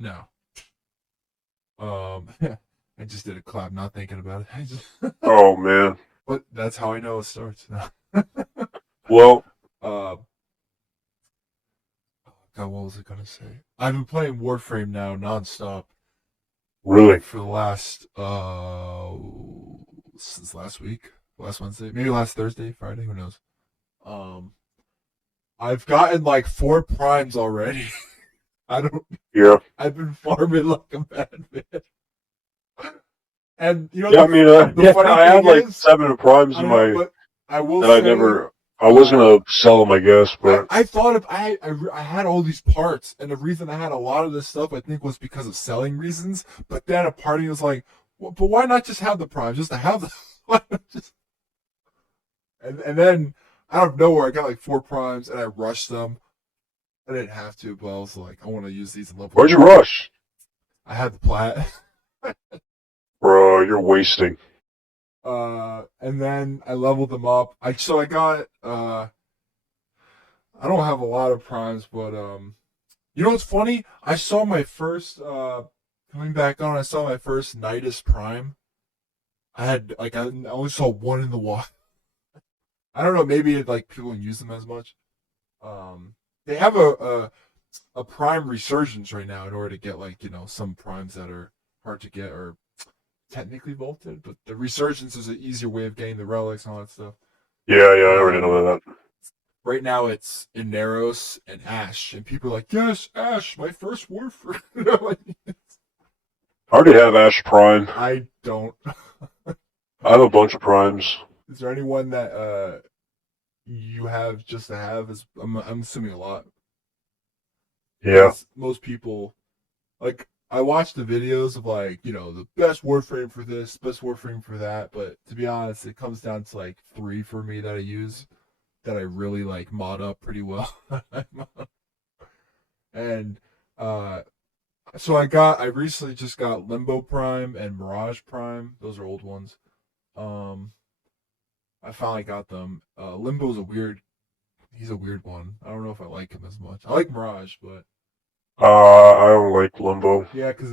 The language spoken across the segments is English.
No. I just did a clap, not thinking about it. I just, Oh man. but that's how I know it starts. No. Well, uh, God, what was I gonna say? I've been playing Warframe now nonstop really. for the last since last week, last Wednesday, maybe last Thursday, Friday, who knows? Um, I've gotten like 4 primes already. I don't. Yeah. I've been farming like a madman. And you know Yeah. I mean, the yeah. funny I had thing like is, 7 primes I in know, my but I will that I say, never. I was gonna sell them, I guess, but I thought of I had all these parts, and the reason I had a lot of this stuff I think was because of selling reasons. But then a part of me was like, well, but why not just have the primes, just to have them? Why not just and then out of nowhere I got like 4 primes, and I rushed them. I didn't have to, but I was like, I want to use these and level where'd them you up. rush, I had the plat. bro? You're wasting. And then I leveled them up. I got I don't have a lot of primes, but you know what's funny? I saw my first coming back on. I saw my first Nidus Prime. I had like I only saw one in the wild. I don't know. Maybe like people don't use them as much. They have a Prime resurgence right now in order to get like some primes that are hard to get or technically vaulted, but the resurgence is an easier way of getting the relics and all that stuff. Yeah, yeah. I already Um, know that. right now it's Inaros and Ash, and people are like, "Yes, Ash, my first Warframe." I already have Ash Prime. I don't. I have a bunch of primes. Is there anyone that you have just to have? Is I'm assuming a lot Yeah. because most people like I watch the videos of like the best Warframe for this, best Warframe for that, but to be honest, it comes down to like 3 for me that I use that I really like mod up pretty well. And uh so I recently just got Limbo Prime and Mirage Prime. Those are old ones. Um I finally got them. Limbo's a weird he's a weird one. I don't know if I like him as much. I like Mirage, but I don't like Limbo. yeah, cuz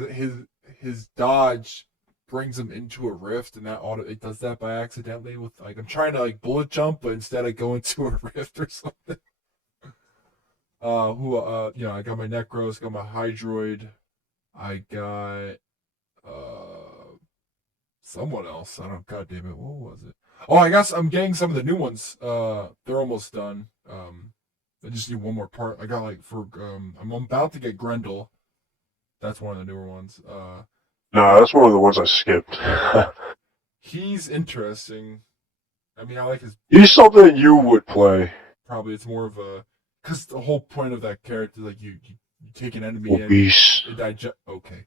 his dodge brings him into a rift, and that auto it does that by accidentally with like I'm trying to like bullet jump, but instead I go into a rift or something. I got my Necros, got my Hydroid, I got someone else. I don't. God damn it, what was it? Oh, I guess I'm getting some of the new ones. They're almost done. I just need one more part. I got like for I'm about to get Grendel. That's one of the newer ones. Nah, that's one of the ones I skipped. He's interesting. I mean, I like his. He's something you would play. Probably it's more of a because the whole point of that character, like you take an enemy in, Obese. it digest. Okay,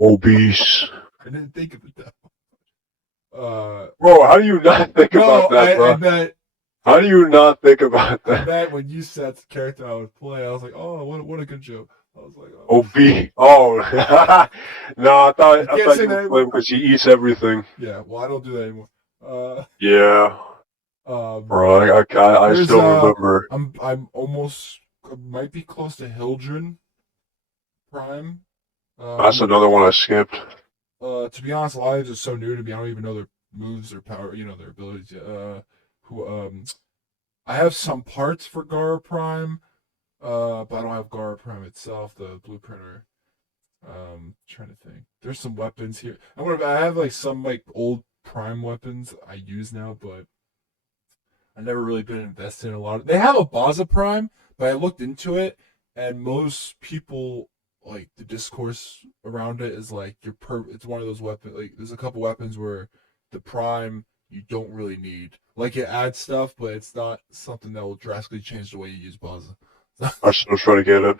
Obese. I didn't think of it that. Bro, how do you not think No, about that, I bro? bet How do you not think about I that? bet when you said the character I would play, I was like, oh, what a good joke. I was like, oh, Obese. Oh. No, I I thought I can't thought say you that would play anymore. him because he eats everything. Yeah, well, I don't do that anymore. Uh, Yeah. um, Bro, I there's still remember. I'm almost might be close to Hildren Prime. That's I'm another one I skipped. to be honest, a lot of these are so new to me. I don't even know their moves or power, their abilities. Who I have some parts for Gara Prime, but I don't have Gara Prime itself, the blueprinter. Trying to think. There's some weapons here. I have like some like old Prime weapons I use now, but I never really been invested in a lot of. They have a Baza Prime, but I looked into it, and most people like the discourse around it is like It's one of those weapons. Like there's a couple weapons where the Prime you don't really need. Like it adds stuff, but it's not something that will drastically change the way you use Baza. I still try to get it.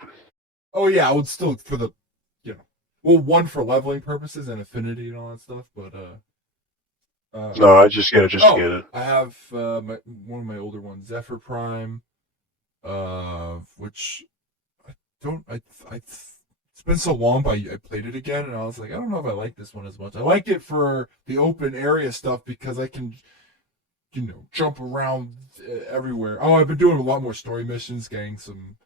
Oh yeah, I would still for the, well, one for leveling purposes and affinity and all that stuff, but No, I just get it just to oh, get it. I have one of my older ones, Zephyr Prime, which I don't I it's been so long, but I played it again and I was like, I don't know if I like this one as much. I like it for the open area stuff because I can jump around everywhere. Oh, I've been doing a lot more story missions, getting some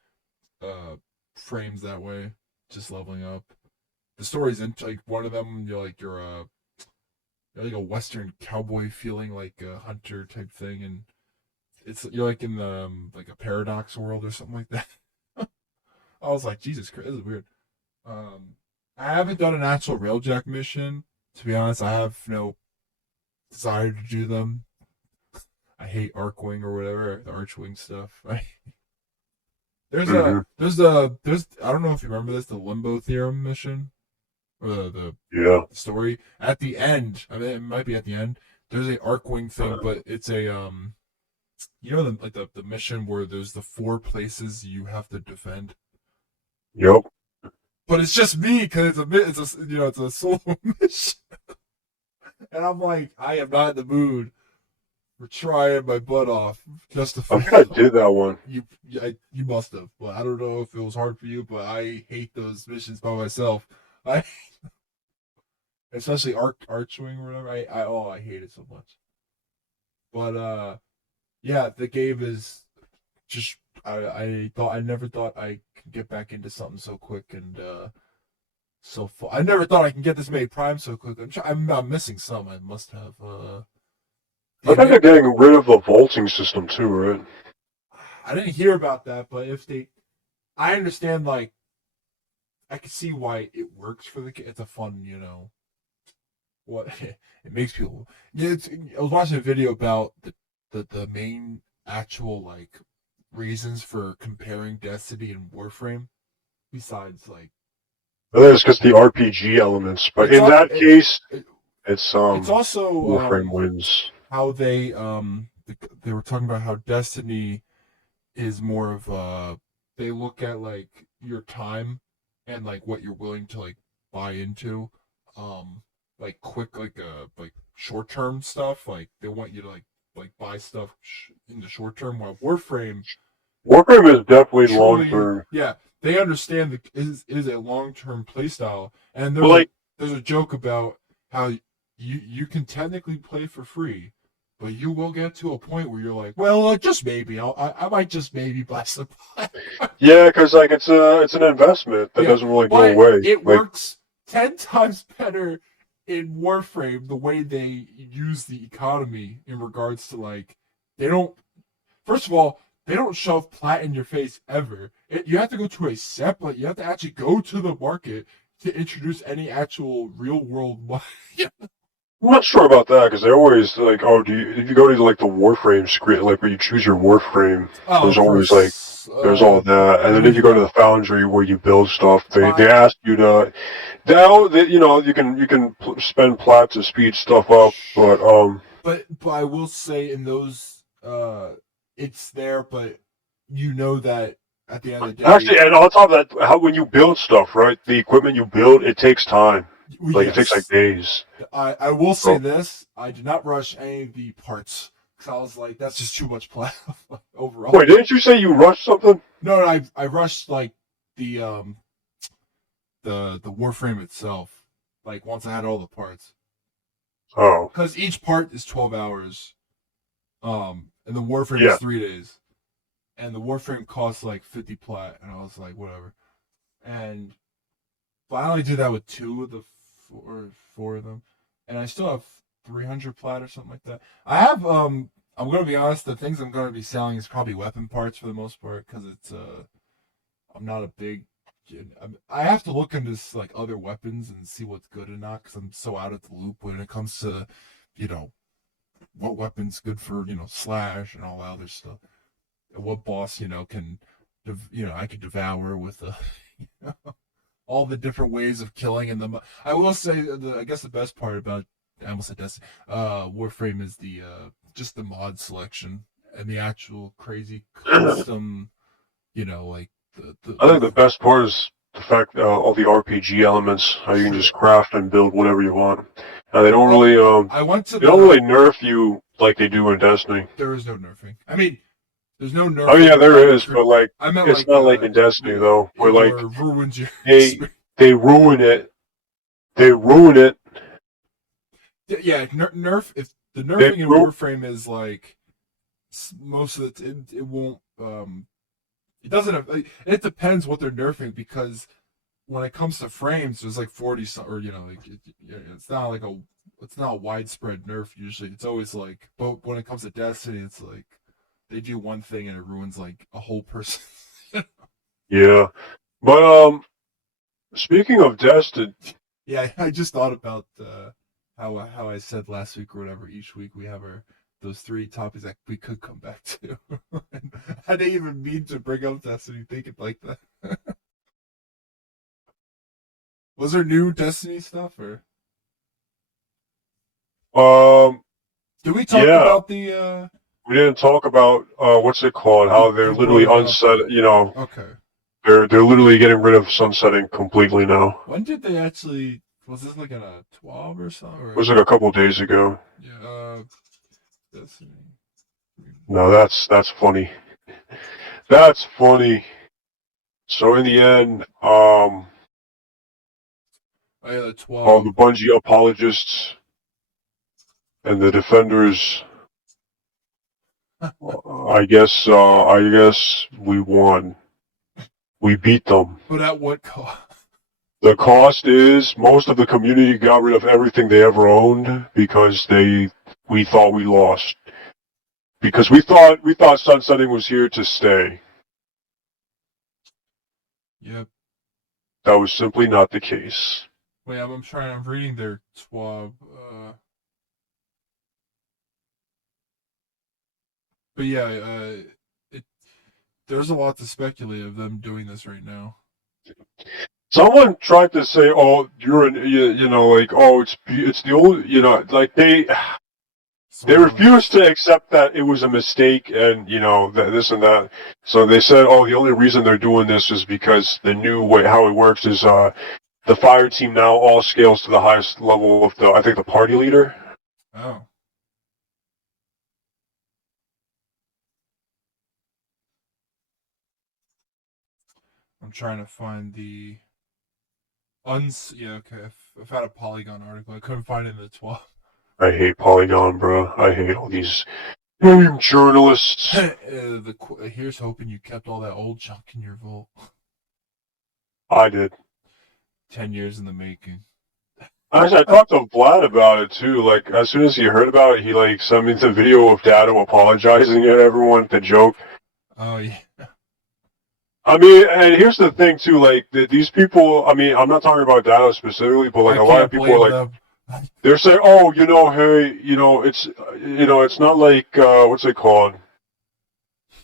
frames that way. just leveling up. The story's in like one of them. You're like a Western cowboy feeling like a hunter type thing, and you're like in the like a paradox world or something like that. I was like, Jesus Christ, this is weird. Um, I haven't done an actual railjack mission. To be honest, I have no desire to do them. I hate Archwing or whatever, the Archwing stuff. Hmm. There's I don't know if you remember this, the Limbo Theorem mission or the Yeah. story at the end. I mean, it might be at the end. There's a Archwing thing, but it's a you know the mission where there's the 4 places you have to defend. Yep. But it's just me because it's a solo mission, and I'm like, I am not in the mood for trying my butt off just to. I think I did that one. You must have, but I don't know if it was hard for you. But I hate those missions by myself. I especially Archwing or whatever. I hate it so much. But yeah, the game is just I never thought I could get back into something so quick and so far. I never thought I can get this many primes so quick. I'm missing some. I must have. I think they're getting rid of the vaulting system too, right? I didn't hear about that, but I understand. Like, I can see why it works for the. It's a fun, what it makes people. Yeah, I was watching a video about the main actual like reasons for comparing Destiny and Warframe, besides like I think it's because the RPG elements, but in that case, it's also Warframe wins. how they were talking about how Destiny is more of they look at like your time and like what you're willing to like buy into, like quick like short term stuff. Like they want you to like buy stuff in the short term. While Warframe Warframe is definitely truly, long term. yeah, they understand that is a long term playstyle. And there's a joke about how you can technically play for free, but you will get to a point where you're like, well, just maybe I might just maybe buy some. Yeah, because like it's an investment that doesn't really go away. It works 10 times better in Warframe the way they use the economy in regards to like they don't. First of all, they don't shove plat in your face ever. You have to go to a separate. You have to actually go to the market to introduce any actual real world money. I'm not sure about that because they always like, oh, if you go to like the Warframe screen, like where you choose your Warframe, there's always like there's all that, and then if you go to the Foundry where you build stuff, they ask you to, you can spend plat to speed stuff up, but I will say in those it's there, but you know that at the end of the day, actually, and on top of that, how when you build stuff, right, the equipment you build, it takes time. Like it takes like days. I will say this: I did not rush any of the parts because I was like, that's just too much plan overall. Wait, didn't you say you rushed something? No, I rushed like the Warframe itself. Like once I had all the parts. Oh. Because each part is 12 hours. And the Warframe is 3 days. And the Warframe costs like 50 plat, and I was like, whatever. But I only did that with 2 of the four of them, and I still have 300 plat or something like that. I have I'm gonna be honest. The things I'm gonna be selling is probably weapon parts for the most part because it's I'm not a big. I have to look into like other weapons and see what's good or not because I'm so out of the loop when it comes to, what weapon's good for slash and all that other stuff. And what boss can, I could devour with a. All the different ways of killing and the. I will say, I guess the best part about I almost said Destiny, Warframe is the just the mod selection and the actual crazy custom, like I think the best part is the fact all the RPG elements, how you can just craft and build whatever you want. They don't really they don't really nerf you like they do in Destiny. There is no nerfing. I mean, there's no nerfing. Oh yeah, there is, but like it's not like in Destiny though, where like ruins your they ruin it. They ruin it. Yeah, nerf. If the nerfing in Warframe is like most of it won't. It doesn't. It depends what they're nerfing because when it comes to frames, there's like 40 or like it's not like it's not a widespread nerf usually. It's always like, but when it comes to Destiny, it's like they do one thing and it ruins like a whole person. Yeah, but speaking of Destiny, Yeah, I just thought about how I said last week or whatever. Each week we have those 3 topics that we could come back to. I didn't even mean to bring up Destiny thinking like that. Was there new Destiny stuff or um, did we talk yeah, about the we didn't talk about what's it called? How they're you brought literally it up? unset. You know, Okay. they're literally getting rid of sunsetting completely now. When did they actually? Was this like in a 12 or something? It was like a couple days ago. Yeah. Destiny. No, that's funny. That's funny. So in the end, Oh yeah, the all 12. the Bungie apologists and the defenders, I guess we won. We beat them. But at what cost? The cost is most of the community got rid of everything they ever owned because we thought we lost. Because we thought sunsetting was here to stay. Yep. That was simply not the case. Wait, I'm reading their 12. But yeah, there's a lot to speculate of them doing this right now. Someone tried to say, "Oh, you know, like, oh, it's the old, you know, like they refused to accept that it was a mistake and you know this and that. So they said, "Oh, the only reason they're doing this is because the new way how it works is the fire team now all scales to the highest level of I think the party leader." Oh. I'm trying to find the yeah, okay. I've had a Polygon article. I couldn't find it in the 12. I hate Polygon, bro. I hate all these game journalists. Here's hoping you kept all that old junk in your vault. I did. 10 years in the making. Actually, I talked to Vlad about it too. Like, as soon as he heard about it, he like sent me the video of Dado apologizing to everyone. The joke. Oh yeah. I mean, and here's the thing too. Like, these people. I mean, I'm not talking about Dado specifically, but like a lot of people are like, them. they're saying, "Oh, you know, hey, you know, it's not like what's it called."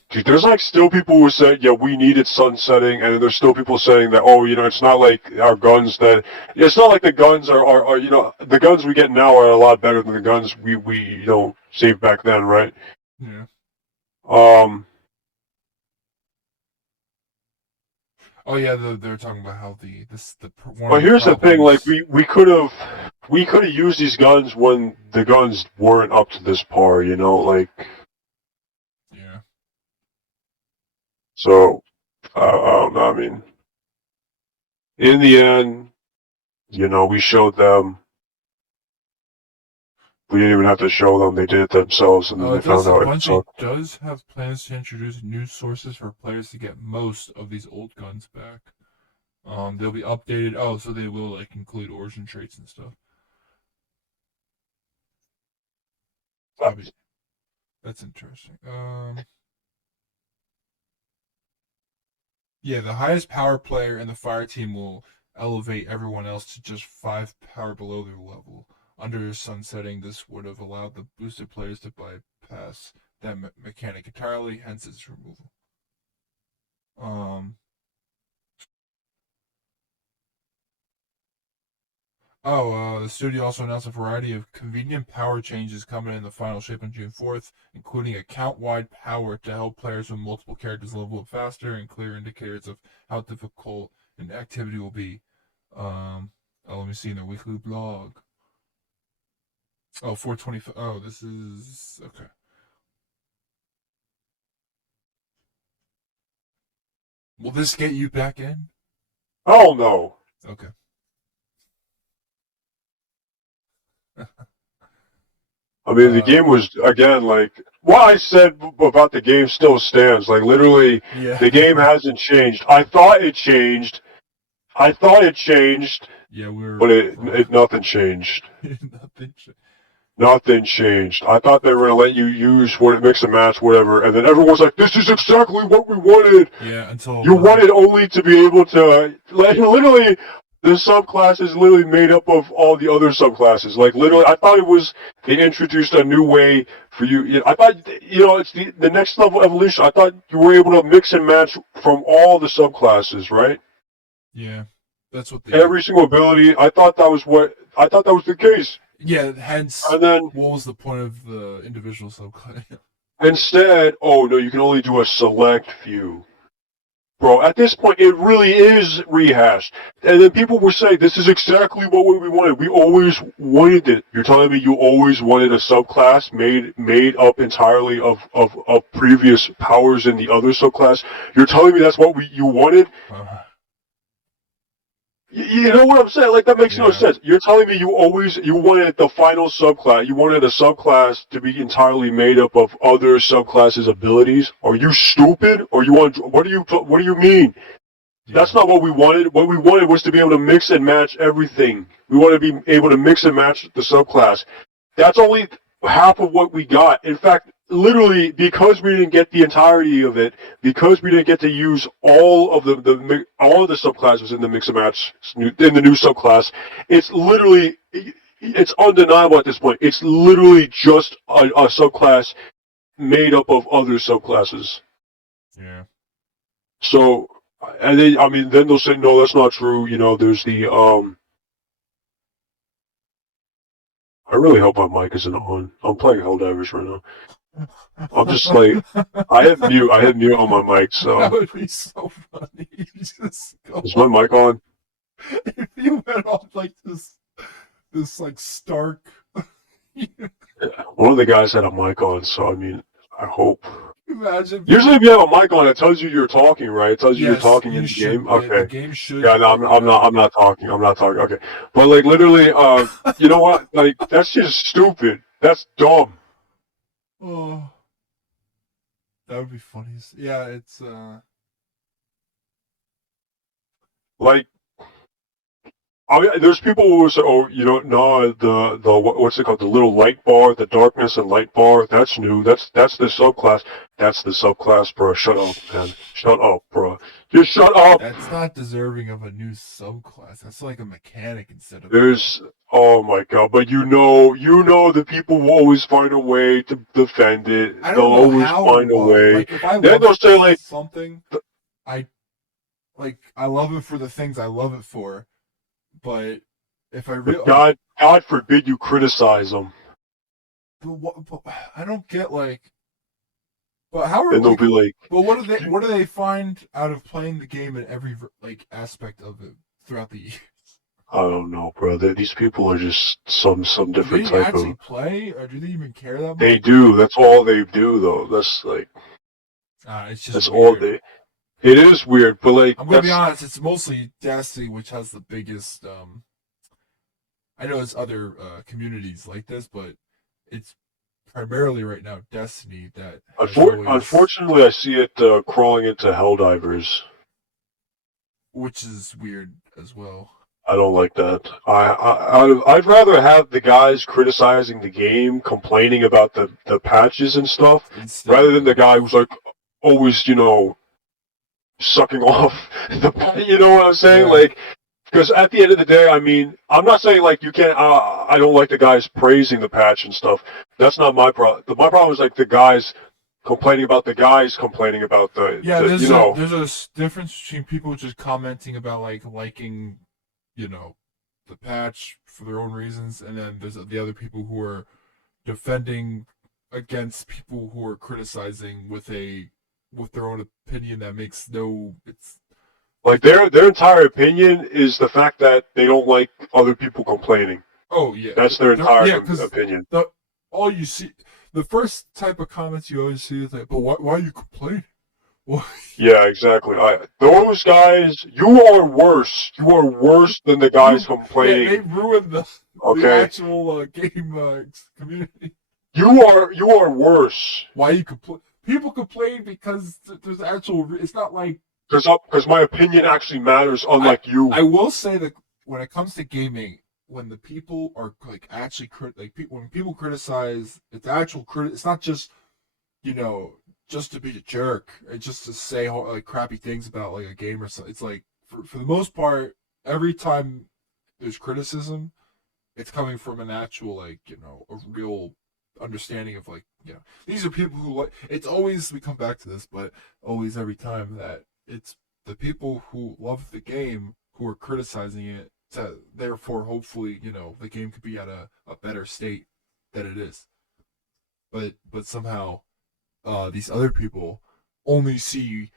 Dude, there's like still people who say, yeah, we needed sunsetting, and there's still people saying that, oh, you know, it's not like our guns that, it's not like the guns are you know, the guns we get now are a lot better than the guns we you know, saved back then, right? Yeah. Oh yeah, they're talking about how But here's the thing, like we could have used these guns when the guns weren't up to this par, you know, like. Yeah. So, I don't know. I mean, in the end, you know, we showed them. We didn't even have to show them; they did it themselves, and then they found out it sucked. Bungie does have plans to introduce new sources for players to get most of these old guns back. They'll be updated. Oh, so they will like include origin traits and stuff. That's interesting. Yeah, the highest power player in the fire team will elevate everyone else to just 5 power below their level. Under sunsetting, this would have allowed the boosted players to bypass that mechanic entirely, hence its removal. The studio also announced a variety of convenient power changes coming in the final shape on June 4th, including account-wide power to help players with multiple characters level up faster and clear indicators of how difficult an activity will be. Let me see in their weekly blog. 425. Oh, this is okay. Will this get you back in? Oh no. Okay. I mean, the game was, again, like, what I said about the game still stands. Like, literally, yeah. The game hasn't changed. I thought it changed. I thought it changed, Yeah, we were. but it nothing changed. Nothing. Nothing changed. I thought they were gonna let you use what mix and match, whatever, and then everyone's like, "This is exactly what we wanted." Yeah, until You wanted only to be able to, like, literally, the subclass is literally made up of all the other subclasses. Like, literally, I thought it was, they introduced a new way for you. I thought, it's the next level evolution. I thought you were able to mix and match from all the subclasses, right? Yeah, that's what they. Every single ability. I thought that was the case. Yeah, hence. And then, what was the point of the individual subclass? instead, oh no, you can only do a select few. Bro, at this point, it really is rehashed. And then people will say, this is exactly what we wanted. We always wanted it. You're telling me you always wanted a subclass made up entirely of previous powers in the other subclass? You're telling me that's what you wanted? You know what I'm saying? Like, that makes no sense. You're telling me you wanted the final subclass, you wanted a subclass to be entirely made up of other subclasses' abilities? Are you stupid? Or what do you mean? Yeah. That's not what we wanted. What we wanted was to be able to mix and match everything. We want to be able to mix and match the subclass. That's only half of what we got. In fact, literally, because we didn't get the entirety of it, because we didn't get to use all of the subclasses in the mix and match in the new subclass, it's undeniable at this point. It's literally just a subclass made up of other subclasses. Yeah. So, and then they'll say, no, that's not true. There's the I really hope my mic isn't on. I'm playing Helldivers right now. I'm just like, I have mute on my mic, so. That would be so funny. Is my mic on? If you went off like this like stark. One of the guys had a mic on, so I hope. Imagine. Usually, if you have a mic on, it tells you you're talking, right? It tells you you're talking in the game. Okay. The game should. Yeah, no, I'm not talking. Okay, but like literally, you know what? Like, that's just stupid. That's dumb. Oh, that would be funny. Yeah, it's like, there's people who will say, "Oh, no, the what's it called? The little light bar, the darkness and light bar. That's new. That's the subclass. That's the subclass, bro. Shut up, man. Shut up, bro. Just shut up." That's not deserving of a new subclass. That's like a mechanic instead of. Oh my god! But the people will always find a way to defend it. I don't know always how. Find a way. Like, if I then they'll say like something, I love it for the things I love it for. But if I really, God forbid you criticize them. But I don't get like. But how are? And they'll be like. But what do they find out of playing the game in every aspect of it throughout the years? I don't know, bro. These people are just some different type of. Do they actually play, or do they even care that much? They do. That's all they do, though. That's like. It's just. That's weird. all they. It is weird, but like. I'm gonna be honest. It's mostly Destiny, which has the biggest. I know there's other communities like this, but it's primarily right now Destiny that. Unfortunately, I see it crawling into Helldivers, which is weird as well. I don't like that. I'd rather have the guys criticizing the game, complaining about the patches and stuff, rather than the guy who's like always, sucking off the. You know what I'm saying? Yeah. Like, because at the end of the day, I'm not saying like you can't. I don't like the guys praising the patch and stuff. That's not my problem. My problem is like the guys complaining about the Yeah, there's a difference between people just commenting about liking. The patch for their own reasons, and then there's the other people who are defending against people who are criticizing with their own opinion that makes no. It's like their entire opinion is the fact that they don't like other people complaining. Oh yeah, that's their entire opinion. All you see, the first type of comments you always see is like, "But why are you complaining?" Yeah, exactly. Those guys, you are worse. You are worse than the guys complaining. Yeah, they ruined the actual game community. You are worse. Why you complain? People complain because there's actual. It's not like Because my opinion actually matters, unlike you. I will say that when it comes to gaming, when the people are like actually when people criticize, it's actual it's not just just to be a jerk, it's just to say like crappy things about like a game or something. It's like for the most part, every time there's criticism, it's coming from an actual like a real understanding of like these are people who like. It's always we come back to this, but always every time that it's the people who love the game who are criticizing it. To therefore, hopefully, the game could be at a better state than it is. But somehow these other people only see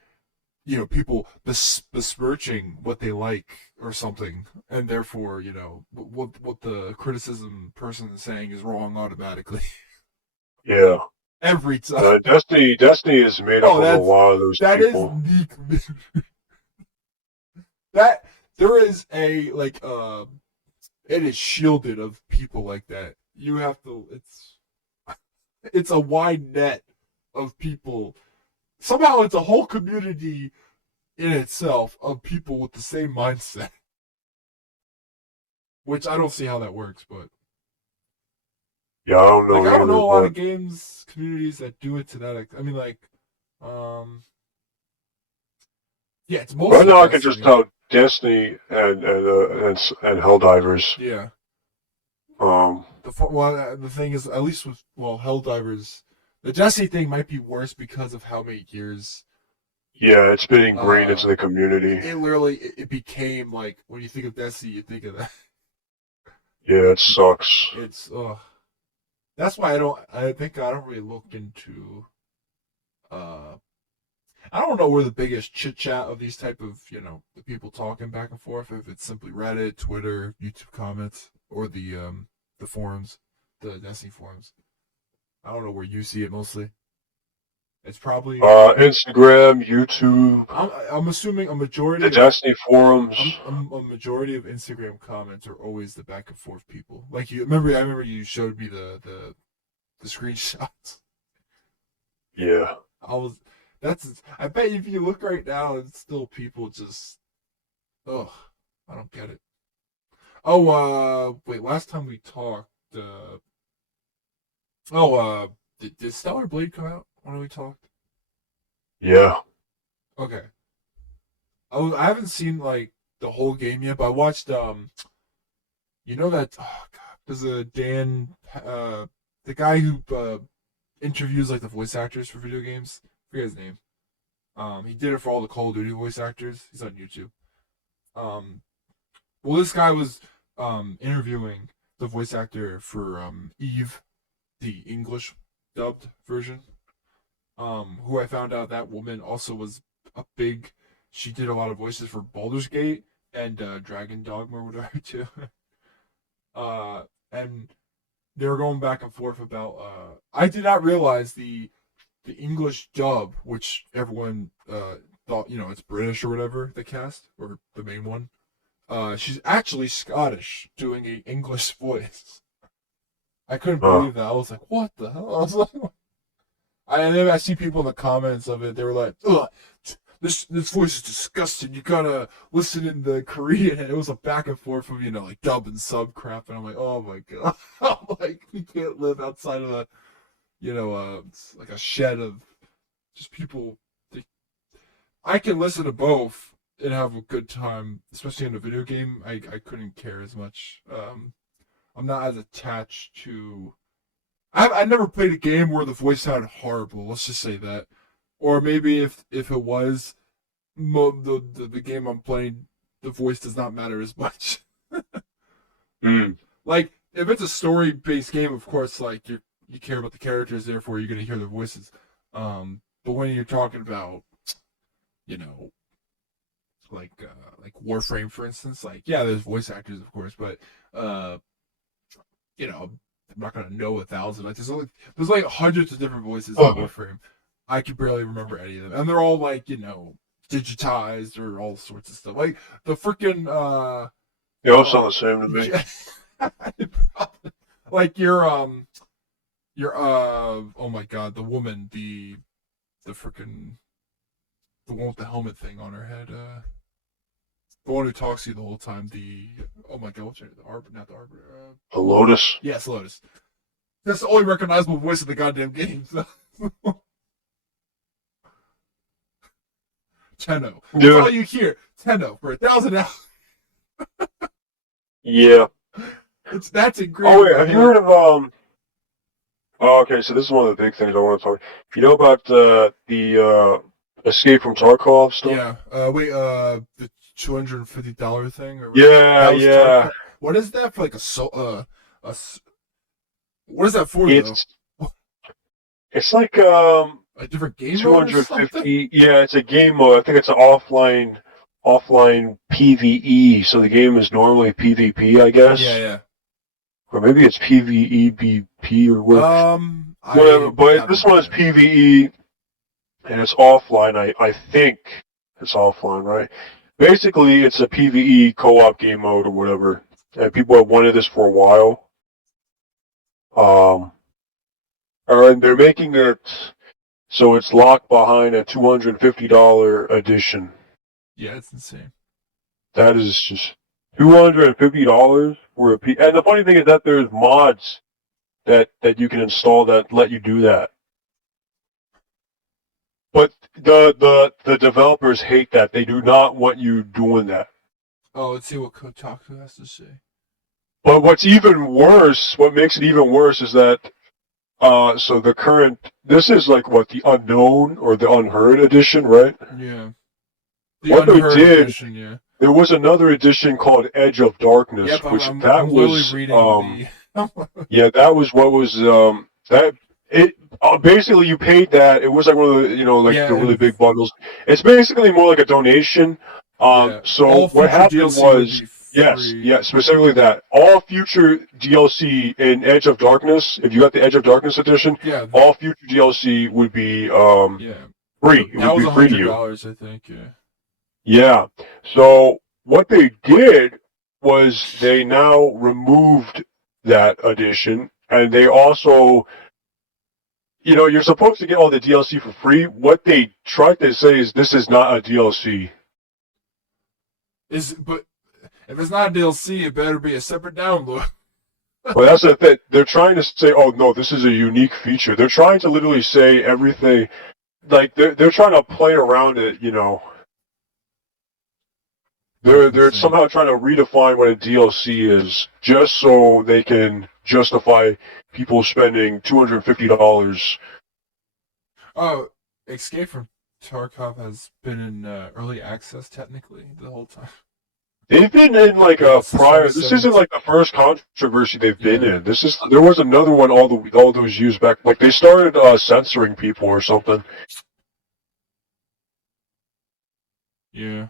people besmirching what they like or something, and therefore what the criticism person is saying is wrong automatically. Yeah. Every time. Destiny is made up of a lot of those people. That there is a like it is shielded of people like that. You have to it's a wide net of people. Somehow it's a whole community in itself of people with the same mindset. Which I don't see how that works, but yeah, I don't know. Like I don't know a lot of games communities that do it to that. I mean, like, yeah, it's mostly. Right now, I can just tell Destiny and Helldivers. Yeah. Well, the thing is, at least with Helldivers, the Destiny thing might be worse because of how many years. Yeah, it's been ingrained into the community. It literally it became like when you think of Destiny, you think of that. Yeah, it sucks. It's that's why I think I don't really look into I don't know where the biggest chit chat of these type of the people talking back and forth, if it's simply Reddit, Twitter, YouTube comments, or the forums, the Destiny forums. I don't know where you see it mostly. It's probably Instagram, YouTube. I'm assuming a majority the Destiny forums. A majority of Instagram comments are always the back and forth people. Like I remember you showed me the screenshots. Yeah. I bet if you look right now, it's still people just, I don't get it. Oh, wait, last time we talked, did Stellar Blade come out when we talked? Yeah. Okay. I haven't seen like the whole game yet, but I watched there's a Dan the guy who interviews like the voice actors for video games. I forget his name. He did it for all the Call of Duty voice actors. He's on YouTube. Well, this guy was interviewing the voice actor for Eve, the English dubbed version. Who I found out that woman also was she did a lot of voices for Baldur's Gate and Dragon Dogma or whatever too. And they were going back and forth about I did not realize the English dub, which everyone thought it's British or whatever, the cast or the main one. She's actually Scottish doing an English voice. I couldn't believe that. I was like, what the hell? I was like, I see people in the comments of it. They were like, ugh, this voice is disgusting. You gotta listen in the Korean. And it was a back and forth of like dub and sub crap. And I'm like, oh my god, I'm like, we can't live outside of like a shed of just people. I can listen to both and have a good time, especially in a video game. I couldn't care as much. I'm not as attached to. I never played a game where the voice sounded horrible. Let's just say that, or maybe if it was the game I'm playing, the voice does not matter as much. Like if it's a story based game, of course, like you care about the characters, therefore you're gonna hear their voices. But when you're talking about, like Warframe, for instance, like yeah, there's voice actors, of course, but I'm not gonna know 1,000. Like there's like hundreds of different voices in Warframe. I could barely remember any of them, and they're all like digitized or all sorts of stuff. Like the freaking they all sound the same to me. Like your oh my god, the woman, the freaking the one with the helmet thing on her head. The one who talks to you the whole time. Oh my god, what's her name? The Arbor, not the Arbor. The Lotus. Yes, Lotus. That's the only recognizable voice of the goddamn game. So. Tenno. That's all you hear. Tenno for $1,000. Yeah. That's incredible. Oh wait, have you heard of Oh, okay, so this is one of the big things I want to talk. You know about the Escape from Tarkov stuff? Yeah. The $250 thing. Or yeah. Tarkov. What is that for? Like what is that for? It's like a different game mode or 250. Yeah, it's a game mode. I think it's an offline PVE. So the game is normally PvP, I guess. Yeah. Or maybe it's PvEBP or whatever. Whatever. But this one is PvE, and it's offline. I think it's offline, right? Basically, it's a PvE co-op game mode or whatever, and people have wanted this for a while. And they're making it so it's locked behind a $250 edition. Yeah, it's insane. That is just $250 for a and the funny thing is that there's mods that you can install that let you do that. But the developers hate that. They do not want you doing that. Oh, let's see what Kotaku has to say. But what makes it even worse is that so the current, this is like the unknown or the unheard edition, right? Yeah. What they did, edition, yeah. There was another edition called Edge of Darkness, yep, which I'm that was yeah, that was what was that it basically you paid that. It was like one of the the really big bundles. It's basically more like a donation. So what happened was specifically that all future DLC in Edge of Darkness, if you got the Edge of Darkness edition, all future DLC would be free. It would be free to you. $100, I think. Yeah. Yeah. So what they did was they now removed that edition, and they also, you're supposed to get all the DLC for free. What they tried to say is this is not a DLC. But if it's not a DLC, it better be a separate download. Well, that's the thing. They're trying to say, oh no, this is a unique feature. They're trying to literally say everything, like they're trying to play around it, They're somehow trying to redefine what a DLC is, just so they can justify people spending $250. Oh, Escape from Tarkov has been in early access technically the whole time. They've been in like a prior. This isn't like the first controversy they've been in. There was another one all those years back. Like they started censoring people or something. Yeah.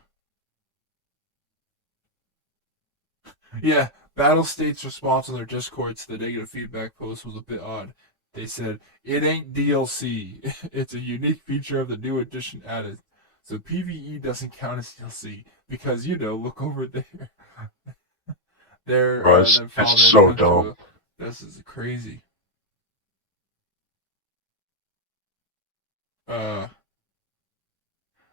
Yeah, Battlestate's response on their Discord to the negative feedback post was a bit odd. They said, it ain't DLC. It's a unique feature of the new edition added. So PvE doesn't count as DLC because, look over there. It's so dumb. This is crazy. Oh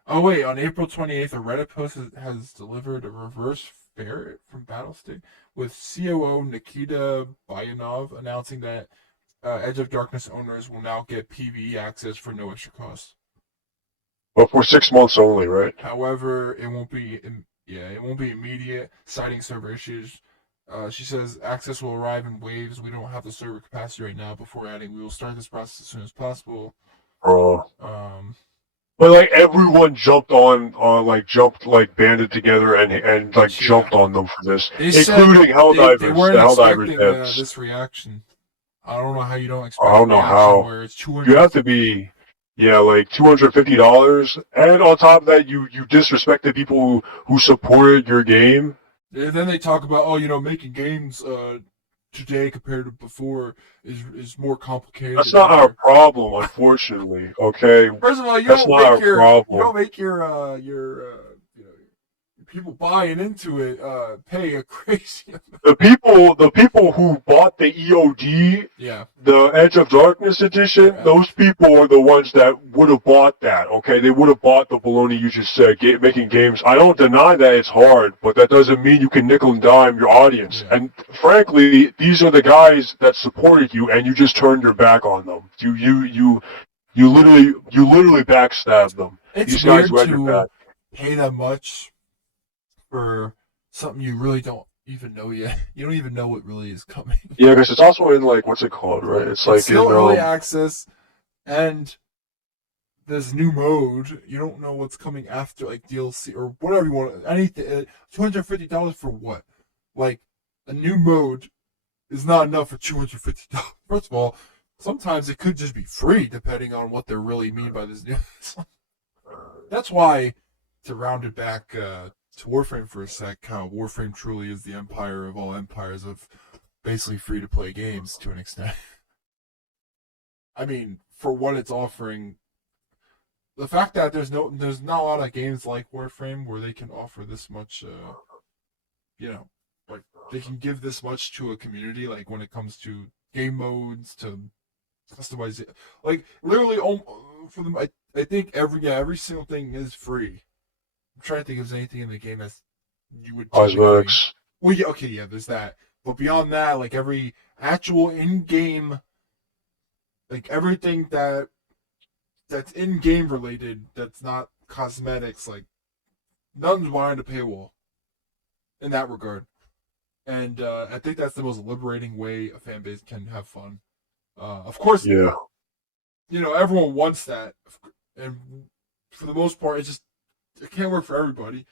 wait, on April 28th, a Reddit post has delivered a reverse ferret from Battlestate, with COO Nikita Bayanov announcing that Edge of Darkness owners will now get PvE access for no extra cost. But for 6 months only, right? However, it won't be immediate, citing server issues. She says access will arrive in waves. We don't have the server capacity right now. Before adding, we will start this process as soon as possible. But like everyone banded together and jumped on them for this, including Helldivers. They weren't expecting this reaction. I don't know how you don't expect. I don't know how. Where it's 200. You have to be, like $250, and on top of that, you disrespected people who supported your game. And then they talk about making games today compared to before is more complicated. That's not our problem, unfortunately. Okay. First of all, you don't make your PvE people buying into it pay a crazy amount. The people who bought the EOD, Yeah. the Edge of Darkness edition, those people are the ones that would have bought that. Okay, they would have bought the baloney you just said, making games. I don't deny that it's hard, but that doesn't mean you can nickel and dime your audience. Yeah. And frankly, these are the guys that supported you, and you just turned your back on them. You literally backstabbed them. It's These guys weird read your to back. pay that much for something you really don't even know yet. You don't even know what really is coming. Yeah, because it's also in like what's it called, right? It's like still in early access, and this new mode. You don't know what's coming after, like DLC or whatever you want. Anything. $250 for what? Like a new mode is not enough for $250. First of all, sometimes it could just be free, depending on what they really mean by this new. That's why, to round it back to Warframe for a sec, how Warframe truly is the empire of all empires of basically free-to-play games to an extent. I mean, for what it's offering, the fact that there's not a lot of games like Warframe where they can offer this much, like they can give this much to a community, like when it comes to game modes, to customize it, like literally for them. I think every single thing is free. I'm trying to think if there's anything in the game that you would. Cosmetics. Well, yeah, okay, yeah, there's that. But beyond that, like every actual in-game, like everything that's in-game related, that's not cosmetics, like none's behind a paywall in that regard. And I think that's the most liberating way a fan base can have fun. Of course, Yeah. Everyone wants that, and for the most part, it can't work for everybody.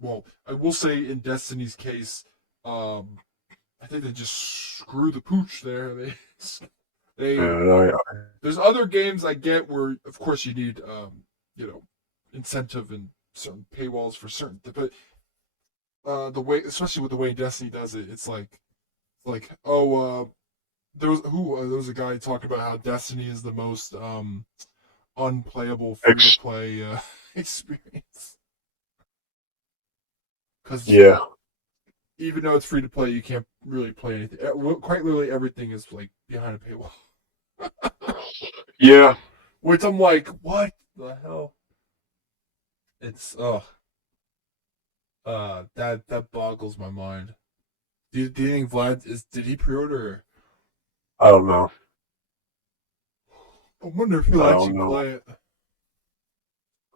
Well, I will say in Destiny's case, I think they just screw the pooch there. There's other games I get where, of course, you need incentive and certain paywalls for certain, but the way, especially with the way Destiny does it, it's like there was a guy talking about how Destiny is the most unplayable free to play experience. Because even though it's free to play, you can't really play anything. Quite literally, everything is like behind a paywall. Yeah. Which I'm like, what the hell? It's that boggles my mind. Do you think Vlad did he pre-order? I don't know. I wonder if he'll actually play it.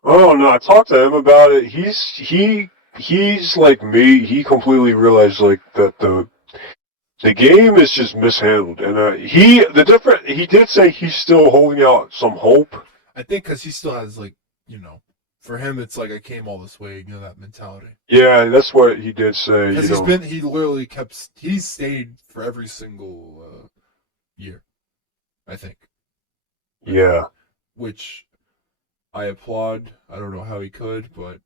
Oh no, I talked to him about it. He's like me. He completely realized like that the game is just mishandled, and he did say he's still holding out some hope. I think because he still has for him it's like I came all this way, that mentality. Yeah, that's what he did say. Because he's stayed for every single year, I think. Yeah. Which I applaud. I don't know how he could, but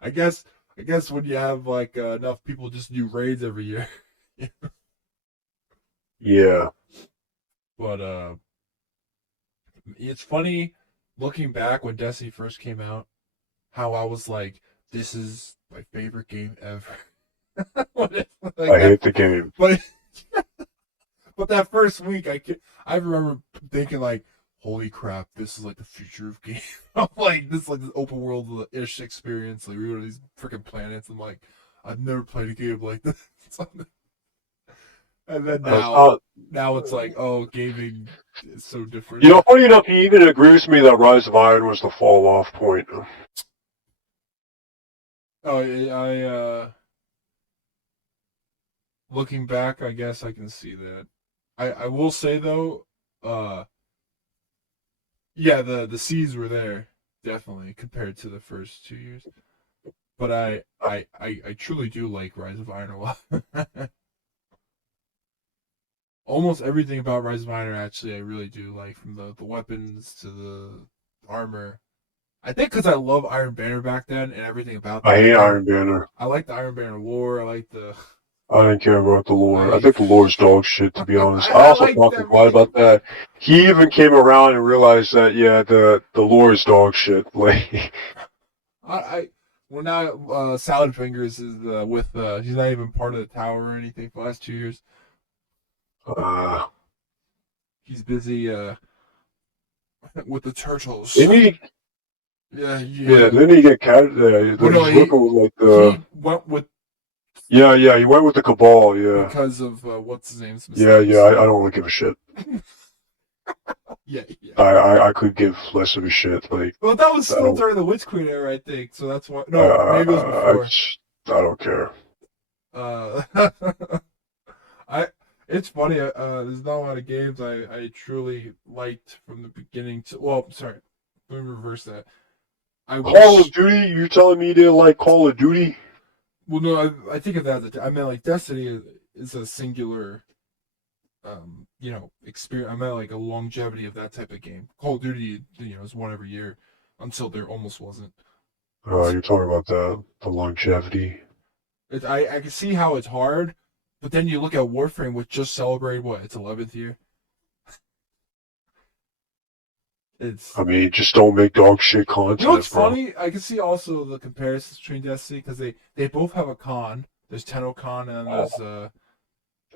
I guess when you have like enough people just do raids every year. Yeah. But it's funny looking back when Destiny first came out, how I was like, this is my favorite game ever. I hate the game. But that first week, I remember thinking like, holy crap, this is like the future of games. I'm like, this is like this open world-ish experience. Like, we were on these freaking planets. I'm like, I've never played a game like this. And then now it's like, oh, gaming is so different. Funny enough, he even agrees with me that Rise of Iron was the fall-off point. Oh, I looking back, I guess I can see that. I will say though, yeah, the seeds were there definitely compared to the first 2 years, but I truly do like Rise of Iron a lot. Almost everything about Rise of Iron actually I really do like, from the weapons to the armor. I think because I love Iron Banner back then and everything about that. I hate Iron Banner. I like the Iron Banner lore. I like the. I didn't care about the lore. I think the lore's dog shit, to be honest. I also talked to Clyde about that. He even came around and realized that, yeah, the lore is dog shit. Like, Well, now Salad Fingers is with. He's not even part of the tower or anything for the last 2 years. Uh, He's busy with the turtles. didn't he? Yeah, Yeah, didn't he get cat? Well, no, He's working with like he went with Yeah, he went with the Cabal. Yeah, because of what's his name's yeah. mistakes. I don't really give a shit. Yeah, yeah. I could give less of a shit. Like, Well, that was I still don't, during the Witch Queen era, I think. So that's why. No, maybe it was before. I don't care. Uh, I. It's funny. There's not a lot of games I truly liked from the beginning to. Well, sorry. Let me reverse that. I Call wish. of Duty? You telling me you didn't like Call of Duty? Well, no, I think of that. I meant like Destiny is a singular, experience. I meant like a longevity of that type of game. Call of Duty, is one every year, until there almost wasn't. You're talking about the longevity. I can see how it's hard, but then you look at Warframe, which just celebrated its 11th year. It's I mean, just don't make dog shit content. You know what's bro. funny? I can see also the comparisons between Destiny because they both have a con. There's TennoCon and there's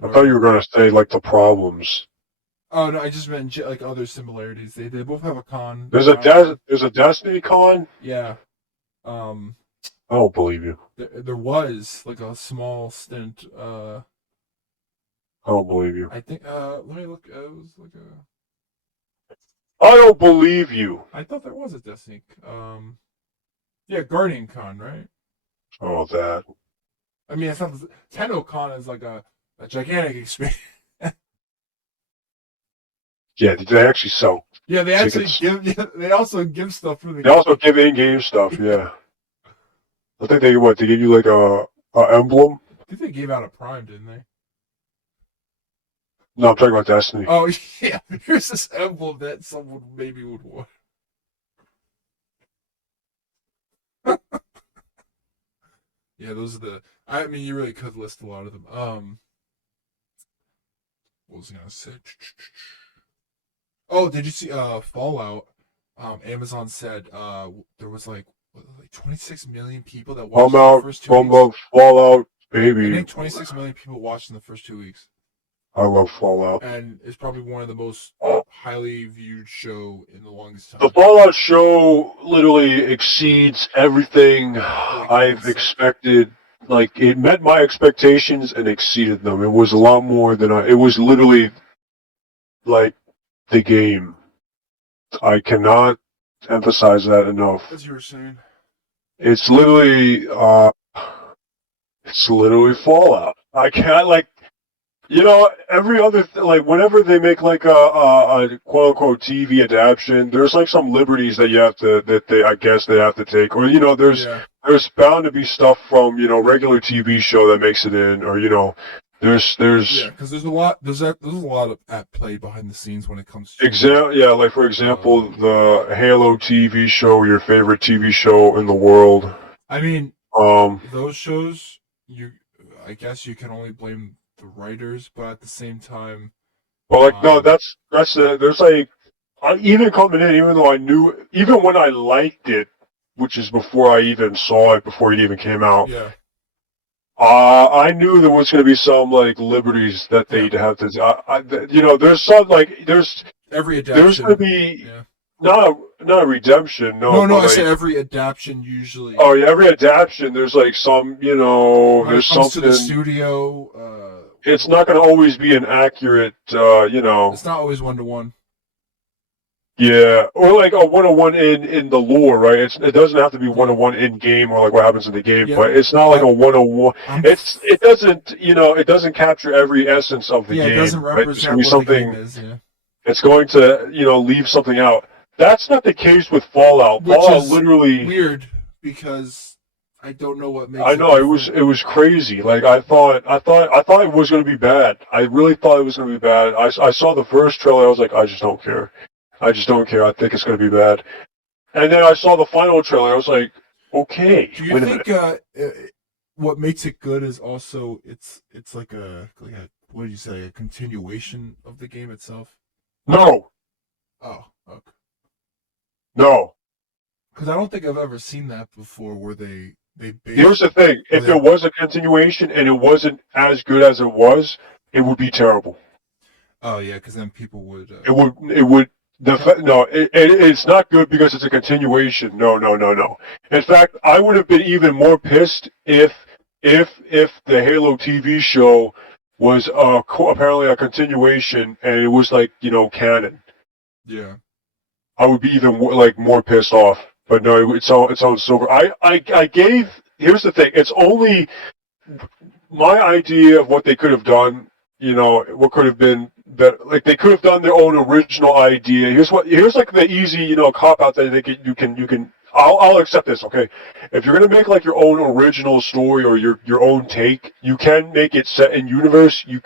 I thought you were gonna say like the problems. Oh no, I just meant like other similarities. They both have a con. There's a Destiny con. Yeah. Um, I don't believe you. there was like a small stint. I don't believe you. I think. Let me look. It was like a. I don't believe you. I thought there was a Destiny. Yeah, Guardian Con, right? Oh, that. I mean, it's not. TennoCon is like a gigantic experience. Yeah, they actually sell. Yeah, they actually tickets. give. Yeah, they also give stuff for the. They also give in-game stuff. Yeah. I think they give you like a emblem. I think they gave out a Prime, didn't they? No, I'm talking about Destiny. Oh yeah, here's this emblem that someone maybe would want. Yeah, those are the. I mean, you really could list a lot of them. What was I gonna say? Oh, did you see Fallout? Amazon said there was like 26 million people that watched the first 2 weeks. Fallout, I baby. think 26 million people watched in the first 2 weeks. I love Fallout. And it's probably one of the most highly viewed show in the longest time. The Fallout show literally exceeds everything I've expected. Like, it met my expectations and exceeded them. It was a lot more than it was literally like the game. I cannot emphasize that enough. As you were saying. It's literally Fallout. I can't every other whenever they make like a quote unquote TV adaptation, there's like some liberties that I guess they have to take, or there's bound to be stuff from regular TV show that makes it in, or there's because there's a lot of at play behind the scenes when it comes to like for example the Halo TV show, your favorite TV show in the world. I mean, those shows I guess you can only blame the writers, but at the same time, well, no, there's like even coming in, even though I knew, even when I liked it, which is before I even saw it, before it even came out. Yeah. I knew there was going to be some like liberties that they'd have to. There's some there's every adaptation. There's going to be not a redemption. No, I said every adaptation usually. Oh yeah, every adaptation. There's like some when there's it comes something to the studio. It's not going to always be an accurate. It's not always 1-to-1. Yeah, or like a 1-on-1 in the lore, right? It doesn't have to be 1-on-1 in game or like what happens in the game, but it's not like a 1-on-1. It doesn't capture every essence of the game. It doesn't represent what the game is. Yeah. It's going to leave something out. That's not the case with Fallout. Which Fallout is literally weird because I don't know what makes. I know it was crazy. Like I thought it was going to be bad. I really thought it was going to be bad. I saw the first trailer. I was like, I just don't care. I think it's going to be bad. And then I saw the final trailer. I was like, okay. Do you think what makes it good is also it's like a what do you say, a continuation of the game itself? No. Oh, okay. No. Because I don't think I've ever seen that before, where they Here's the thing: if there was a continuation and it wasn't as good as it was, it would be terrible. Oh yeah, because then people would. It would. No, it's not good because it's a continuation. No, no, no, no. In fact, I would have been even more pissed if the Halo TV show was apparently a continuation and it was like canon. Yeah. I would be even more pissed off. But no, it's on silver. I gave. Here's the thing. It's only my idea of what they could have done. What could have been better. Like they could have done their own original idea. Here's like the easy cop out that I think you can. I'll accept this. Okay, if you're gonna make like your own original story or your own take, you can make it set in universe. You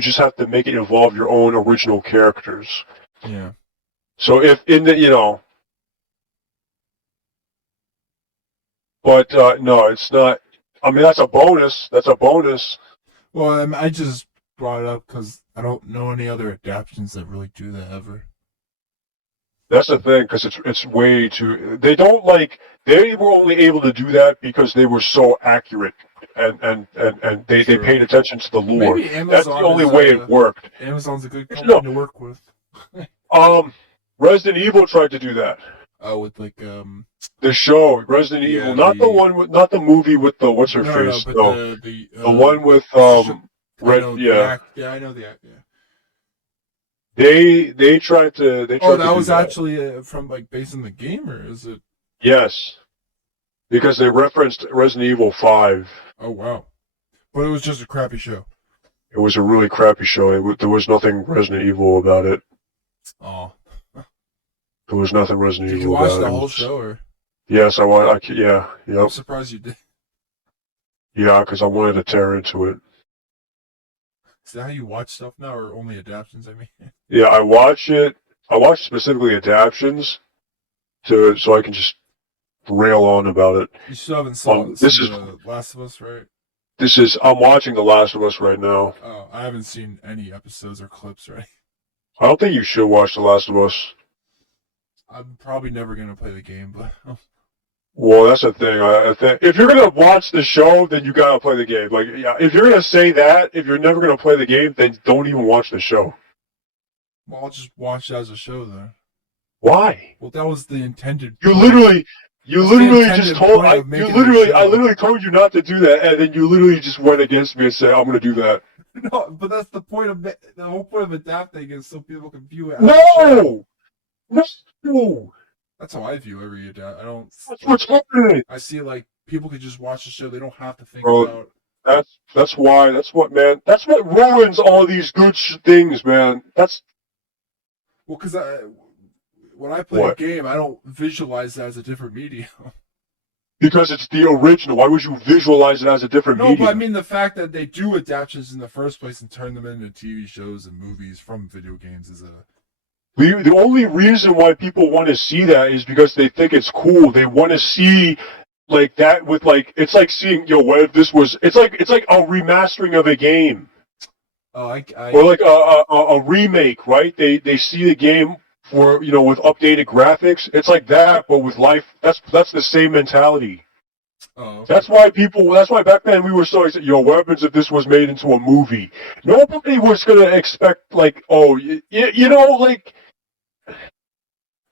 just have to make it involve your own original characters. Yeah. So if in the but no, it's not. I mean, that's a bonus. That's a bonus. Well, I just brought it up because I don't know any other adaptations that really do that ever. That's the thing, because it's way too. They don't like. They were only able to do that because they were so accurate, and they paid attention to the lore. Maybe Amazon That's the only way it worked. Amazon's a good company to work with. Resident Evil tried to do that. Oh, with like the show Resident Evil, not the movie with the what's her face. No, the one with Red. Yeah, I know the act. Yeah. They tried to. That was actually from based on the game, or is it? Yes, because they referenced Resident Evil 5. Oh wow, but it was just a crappy show. It was a really crappy show. There was nothing Resident Evil about it. Oh. There was nothing Resident Evil about it. Did you watch the whole show, or? Yes, I watched. Yeah, yep. I'm surprised you did. Yeah, because I wanted to tear into it. Is that how you watch stuff now, or only adaptations? I mean. Yeah, I watch it. I watch specifically adaptions, so I can just rail on about it. You still haven't seen The Last of Us, right? I'm watching The Last of Us right now. Oh, I haven't seen any episodes or clips, right? I don't think you should watch The Last of Us. I'm probably never gonna play the game, but. Well, that's the thing. I think if you're gonna watch the show, then you gotta play the game. Like, yeah, if you're gonna say that, if you're never gonna play the game, then don't even watch the show. Well, I'll just watch it as a show then. Why? Well, that was the intended. You literally just told. I literally told you not to do that, and then you literally just went against me and said, "I'm gonna do that." No, but that's the point of the whole point of adapting is so people can view it. No. That's how I view every adapt. I don't. That's what's happening. I see people could just watch the show. They don't have to think about. That's what ruins all these good things, man. That's. Well, because when I play a game, I don't visualize it as a different medium. Because it's the original. Why would you visualize it as a different medium? No, but I mean the fact that they do adaptations in the first place and turn them into TV shows and movies from video games is a. The only reason why people want to see that is because they think it's cool. They want to see like that with it's like seeing what if this was it's like a remastering of a game. Or like a remake, right? They see the game for with updated graphics. It's like that, but with life. That's the same mentality. Oh, okay. That's why back then we were so excited. What happens if this was made into a movie? Nobody was gonna expect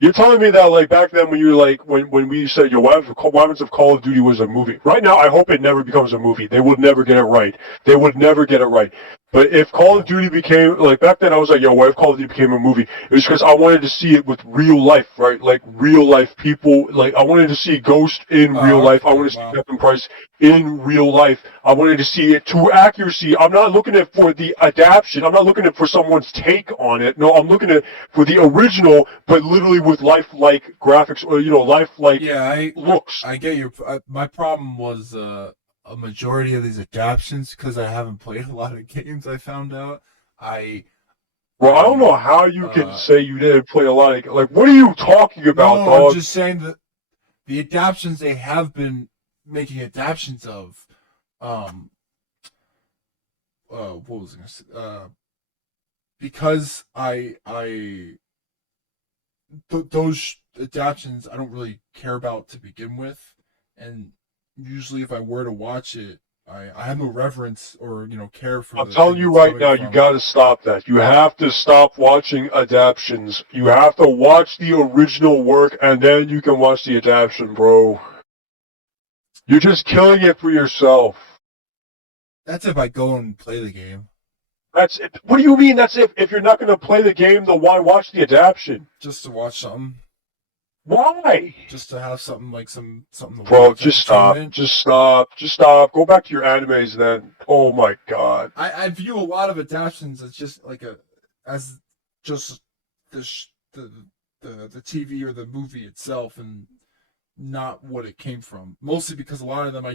You're telling me that back then when you were when we said what happens if Call of Duty was a movie? Right now, I hope it never becomes a movie. They would never get it right. They would never get it right. But if Call of Duty became back then, I was what if Call of Duty became a movie? It was because I wanted to see it with real life, right? Like real life people. I wanted to see Ghost in real life. I wanted to see Captain Price in real life. I wanted to see it to accuracy. I'm not looking at for the adaptation. I'm not looking at for someone's take on it. No, I'm looking at for the original, but literally with lifelike graphics or lifelike looks. I get your. My problem was a majority of these adaptations because I haven't played a lot of games. I found out I don't know how you can say you didn't play a lot of what are you talking about, dog? I'm just saying that the adaptations they have been making adaptations of what was I gonna say? Because those adaptations I don't really care about to begin with, and usually if I were to watch it, I have no reverence or care for I'm the telling thing you it's right coming now, you from. gotta stop that. You have to stop watching adaptions. You have to watch the original work, and then you can watch the adaptation, bro. You're just killing it for yourself. That's if I go and play the game, That's it. What do you mean? That's if you're not gonna play the game, then why watch the adaptation? just to watch something, Why? just to have something like something to Bro, watch, just stop. entertainment. Just stop. Just stop. Go back to your animes then. Oh my god. I view a lot of adaptations as just as just the TV or the movie itself, and not what it came from. Mostly because a lot of them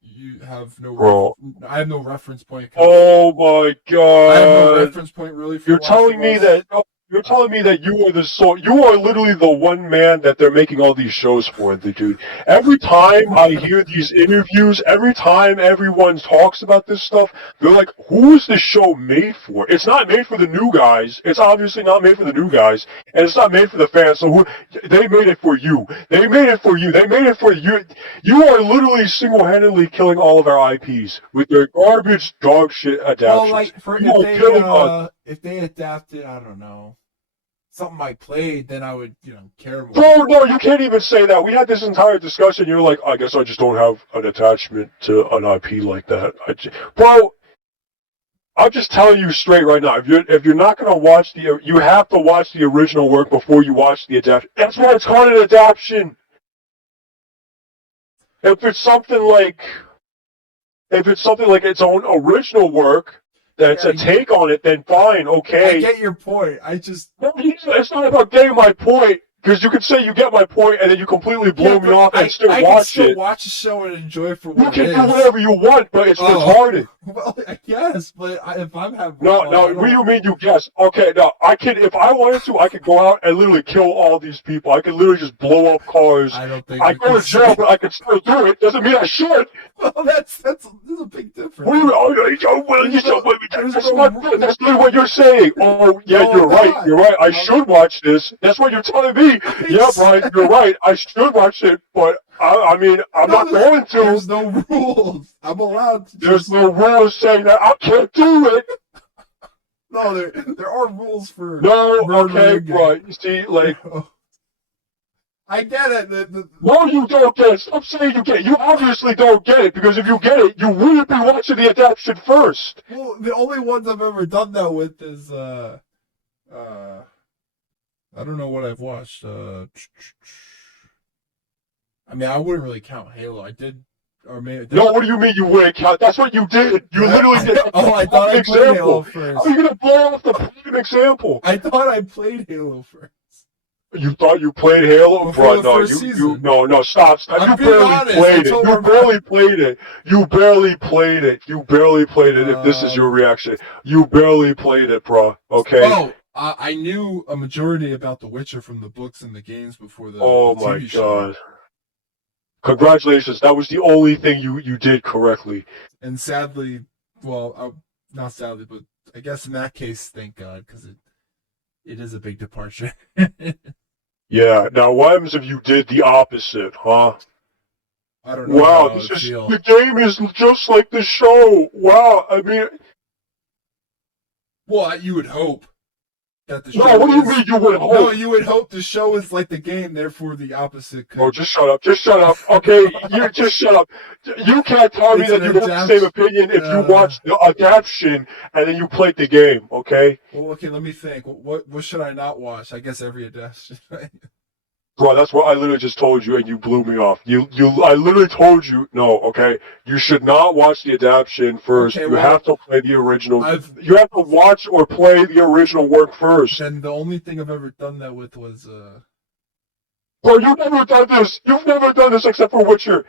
you have no Bro. I have no reference point. Oh my I have no god. reference point really for You're The Last of telling me Us. that you're telling me that you are you are literally the one man that they're making all these shows for, the dude. Every time I hear these interviews, every time everyone talks about this stuff, they're like, "Who is this show made for?" It's not made for the new guys. It's obviously not made for the new guys, and it's not made for the fans. So they made it for you. They made it for you. They made it for you. You are literally single-handedly killing all of our IPs with their garbage dog shit Well, adaptations. like for You are killing us. if they adapted, I don't know, something I played, then I would care more. Bro, no, you can't even say that. We had this entire discussion. You're like, I guess I just don't have an attachment to an IP like that. Bro, I'm just telling you straight right now. If you're not gonna watch you have to watch the original work before you watch the adaptation. That's why it's called an adaptation. If it's something like, if it's something like its own original work, that's Yeah, a take on it, then fine, okay. I get your point. I just No, it's not about getting my point, because you could say you get my point and then you completely blow me off and still I can watch still it. watch a show and enjoy it for You what can it do is. whatever you want, but it's retarded. Well, I guess, but if I'm having No, fun, no, what do you mean you guess? Okay, no, I could, if I wanted to, I could go out and literally kill all these people. I could literally just blow up cars. I don't think I we go to can jail, say. but I could still do it. Doesn't mean I should. Well, there's a big difference. What do you mean? Oh, that's no- that's not what you're saying. Oh, yeah, No, you're I'm right. not. You're right. I should watch this. That's what you're telling me. Yeah, Brian, you're right. I should watch it, but I mean, I'm not going to. There's no rules. I'm allowed to. There's no rules saying that I can't do it. No, there are rules for. No, okay, murdering right. You see, like, I get it. no, you don't get it. Stop saying you get it. You obviously don't get it, because if you get it, you wouldn't be watching the adaptation first. Well, the only ones I've ever done that with is I don't know what I've watched. I mean, I wouldn't really count Halo. I did, or maybe. No, what do you mean you wouldn't count? That's what you did. You literally did. Oh, I thought I played Halo first. How are you gonna blow off the prime example? I thought I played Halo first. You thought you played Halo? Before Bro, the no, first season. no, stop. I'm You being barely honest, played it. I told You her- barely played it. You barely played it. You barely played it, if this is your reaction. You barely played it, bro. Okay? Oh, I knew a majority about The Witcher from the books and the games before the Oh the my TV show. god. Congratulations. That was the only thing you did correctly. And sadly, well, not sadly, but I guess in that case, thank God, because it is a big departure. Yeah. Now, what happens if you did the opposite, huh? I don't know Wow, how this I is feel. the game is just like the show. Wow, I mean, Well, you would hope that the show. no, what do you is- mean you would hope? No, you would hope the show is like the game, therefore the opposite could. Oh, just shut up. Just shut up. Okay, you just shut up. You can't tell me It's that an you have the same opinion if you watch the adaptation and then you played the game, okay? Well, okay, let me think. What should I not watch? I guess every adaptation. Bro, that's what I literally just told you and you blew me off. I literally told you, no, okay? You should not watch the adaptation first. Okay, you well, have to play the original. I've- You have to watch or play the original work first. And the only thing I've ever done that with was Bro, you've never done this. You've never done this except for Witcher.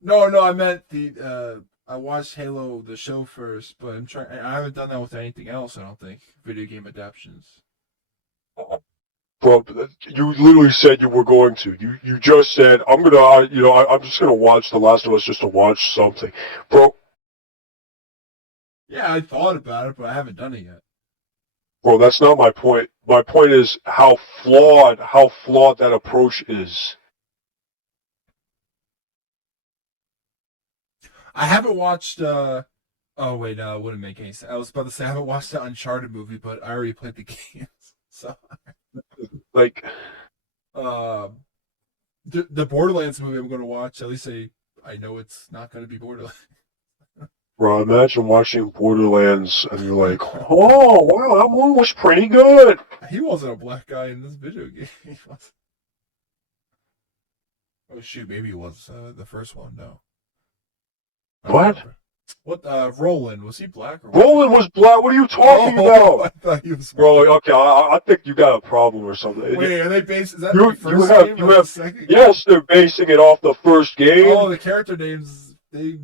No, I meant the I watched Halo the show first, but I haven't done that with anything else. I don't think video game adaptations. Bro, you literally said you were going to. You just said, I'm gonna, I'm just gonna watch The Last of Us just to watch something. Bro, Yeah, I thought about it, but I haven't done it yet. bro, that's not my point. My point is how flawed that approach is. I haven't watched. Oh wait, no, it wouldn't make any sense. I was about to say I haven't watched the Uncharted movie, but I already played the games. So, Like, um, the Borderlands movie I'm going to watch. At least I know it's not going to be Borderlands. bro, imagine watching Borderlands and you're like, oh wow, that one was pretty good. He wasn't a black guy in this video game. He was. Oh shoot, maybe he was the first one. No. I don't What? remember. What? Roland, was he black or white? Roland was black. What are you talking Oh, I about, thought he was. bro? Okay, I think you got a problem or something. Wait, are they based? Is that You- the first you have- game you or the have- second? Yes, they're basing it off the first game. Oh, the character names they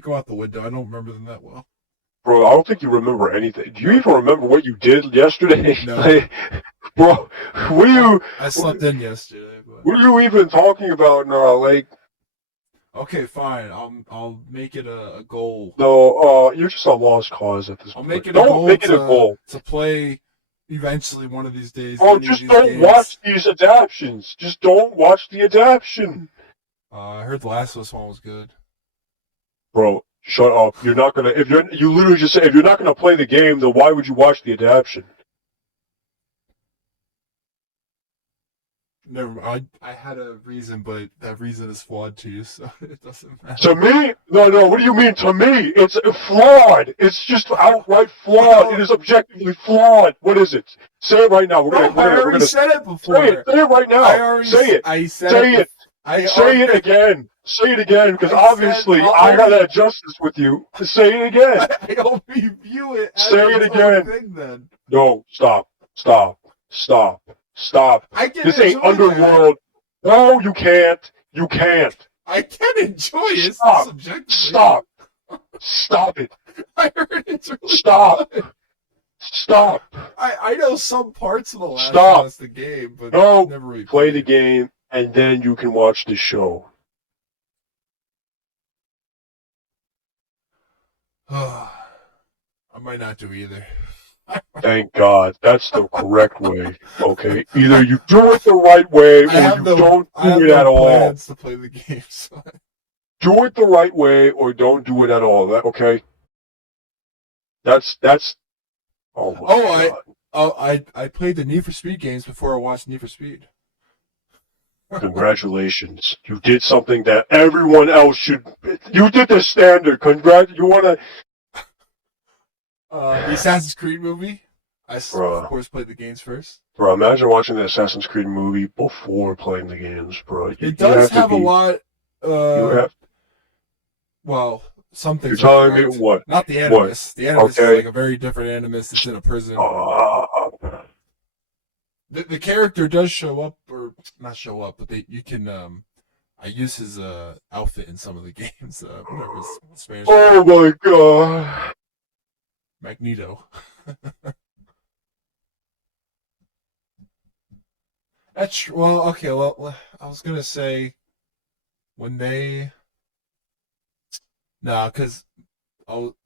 go out the window. I don't remember them that well. Bro, I don't think you remember anything. Do you even remember what you did yesterday? No. Like, bro, what are you? I slept in yesterday, but What are you even talking about now? Like, okay, fine. I'll make it a goal. no, you're just a lost cause at this I'll point. make it a Don't goal make it a goal. to play eventually one of these days. Bro, any of just these don't games. watch these adaptions. Just don't watch the adaption. I heard the Last of Us one was good. Bro, shut up. You're not gonna. You literally just say if you're not gonna play the game, then why would you watch the adaptation? Never. I had a reason, but that reason is flawed too, so it doesn't matter. To me, no. What do you mean to me? It's flawed. It's just outright flawed. It is objectively flawed. What is it? Say it right now. I already said it before. Say it right now. I already say it. I said Say it. Say it again. Say it again, because obviously I gotta adjust this with you. Say it again. I don't review it. Say it its again. own thing, then. No, stop. I can This enjoy ain't Underworld. No, you can't. You can't. I can enjoy it. Stop. Subjectively. Stop. Stop it. I heard it's really Stop. good. Stop. I know some parts of the Last Stop. of Us, the game, but No. never really Play played the game, and then you can watch the show. I might not do either. Thank God. That's the correct way. Okay? Either you do it the right way, or you don't do it at all. Plans to play the game, so. Do it the right way, or don't do it at all. That okay? That's. Oh my God. I played the Need for Speed games before I watched Need for Speed. Congratulations. You did something that everyone else should. You did the standard. You want to. The Assassin's Creed movie. Bruh. Of course, played the games first. Bro, imagine watching the Assassin's Creed movie before playing the games, bro. It does have a lot. Well, some You're things. telling me what? Not the Animus. The Animus Okay. is like a very different Animus. It's in a prison. The character does show up, or not show up, but you can. I use his outfit in some of the games. Whatever his Spanish. Oh my God. Magneto. That's well. Okay. Well, I was gonna say when they. Nah, because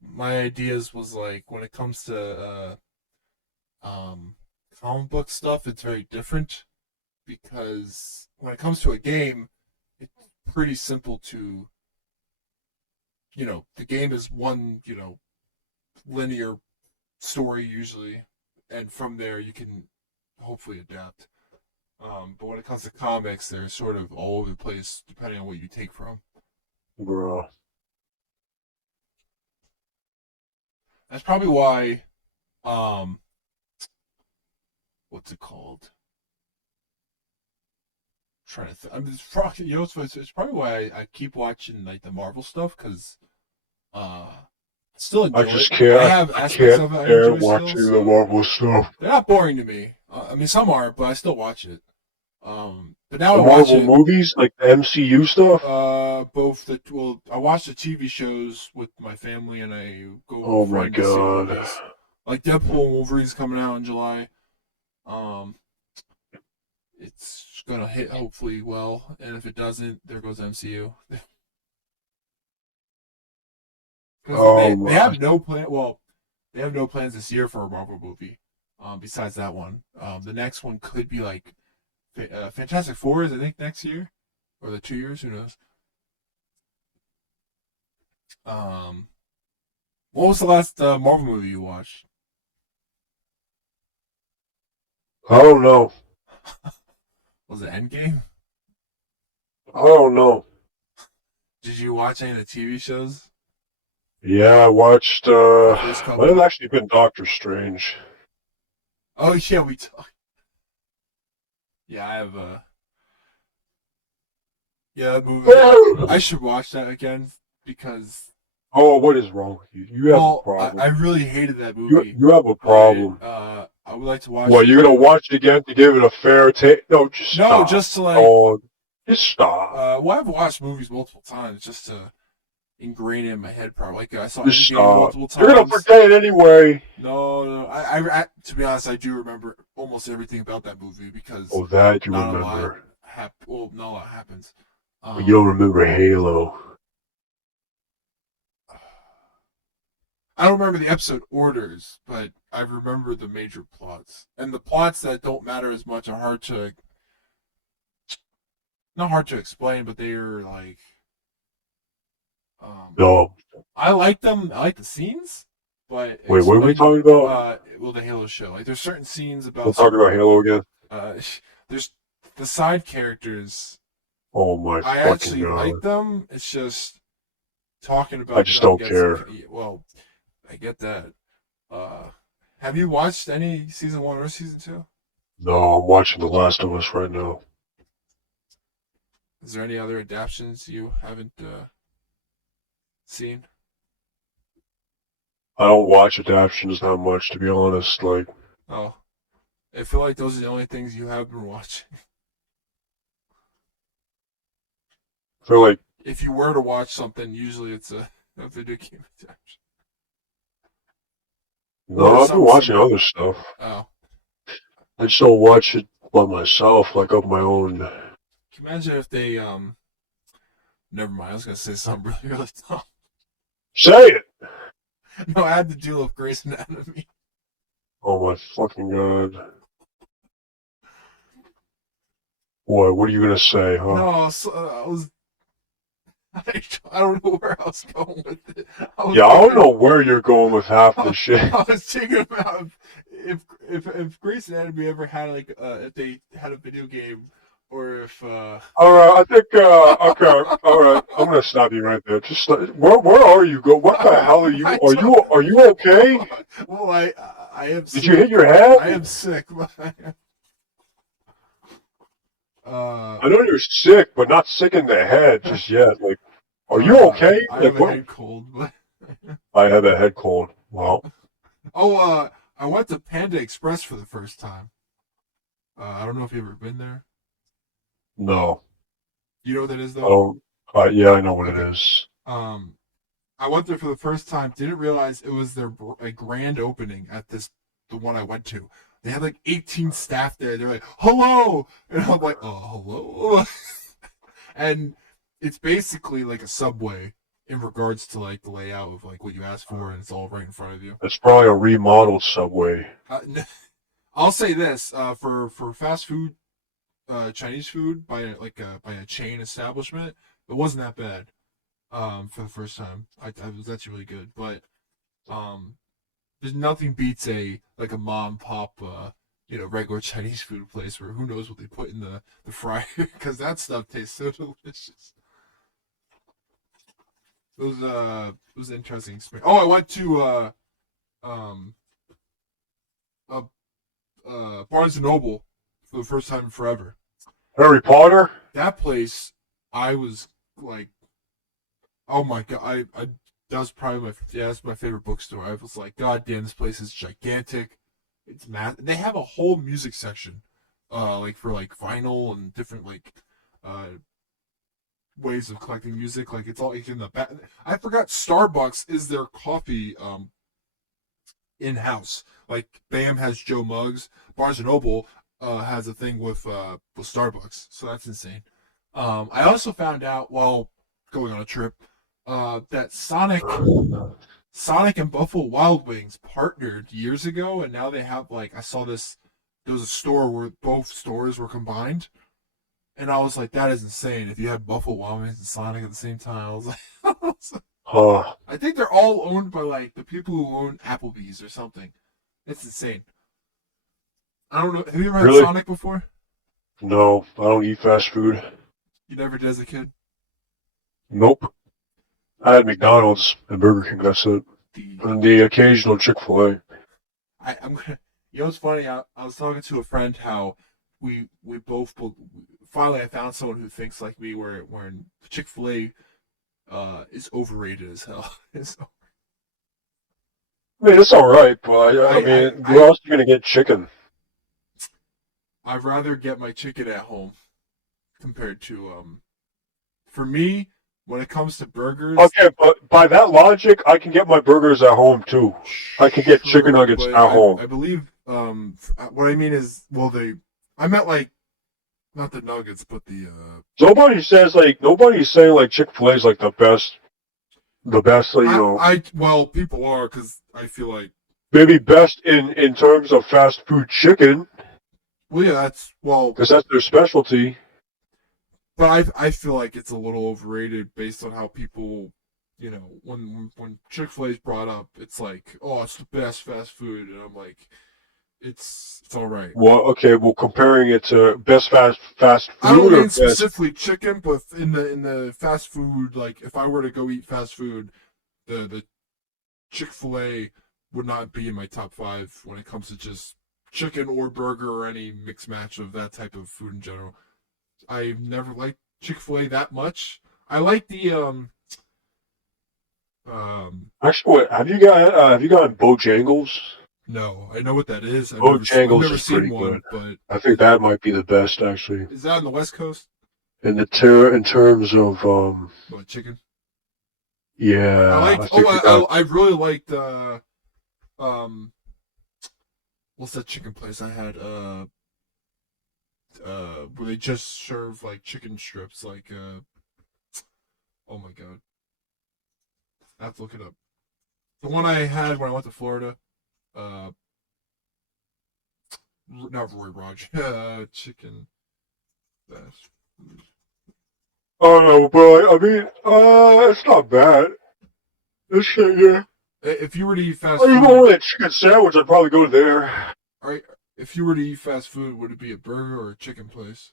my ideas was like when it comes to comic book stuff, it's very different because when it comes to a game, it's pretty simple to. The game is one linear story usually, and from there you can hopefully adapt. But when it comes to comics, they're sort of all over the place depending on what you take from. Bro. That's probably why, what's it called? I'm trying to think. I mean, it's probably why I keep watching like the Marvel stuff because, I still enjoy I just it. can't. I have I aspects can't of it I bear enjoy watching still, the so Marvel stuff. they're not boring to me. I mean, some are, but I still watch it. But now The I watch Marvel it. movies, like the MCU stuff. Both I watch the TV shows with my family, and I go. Oh my to see God. movies. Like Deadpool and Wolverine's coming out in July. It's gonna hit hopefully well, and if it doesn't, there goes MCU. They have no plan. Well, they have no plans this year for a Marvel movie. Besides that one, the next one could be like Fantastic Four. I think next year, or the 2 years. Who knows? Um, what was the last Marvel movie you watched? I don't know. Was it Endgame? I don't know. Did you watch any of the TV shows? Yeah, I watched, The first might have couple? actually been Doctor Strange. Oh yeah, we talked. Yeah, I have. Yeah, that movie. I should watch that again because, Oh, what is wrong with you? You have a well, I problem. really hated that You movie, you have a but problem. I would like to watch What, it you're gonna again. watch it again to give it a fair take? No, just No, stop. just to like, Oh, just stop. well, I've watched movies multiple times just to ingrain it in my head. Probably like I saw Just Endgame stop. multiple You're gonna times. forget it anyway. No, no, to be honest, I do remember almost everything about that movie because Oh, that you not a lot remember. well, not a lot happens. But you don't Um, remember Halo. I don't remember the episode orders, but I remember the major plots. And the plots that don't matter as much are hard to not hard to explain, but they're like um No. I like them. I like the scenes, but Wait, what are we explaining talking about? well the Halo show. Like there's certain scenes We're about talking certain about Halo again? uh there's the side characters. Oh my I fucking actually god. like them. It's just talking I about just them don't gets care. well, I get that. Uh have you watched any season 1 or season 2? No, I'm watching The Last of Us right now. Is there any other adaptations you haven't seen? I don't watch adaptions that much, to be honest. Like, Oh, I feel like those are the only things you have been watching. I feel like, If you were to watch something, usually it's a video game adaptation or no, I've been something watching similar. other stuff. Oh, I just don't watch it by myself, like of my own. can you imagine if they Never mind. I was gonna say something really really dumb. Say it! No, I had to deal with Grey's Anatomy. Oh my fucking god. What are you gonna say, huh? No, so, I was. I don't know where I was going with it. I was Yeah, I don't thinking. know where you're going with half the shit. I was thinking about if Grey's Anatomy ever had like if they had a video game or if Alright, I think, okay, alright, I'm gonna stop you right there. Just, where are you go? What the hell are you, I don't, are you okay? well I am Did you hit sick. your I am head? sick. uh I know you're sick, but not sick in the head just yet. Like, are you okay? I have Like, a what? head cold, but I have a head cold. Well, oh I went to Panda Express for the first time. I don't know if you've ever been there. no, You know what that is I though? don't. Yeah, I know what it Okay. is. Um I went there for the first time. Didn't realize it was their a grand opening at the one I went to. They had like 18 staff there. They're like, "Hello," and I'm like, "Oh, hello." And it's basically like a subway in regards to like the layout of like what you asked for, and it's all right in front of you. It's probably a remodeled subway. Uh, I'll say this: for fast food, Chinese food by a chain establishment, it wasn't that bad. For the first time, I was actually really good, but um there's nothing beats a mom and pop regular Chinese food place where who knows what they put in the fryer because that stuff tastes so delicious. It was an interesting experience. Oh, I went to um uh, Barnes and Noble for the first time in forever. Harry Potter? That place, I was like, oh my god, I that's probably that's my favorite bookstore. I was like, God damn, this place is gigantic. It's massive. They have a whole music section, like for like vinyl and different like uh ways of collecting music. Like it's all like in the back. I forgot Starbucks is their coffee in house. Like Bam has Joe Muggs. Barnes and Noble has a thing with Starbucks. So that's insane. I also found out while going on a trip that Sonic and Buffalo Wild Wings partnered years ago, and now they have like I saw this. There was a store where both stores were combined, and I was like, that is insane. If you had Buffalo Wild Wings and Sonic at the same time, I was like, Huh. I think they're all owned by like the people who own Applebee's or something. It's insane. I don't know. Have you ever had Really? Sonic before? No, I don't eat fast food. You never did as a kid. Nope. I had McDonald's and Burger King. That's it. The And the occasional Chick-fil-A. I'm gonna. You know what's funny? I was talking to a friend how we both finally I found someone who thinks like me where Chick-fil-A is overrated as hell. So, I mean, it's all right, but I mean, where else are you gonna get chicken? I'd rather get my chicken at home compared to for me when it comes to burgers. Okay, but by that logic, I can get my burgers at home too. I can get chicken nuggets at home. I believe what I mean is I meant like not the nuggets but the Nobody's saying like Chick-fil-A is like the best, you know, well people are because I feel like maybe best in terms of fast food chicken, well yeah that's well because that's their specialty. but I feel like it's a little overrated based on how people you know when Chick-fil-A is brought up it's like oh it's the best fast food and I'm like it's all right. Well, okay, well, comparing it to best fast I don't food or mean best. specifically chicken, but in the fast food, like if I were to go eat fast food, the Chick-fil-A would not be in my top five when it comes to just chicken or burger or any mixed match of that type of food in general. I've never liked Chick-fil-A that much. I like the Actually, wait, have you gotten Bojangles? no, I know what that is. I've Bojangles never is seen pretty one, good. but I think that might be the best actually. is that on the West Coast? In terms of What chicken? I yeah, I liked. think they got I really liked. Um, what's that chicken place I had? Where they just serve like chicken strips. Like, oh my god, I have to look it up. The one I had when I went to Florida. Uh, not Roy Rogers. Chicken fast food. oh no, but I mean, it's not bad. This shit, yeah. If you were to eat fast I even food, want a chicken sandwich. I'd probably go there. all right. If you were to eat fast food, would it be a burger or a chicken place?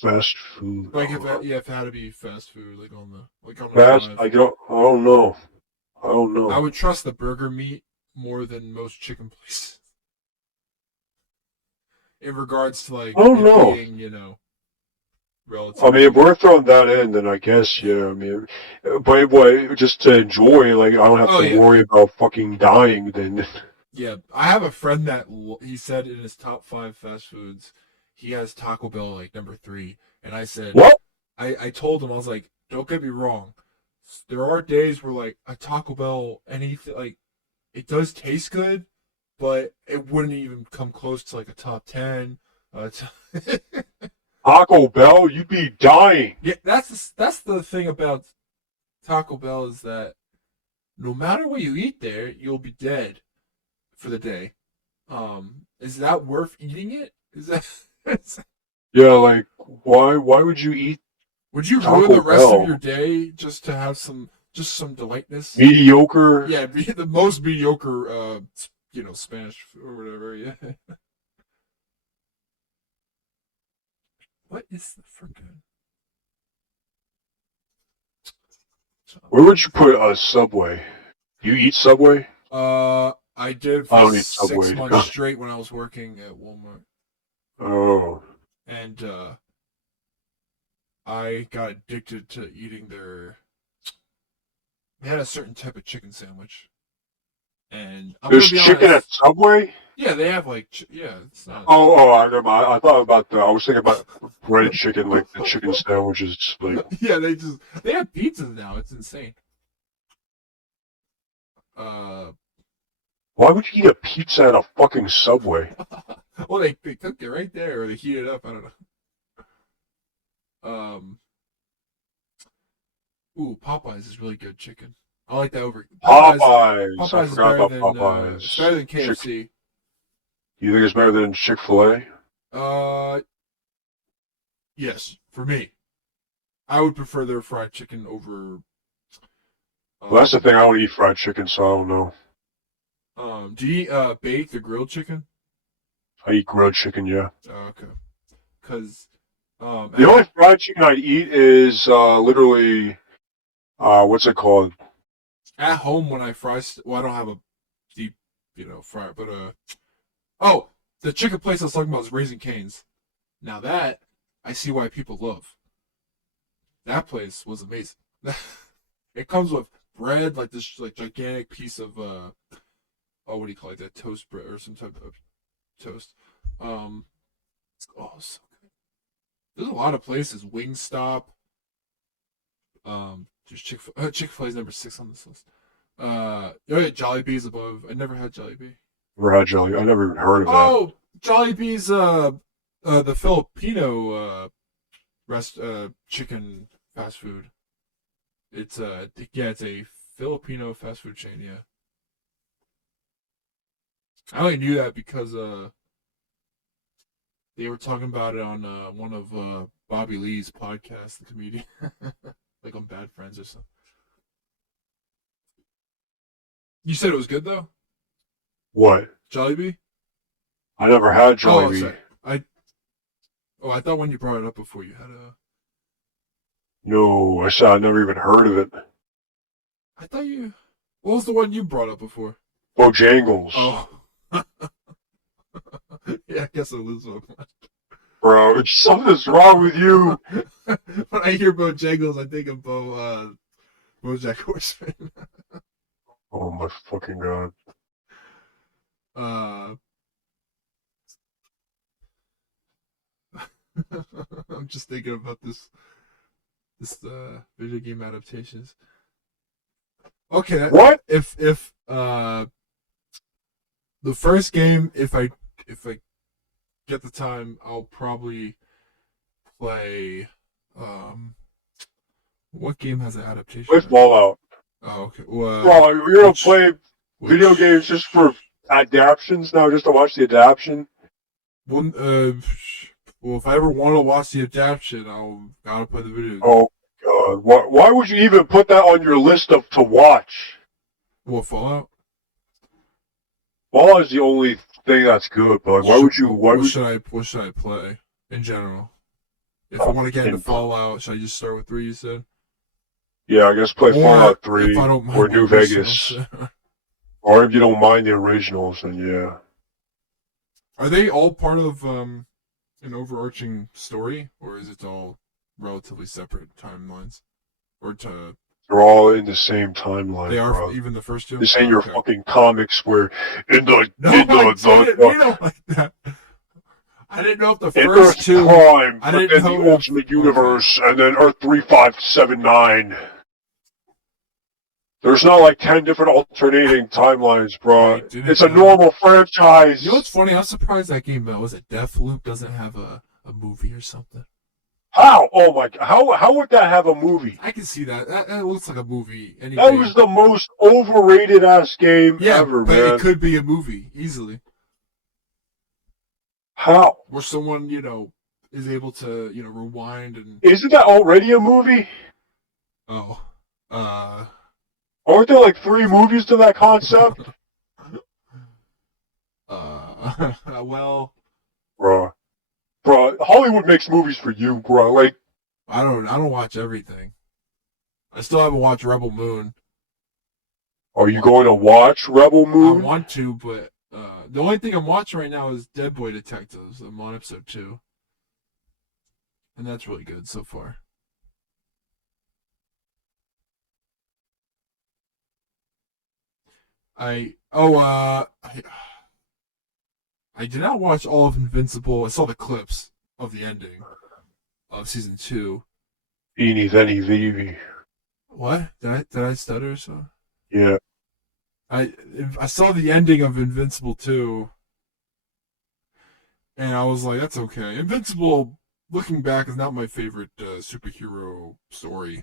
Fast food. Like if it had to be fast food, like on the Fast. drive. I don't know. I don't I know. would trust the burger meat more than most chicken places in regards to like I don't it know. being, I mean, if relatively. we're throwing that in, then I guess, yeah. I mean, but just to enjoy, like, I don't have Oh to yeah, worry about fucking dying. Then, yeah. I have a friend that he said in his top five fast foods, he has Taco Bell like number three, and I said, what? I told him I was like, don't get me wrong, there are days where like a Taco Bell anything like it does taste good, but it wouldn't even come close to like a top 10. Taco Bell? You'd be dying. Yeah, that's the thing about Taco Bell is that no matter what you eat there, you'll be dead for the day. Is that worth eating it? Is that Yeah, like, why would you eat would you ruin Taco the rest of Bell? your day just to have some delightness? Mediocre. Yeah, be the most mediocre Spanish or whatever. Yeah. What is the freaking? Where would you put a Subway? You eat Subway? I did I for don't eat 6 months Subway. straight when I was working at Walmart, Oh. and I got addicted to eating their. They had a certain type of chicken sandwich, and I'm There's gonna be chicken at honest. Subway? Yeah, they have like yeah, it's not. Never mind. I thought about I was thinking about breaded chicken, like the chicken sandwiches. Like, Yeah, they have pizzas now. It's insane. Uh, why would you eat a pizza at a fucking Subway? well, they cook it right there, or they heat it up. I don't know. Ooh, Popeyes is really good chicken. I like that over Popeyes. I Popeyes is forgot better about than it's Popeyes. better than KFC. You think it's better than Chick-fil-A? Uh, yes, for me. I would prefer their fried chicken over. Well, that's the thing. I don't eat fried chicken, so I don't know. Do you eat baked or grilled chicken? I eat grilled chicken, yeah. Oh, okay. Because The only fried chicken I eat is literally what's it called? at home when I fry. Well, I don't have a deep, fryer, but oh, the chicken place I was talking about is Raising Cane's. Now that I see why people love. That place was amazing. It comes with bread, like this, like gigantic piece of what do you call it? That toast bread or some type of toast. Um, so good. There's a lot of places. Wingstop. There's Chick-fil-A's number 6 on this list. Oh yeah, Jollibee's above. I never had Jollibee. Never had jelly. I never even heard of that. Oh, Jollibee's the Filipino chicken fast food. It's it's a Filipino fast food chain, yeah. I only knew that because they were talking about it on one of Bobby Lee's podcasts, the comedian. Like on Bad Friends or something. You said it was good though? What? Jollibee? I never had Oh, Jollibee. sorry. I thought when you brought it up before you had a. No, I said I never even heard of it. I thought you. What was the one you brought up before? Bojangles. Oh. Yeah, I guess it was one. Bro, something's wrong with you. When I hear Bojangles, I think of BoJack Horseman. Oh my fucking god. I'm just thinking about this video game adaptations. Okay, What? If the first game, if I get the time, I'll probably play. What game has an adaptation? Play Fallout. Oh, okay. Well, Bro, you're gonna play video games just for adaptions now, just to watch the adaptation? Well, if I ever want to watch the adaptation, I'll gotta play the video game. Oh god, why would you even put that on your list of to watch? What, Fallout? Fallout is the only thing that's good, but like, why would you? What should I play in general? If I want to get into Fallout, should I just start with 3? You said. Yeah, I guess play Fallout 3 if I don't mind or the New originals. Vegas. Or if you don't mind the originals, then yeah. Are they all part of an overarching story, or is it all relatively separate timelines? Or They're all in the same timeline. they are, bro. even the first two? This ain't your fucking comics where in the we don't like that. I didn't know if the in first Earth two. Prime, I but didn't then know the Ultimate Universe, and then Earth 3579. There's not like 10 different alternating timelines, bro. It's a normal franchise. You know what's funny? I'm surprised that game, was it Deathloop, doesn't have a movie or something. How? Oh my god. How would that have a movie? I can see that. That looks like a movie. That was the most overrated ass game ever, but man. it could be a movie, easily. How? Where someone, is able to, rewind and... Isn't that already a movie? Oh. Aren't there like 3 movies to that concept? Well... Bro, Hollywood makes movies for you, bro. Like... I don't watch everything. I still haven't watched Rebel Moon. Are you going to watch Rebel Moon? I want to, but the only thing I'm watching right now is Dead Boy Detectives. I'm on episode 2. And that's really good so far. I did not watch all of Invincible. I saw the clips of the ending of season 2. Eeny, Venny, Vivi. What? Did I stutter or something? Yeah. I saw the ending of Invincible 2, and I was like, that's okay. Invincible, looking back, is not my favorite superhero story.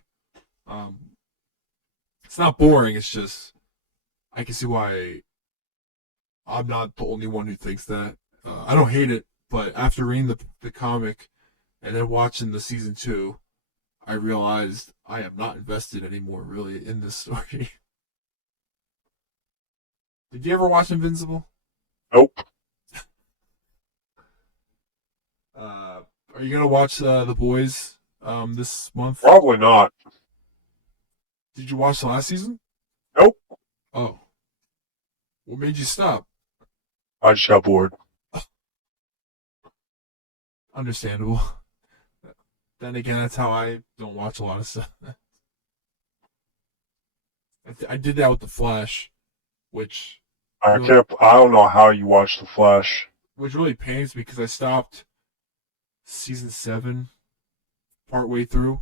It's not boring, it's just, I can see why I'm not the only one who thinks that. I don't hate it, but after reading the comic and then watching the season 2, I realized I am not invested anymore, really, in this story. Did you ever watch Invincible? Nope. Are you gonna watch The Boys this month? Probably not. Did you watch the last season? Nope. Oh, what made you stop? I just got bored. Understandable. Then again, that's how I don't watch a lot of stuff. I did that with The Flash, which I really, can't. I don't know how you watch The Flash. which really pains me because I stopped season 7 partway through,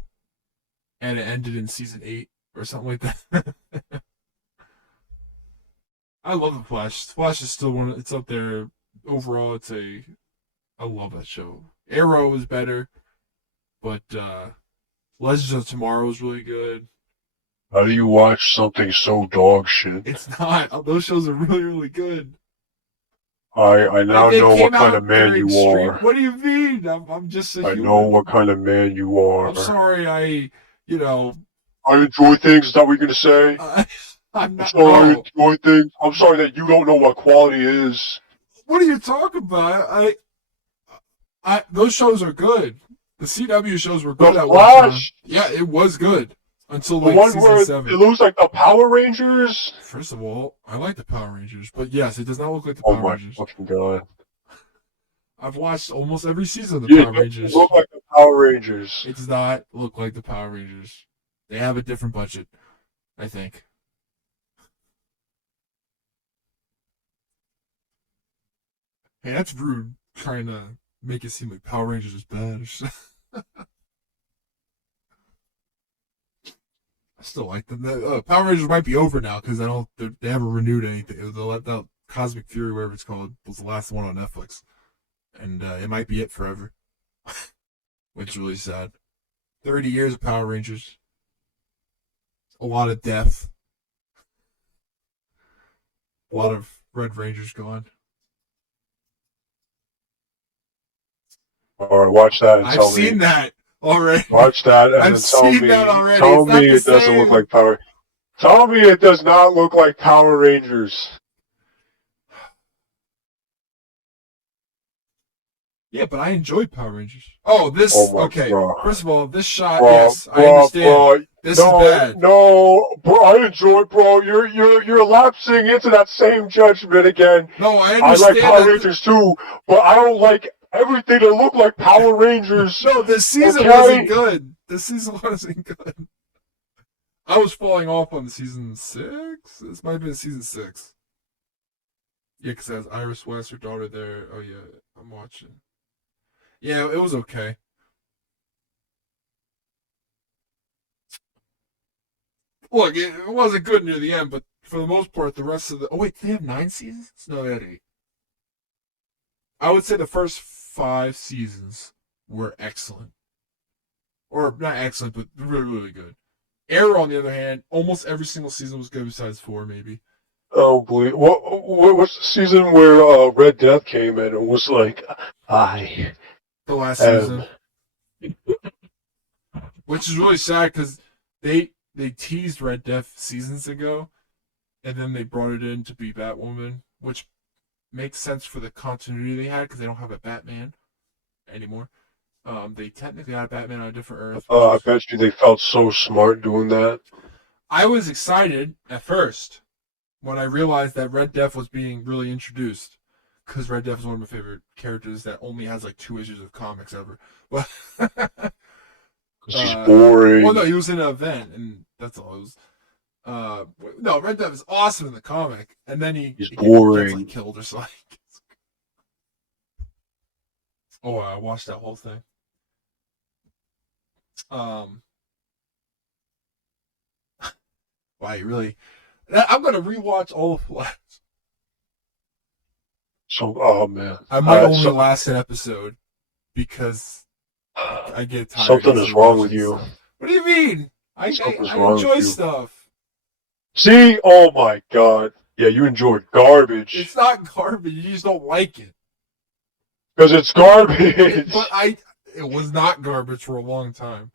and it ended in season 8 or something like that. I love The Flash. The Flash is still one. It's up there overall. I love that show. Arrow is better, but Legends of Tomorrow is really good. How do you watch something so dog shit? It's not. Those shows are really, really good. I now They know came what kind out of man you extreme. are. What do you mean? I'm just a I human. know what kind of man you are. I'm sorry. I enjoy things. Is that what you're gonna say? I'm I'm not. sorry I No. enjoy things. I'm sorry that you don't know what quality is. What are you talking about? Those shows are good. The CW shows were good The at one time. Flash? Yeah, it was good until The like one season where 7. it looks like the Power Rangers? First of all, I like the Power Rangers, but yes, it does not look like the Oh Power my Rangers. fucking god. I've watched almost every season of the Yeah, Power it Rangers. look like the Power Rangers. It does not look like the Power Rangers. They have a different budget, I think. Hey, that's rude. Trying to make it seem like Power Rangers is bad. I still like them. Power Rangers might be over now because they haven't renewed anything. That Cosmic Fury, whatever it's called, was the last one on Netflix, and it might be it forever, which is really sad. 30 years of Power Rangers, a lot of death, a lot of Red Rangers gone. Alright, watch that and I've tell seen me. that already. Watch that and I've then tell seen me. that already. Tell It's not me the it doesn't look same. like Power. Tell me it does not look like Power Rangers. Yeah, but I enjoyed Power Rangers. Oh, this okay. Bro. First of all, this shot. Bro, Yes, I bro, understand. bro, This no, is bad. No, bro, I enjoy it, bro. You're lapsing into that same judgment again. No, I I understand. like Power Rangers too, but I don't like everything to look like Power Rangers. No, this season okay? wasn't good. This season wasn't good. I was falling off on season 6. This might have been season 6. Yeah, because it has Iris West, her daughter there. Oh, yeah, I'm watching. Yeah, it was okay. Look, it wasn't good near the end, but for the most part, the rest of the... Oh, wait, they have 9 seasons? No, they had 8. I would say the first 5 seasons were excellent. Or, not excellent, but really, really good. Arrow, on the other hand, almost every single season was good besides 4, maybe. Oh, boy. What's the season where Red Death came in and was like, I The last season. Which is really sad because they teased Red Death seasons ago, and then they brought it in to be Batwoman, which makes sense for the continuity they had because they don't have a Batman anymore. They technically had a Batman on a different Earth. I bet you they felt so smart doing that. I was excited at first when I realized that Red Death was being really introduced, because Red Death is one of my favorite characters that only has like 2 issues of comics ever. But He's boring. Well, no, he was in an event, and that's all it was. No, Red Death is awesome in the comic, and then He's he boring. gets like killed or something. Oh, I watched that whole thing. Wow, you really? I'm gonna rewatch all of Flash. So, oh man, I might only last an episode because I get tired. Something is wrong with you. Stuff. What do you mean? I enjoy stuff. See? Oh my god. Yeah, you enjoy garbage. It's not garbage. You just don't like it. Because it's garbage. But it was not garbage for a long time.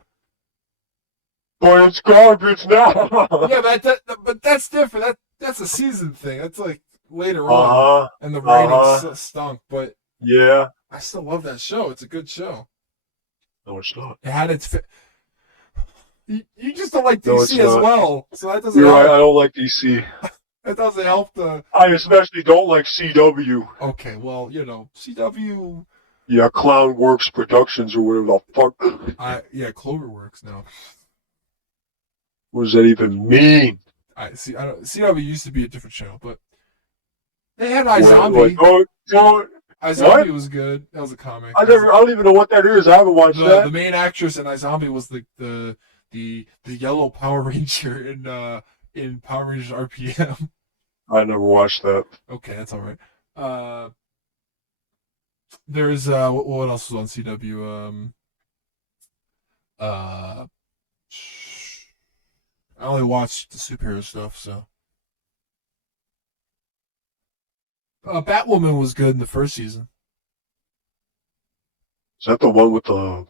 but it's garbage now. Yeah, but that's different. That's a season thing. That's like later on, and the ratings stunk. But yeah, I still love that show. It's a good show. no, it's not. It had its. You just don't like No, DC as well, so that doesn't. You're help. right. I don't like DC. It doesn't help the. I especially don't like CW. Okay, well, CW. Yeah, Clownworks Productions or whatever the fuck. Yeah, Cloverworks now. What does that even mean? I don't. CW used to be a different show, but they had iZombie. iZombie was good. That was a comic. I don't even know what that is. I haven't watched that. The main actress in iZombie was the yellow Power Ranger in Power Rangers RPM. I never watched that. Okay, that's all right. There's what else was on CW? I only watched the superhero stuff, so. Batwoman was good in the first season. Is that the one with the?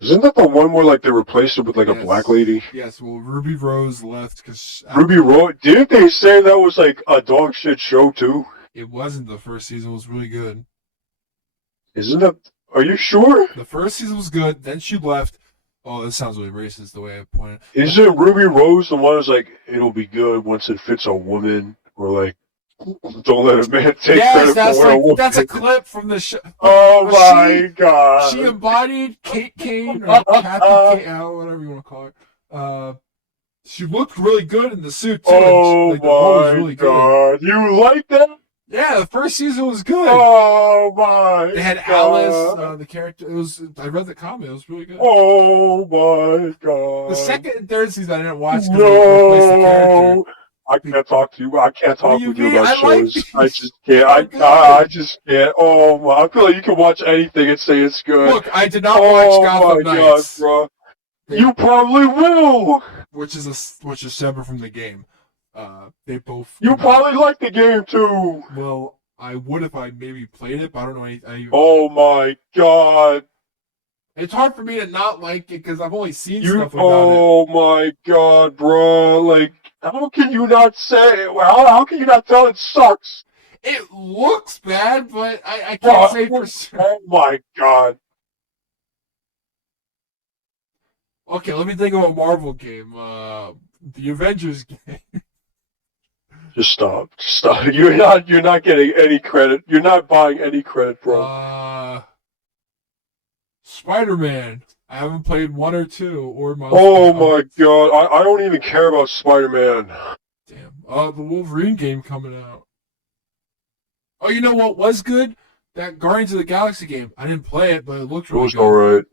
Isn't that the one where like they replaced it with like a black lady? Yes. Well, Ruby Rose left because Ruby Rose. Didn't they say that was like a dog shit show too? It wasn't. The first season was really good. Isn't that? Are you sure? The first season was good. Then she left. Oh, this sounds really racist the way I point it. Isn't Ruby Rose the one who's like, it'll be good once it fits a woman, or like, don't let a man take credit for a woman? That's a clip from the show. Oh my god! She embodied Kate Kane or Kathy Kane, whatever you want to call her. She looked really good in the suit too. Oh my god! Good. You like that? Yeah, the first season was good. Oh my! They had Alice, the character. I read the comic. It was really good. Oh my god! The second and third season I didn't watch because they replaced the character. I can't talk to you. I can't talk with you about shows. I just can't. I just can't. Oh my! I feel like you can watch anything and say it's good. Look, I did not watch Gotham Knights. God, bro. You probably will. Which is separate from the game. They both. You probably like the game too. Well, I would if I maybe played it, but I don't know anything. Oh my god! It's hard for me to not like it because I've only seen stuff about it. Oh my god, bro! Like, how can you not say? How can you not tell it sucks? It looks bad, but I can't say for sure. Oh my god! Okay, let me think of a Marvel game. The Avengers game. Just stop. You're not getting any credit. You're not buying any credit, bro. Spider-Man. I haven't played 1 or 2 or my. Oh my god! I don't even care about Spider-Man. Damn. The Wolverine game coming out. Oh, you know what was good? That Guardians of the Galaxy game. I didn't play it, but it looked really good. It was alright.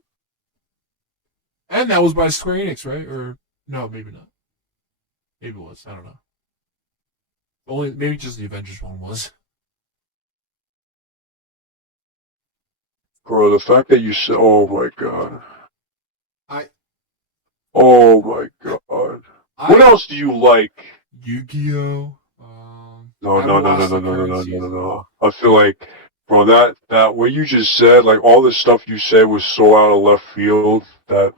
And that was by Square Enix, right? Or no, maybe not. Maybe it was. I don't know. Maybe just the Avengers one was. Bro, the fact that you said, oh my god. Oh my god. What else do you like? Yu-Gi-Oh. No. I feel like, bro, that what you just said, like all the stuff you said was so out of left field that.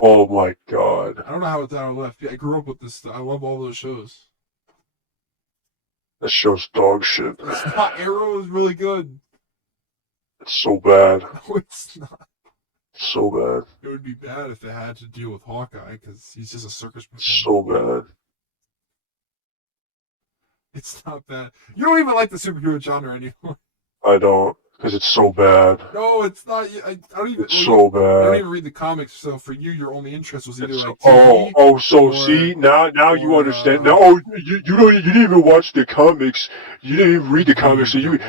Oh my god. I don't know how it's out of left. I grew up with this stuff. I love all those shows. That show's dog shit. It's not. Arrow is really good. It's so bad. No, it's not. It's so bad. It would be bad if it had to deal with Hawkeye, because he's just a circus performer. It's so bad. It's not bad. You don't even like the superhero genre anymore. I don't, because it's so bad. No, it's not. I don't even. It's so bad. I don't even read the comics, so for you, your only interest was either like TV see now you understand. Now, you didn't even watch the comics. You didn't even read the comics, so you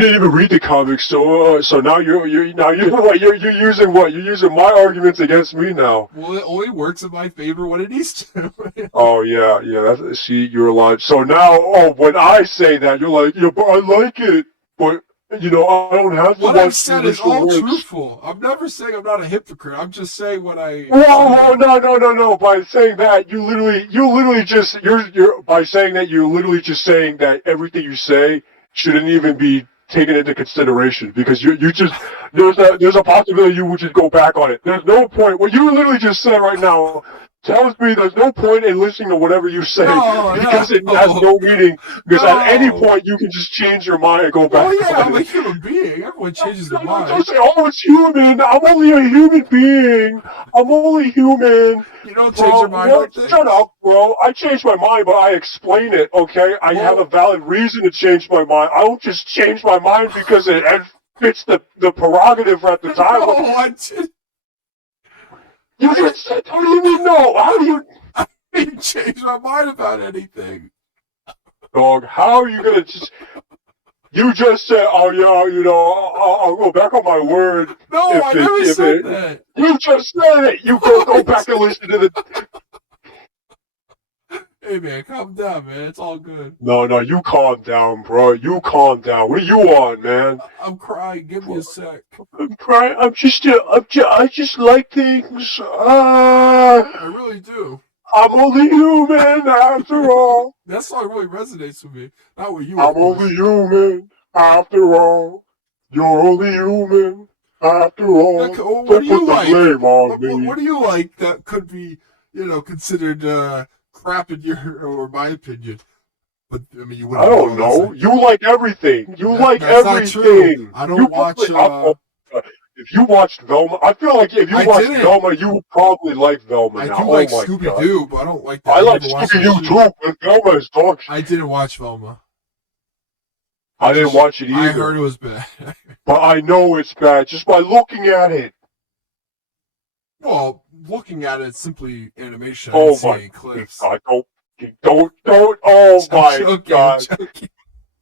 didn't even read the comics. So now you're using what? You're using my arguments against me now. Well, it only works in my favor when it needs to. Oh yeah. See, you're alive. So now, when I say that, you're like, yeah, but I like it, but. I don't have to what watch I've said is all truthful. I'm never saying I'm not a hypocrite. I'm just saying what I. Whoa, no. By saying that, you literally just you're by saying that you're literally just saying that everything you say shouldn't even be taken into consideration because you just there's a possibility you would just go back on it. There's no point. What you literally just said right now tells me there's no point in listening to whatever you say because it has no meaning. Because at any point you can just change your mind and go back. Oh yeah, on I'm a it. human being. Everyone changes their mind. Don't say, "Oh, it's human." I'm only a human being. I'm only human. You don't change your mind. What? Shut up, bro. I change my mind, but I explain it. Okay, I have a valid reason to change my mind. I don't just change my mind because it fits the prerogative at the time. No, I didn't. You just said, I don't even know. How do you? I didn't change my mind about anything. Dog, how are you gonna just? You just said, "Oh yeah, I'll go back on my word." No, I never said that. You just said it. You go back and listen to the. Hey man, calm down, man. It's all good. No, you calm down, bro. You calm down. What are you on, man? I'm crying. Give me a sec. I'm crying. I just like things. I really do. I'm only human after all. That song really resonates with me. Not with you. I'm only human after all. You're only human after all. Okay, well, Don't put the blame on me. What do you like that could be, considered crap in your or my opinion? But I mean, you wouldn't. I don't know. You like everything. That's everything. Not true. I don't watch. If you watched Velma, I feel like if you watched Velma, you would probably like Velma. I do like Scooby Doo, but I don't like that. I like Scooby Doo too, but Velma is dog shit. I didn't watch Velma. I didn't watch it either. I heard it was bad. But I know it's bad just by looking at it. Well, looking at it, it's simply animation. Oh my clips. God! Don't! Oh my God!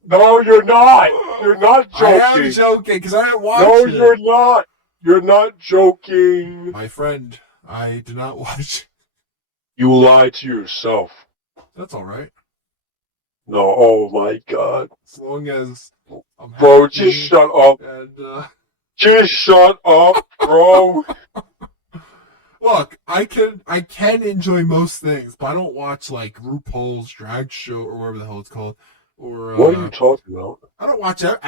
No, you're not. You're not joking. I am joking because I didn't watch it. No, you're not. You're not joking. My friend, I did not watch. You lied to yourself. That's all right. No, oh my God. As long as I'm bro, happy just shut up. And, just shut up, bro. Look, I can enjoy most things, but I don't watch like RuPaul's drag show or whatever the hell it's called. Or what are you talking about? I don't watch it.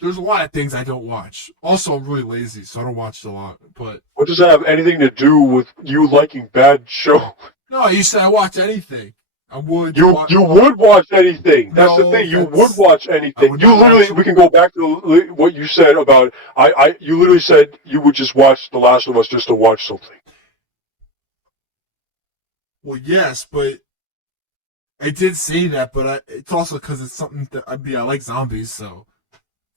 There's a lot of things I don't watch. Also, I'm really lazy, so I don't watch it a lot. But what does that have anything to do with you liking bad show? No, you said I watch anything. I would. You would watch anything. That's the thing. You would watch anything. You literally. We can go back to what you said about. You literally said you would just watch The Last of Us just to watch something. Well, yes, but I did say that. But it's also because it's something that I like zombies, so.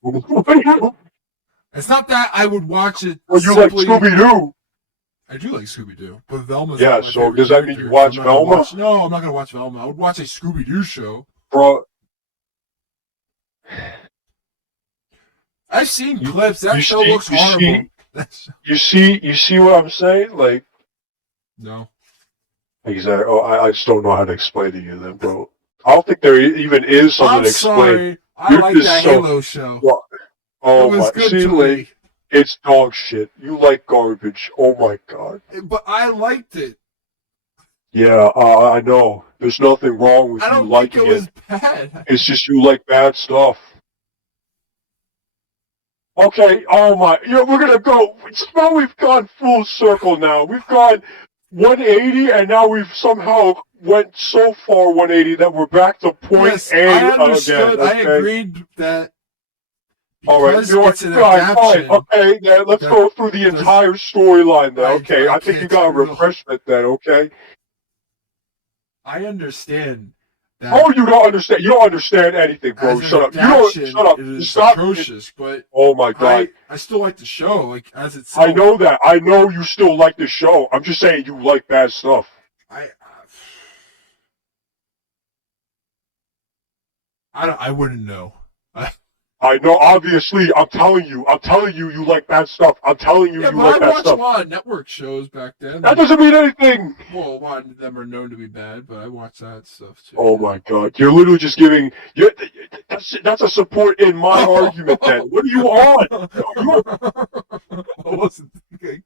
It's not that I would watch it. Well, you like Scooby Doo. I do like Scooby Doo, but Velma's yeah. So does that mean you watch Velma? No, I'm not gonna watch Velma. I would watch a Scooby Doo show, bro. I've seen clips. That show looks horrible. You see what I'm saying? Like, no. Exactly. Oh, I just don't know how to explain to you then, bro. I don't think there even is something to explain. Sorry. I like that Halo show. Oh it was my! Good see, like, it's dog shit. You like garbage. Oh my God. But I liked it. Yeah, I know. There's nothing wrong with you liking it. I don't think it was bad. It's just you like bad stuff. Okay, oh my. We're gonna go. Now we've gone full circle now. We've gone 180 and now we've somehow went so far 180 that we're back to point A I understood. again. Okay? I agreed that. All right, it's an adaptation. Okay, now let's go through the entire storyline then. Okay, I think you got a refreshment then, okay? I understand that. Oh, you don't understand. You don't understand anything, bro. Shut up. You don't. Shut up. It is Stop. atrocious, but oh my God, I still like the show, like as itself. I know that. I know you still like the show. I'm just saying you like bad stuff. I wouldn't know. I know, obviously. I'm telling you, you like bad stuff. I'm telling you, you like bad stuff. I watched a lot of network shows back then. That doesn't mean anything. Well, a lot of them are known to be bad, but I watch that stuff too. Oh my God, you're literally just giving. That's a support in my argument. Then what are you on? I wasn't thinking.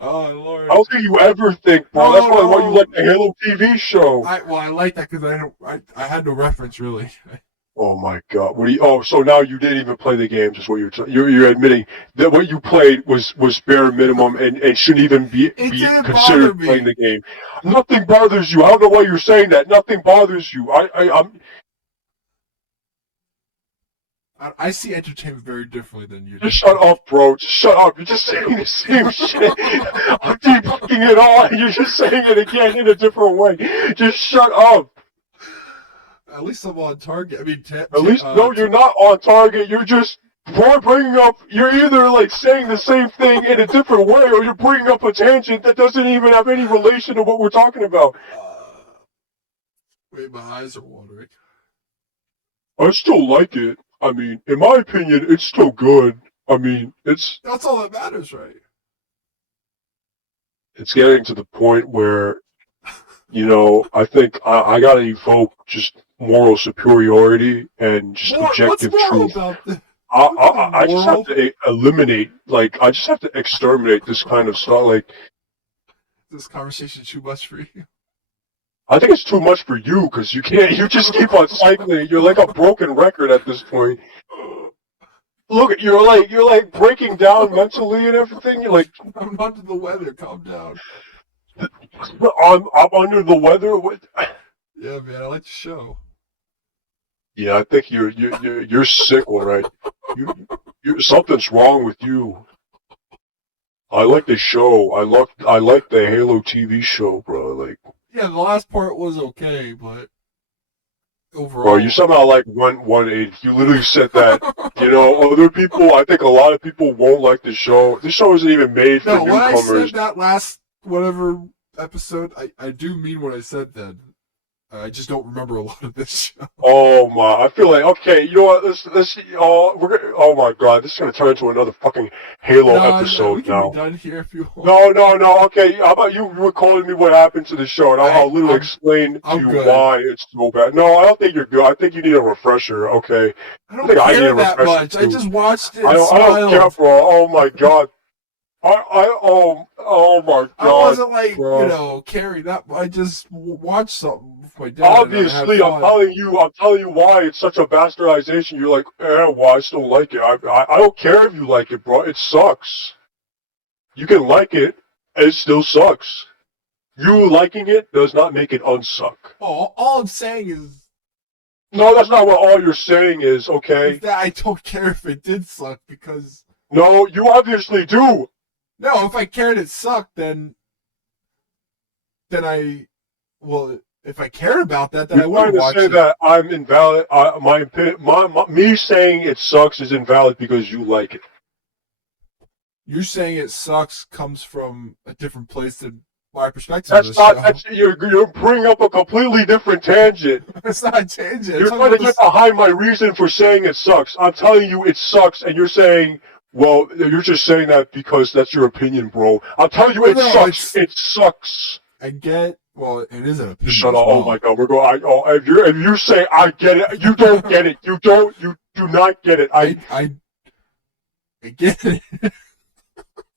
Oh Lord. I don't think you ever think, bro. That's why you like the Halo TV show. I like that because I had no reference really. Oh my god! What do you? Oh, so now you didn't even play the games? Is what you're admitting that what you played was bare minimum and shouldn't even be It didn't bother considered playing me. the game. Nothing bothers you. I don't know why you're saying that. Nothing bothers you. I'm I see entertainment very differently than you do. just shut up, bro. Just shut up. You're just saying the same shit. I'm debunking it all, and you're just saying it again in a different way. Just shut up. At least I'm on target. I mean, At least, no, you're not on target. You're just bringing up. You're either like saying the same thing in a different way, or you're bringing up a tangent that doesn't even have any relation to what we're talking about. Wait, my eyes are watering. I still like it. I mean, in my opinion, it's still good. I mean, That's all that matters, right? it's getting to the point where, I think I gotta evoke just moral superiority and just objective what's moral truth. about this? I just have to eliminate, I just have to exterminate this kind of stuff. Like, This conversation too much for you. I think it's too much for you because you just keep on cycling. You're like a broken record at this point. Look, you're like breaking down mentally and everything. You're like, I'm under the weather. Calm down. I'm under the weather. What? Yeah, man, I like the show. Yeah, I think you're sick, all right. Something's wrong with you. I like the show. I like the Halo TV show, bro. Like, Yeah, the last part was okay, but overall, bro, you somehow like 180. You literally said that. Other people. I think a lot of people won't like the show. This show isn't even made for no. When I newcomers. said that last whatever episode, I do mean what I said then. I just don't remember a lot of this show. Oh my! I feel like okay. You know what? Let's. Oh my god! This is gonna turn into another fucking Halo episode we can now. be done here if you want. No. Okay, how about you recalling me what happened to the show, and I'll literally explain to you good. why it's so bad. No, I don't think you're good. I think you need a refresher. Okay. I don't care that much. I just watched it. I don't care, bro. Oh my god. Oh my god. I wasn't like, bro. carrying that. I just watched something with my dad. Obviously, I'm telling you why it's such a bastardization. You're like, well, I still like it. I don't care if you like it, bro. It sucks. You can like it, it still sucks. You liking it does not make it unsuck. Oh, all I'm saying is. No, that's not what all you're saying is, okay? Is that I don't care if it did suck because. No, you obviously do. No, if I cared it sucked, then if I cared about that, then I would watch it. You're trying to say that I'm invalid. Me saying it sucks is invalid because you like it. You're saying it sucks comes from a different place than my perspective. You're bringing up a completely different tangent. It's not a tangent. You're trying to get behind my reason for saying it sucks. I'm telling you it sucks, and you're saying, well, you're just saying that because that's your opinion, bro. I'll tell you it sucks. It sucks. Well, it is an opinion. Shut up! Oh my god, we're going. If you say I get it, you don't get it. You do not get it. I get it.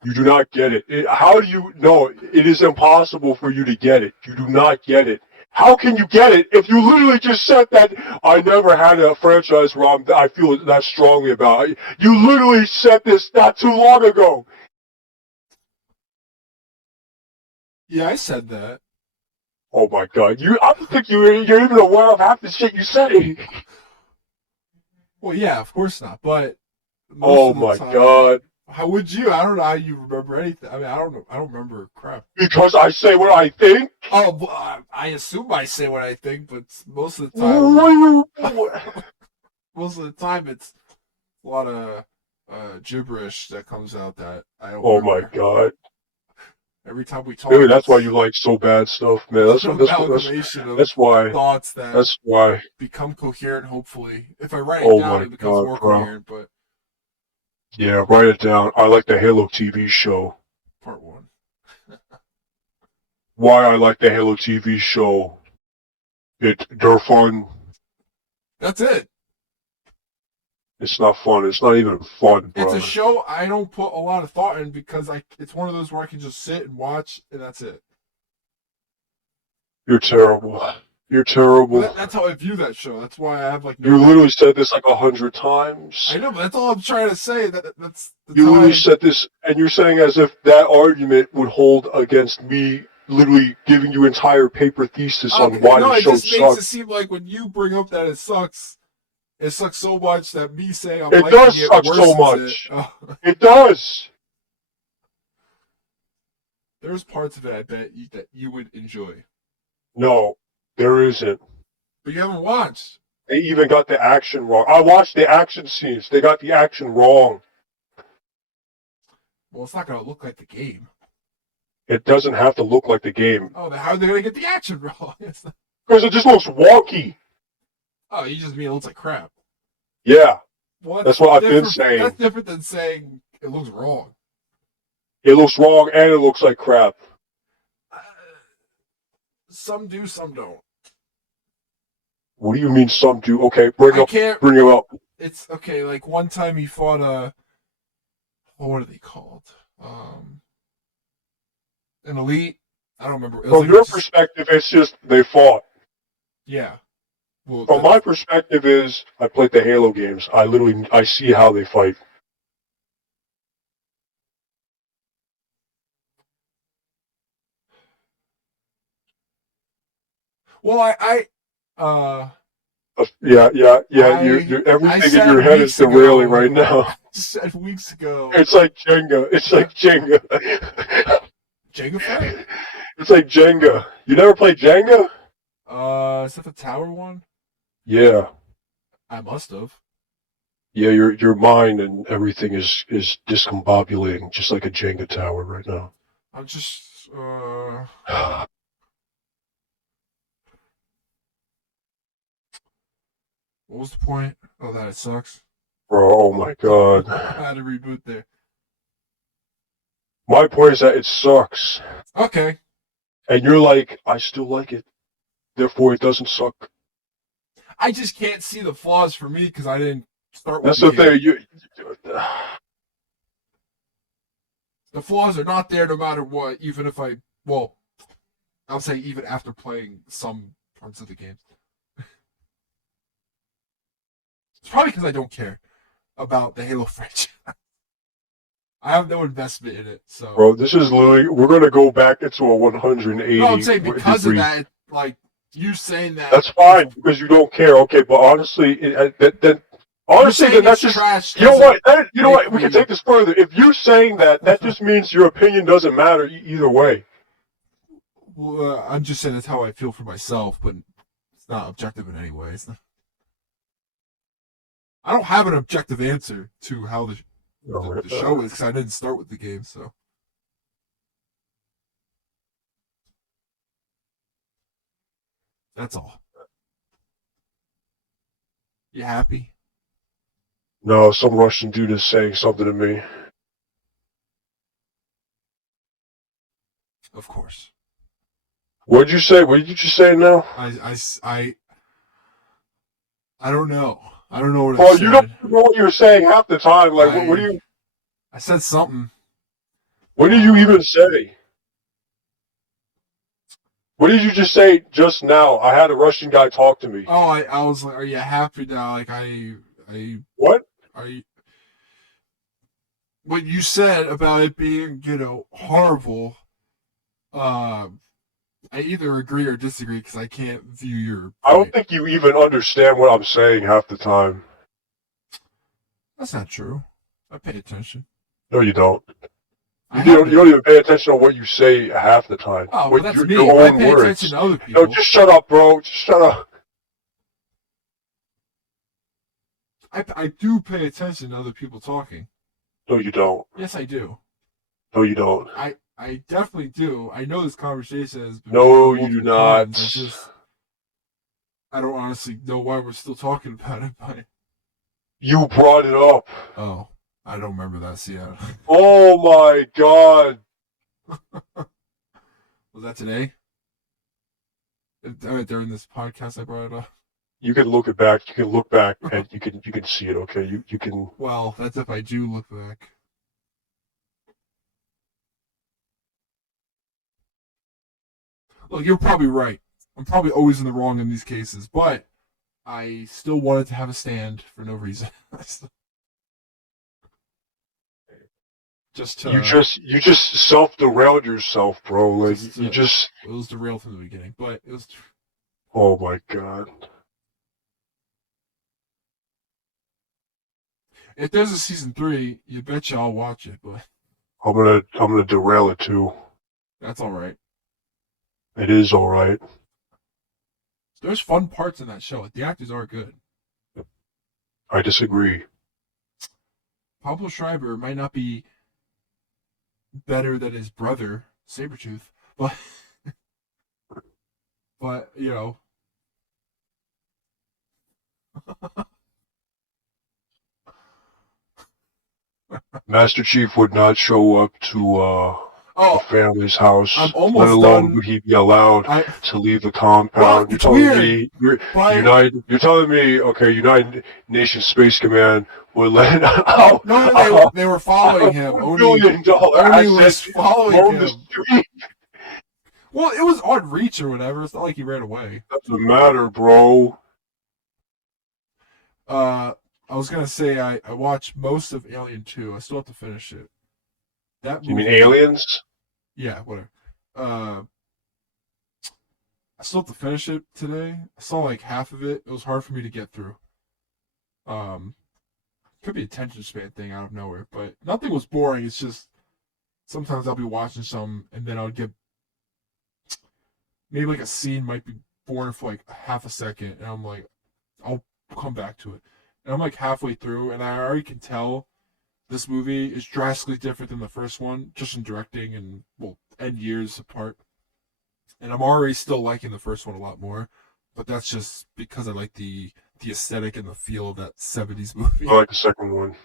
You do not get it. How do you know? It is impossible for you to get it. You do not get it. How can you get it if you literally just said that I never had a franchise where I feel that strongly about? You literally said this not too long ago. Yeah, I said that. Oh my god! I don't think you're even aware of half the shit you say. Well, yeah, of course not. But oh my god! How would you? I don't know how you remember anything. I mean, I don't know. I don't remember crap. Because I say what I think. Oh, well, I assume I say what I think, but most of the time, most of the time it's a lot of gibberish that comes out that I don't. Oh remember. my god! Every time we talk, maybe that's why you like so bad stuff, man. That's why. Thoughts that. That's why. Become coherent. Hopefully, if I write it down, it becomes more coherent. But yeah, write it down. I like the Halo TV show. Part 1. Why I like the Halo TV show. They're fun. That's it. It's not fun. It's not even fun, bro. It's a show I don't put a lot of thought in because it's one of those where I can just sit and watch and that's it. You're terrible. You're terrible. That's how I view that show. That's why I have like. You literally said this like 100 times. I know, but that's all I'm trying to say. That's you literally said this, and you're saying as if that argument would hold against me. Literally giving you entire paper thesis on why the show sucks. It just makes it seem like when you bring up that it sucks so much that me saying I'm it liking does it suck so much. It. Oh. It does. There's parts of it I bet that you would enjoy. No, there isn't. But you haven't watched. They even got the action wrong. I watched the action scenes. They got the action wrong. Well, it's not going to look like the game. It doesn't have to look like the game. Oh, then how are they going to get the action wrong? Because it just looks wonky. Oh, you just mean it looks like crap. Yeah. Well, that's what I've been saying. That's different than saying it looks wrong. It looks wrong and it looks like crap. Some do, some don't. What do you mean some do? Okay, bring him up. It's okay, like one time he fought what are they called? An elite? I don't remember. From your perspective, it's just they fought. Yeah. Well, from my perspective is I played the Halo games. I see how they fight. Well, yeah. You're everything in your head is derailing right now. I said weeks ago. It's like Jenga. Jenga fight? It's like Jenga. You never played Jenga? Is that the tower one? Yeah. I must have. Yeah, your mind and everything is discombobulating, just like a Jenga tower right now. I'm just What was the point? Oh, that it sucks. Bro, oh my god. I had to reboot there. My point is that it sucks. Okay. And you're like, I still like it. Therefore, it doesn't suck. I just can't see the flaws for me because I didn't start with That's the thing. The flaws are not there no matter what, even if I'll say even after playing some parts of the game. It's probably because I don't care about the Halo franchise. I have no investment in it, so. Bro, this is literally, we're going to go back into a 180. No, I'm saying because of that, like, you saying that. That's fine, because you don't care. Okay, but honestly, honestly, then that's just trash. You know what? You know what? We can take this further. If you're saying that, that just means your opinion doesn't matter either way. Well, I'm just saying that's how I feel for myself, but it's not objective in any way. It's not. I don't have an objective answer to how the show is because I didn't start with the game, so. That's all. You happy? No, some Russian dude is saying something to me. Of course. What did you say? What did you just say now? I don't know. I don't know what I said. Well, you don't know what you're saying half the time. Like, what do you... I said something. What did you even say? What did you just say just now? I had a Russian guy talk to me. Oh, I was like, are you happy now? Like, What? What you said about it being, horrible, I either agree or disagree because I can't view your point. I don't think you even understand what I'm saying half the time. That's not true. I pay attention. No, you don't. You don't even pay attention to what you say half the time. Oh, well, that's me. Your I own pay words. Attention to other people. No, just shut up, bro. Just shut up. I do pay attention to other people talking. No, you don't. Yes, I do. No, you don't. I definitely do. I know this conversation has been. No, you do not. I don't honestly know why we're still talking about it, but. You brought it up. Oh, I don't remember that. See, oh my god. Was that today? During this podcast, I brought it up. You can look it back. You can look back and you can see it. Okay, you can. Well, that's if I do look back. Look, you're probably right. I'm probably always in the wrong in these cases, but I still wanted to have a stand for no reason. just You to, just self derailed yourself, bro. Like just you to, just. it was derailed from the beginning, but it was. Oh my god. If there's a season 3, you betcha I'll watch it, but I'm gonna derail it too. that's all right. It is all right. There's fun parts in that show. Like, the actors are good. I disagree. Pablo Schreiber might not be better than his brother Sabretooth, but you know. Master Chief would not show up to a family's house, I'm let almost alone done. would he be allowed to leave the compound. Well, it's weird. You're telling me, okay, United Nations Space Command would let No, they were following him. $1 billion Oni was asset following roam him. the street. Well, it was on reach or whatever. It's not like he ran away. Doesn't matter, bro. I was gonna say I watched most of Alien 2. I still have to finish it. That movie, You mean Aliens? Yeah, whatever. I still have to finish it today. I saw like half of it. It was hard for me to get through. Could be a attention span thing out of nowhere, but nothing was boring. It's just sometimes I'll be watching some and then I'll get maybe like a scene might be boring for like half a second, and I'm like, I'll come back to it. And I'm like halfway through, and I already can tell this movie is drastically different than the first one, just in directing and years apart. And I'm already still liking the first one a lot more, but that's just because I like the aesthetic and the feel of that 70s movie. I like the second one.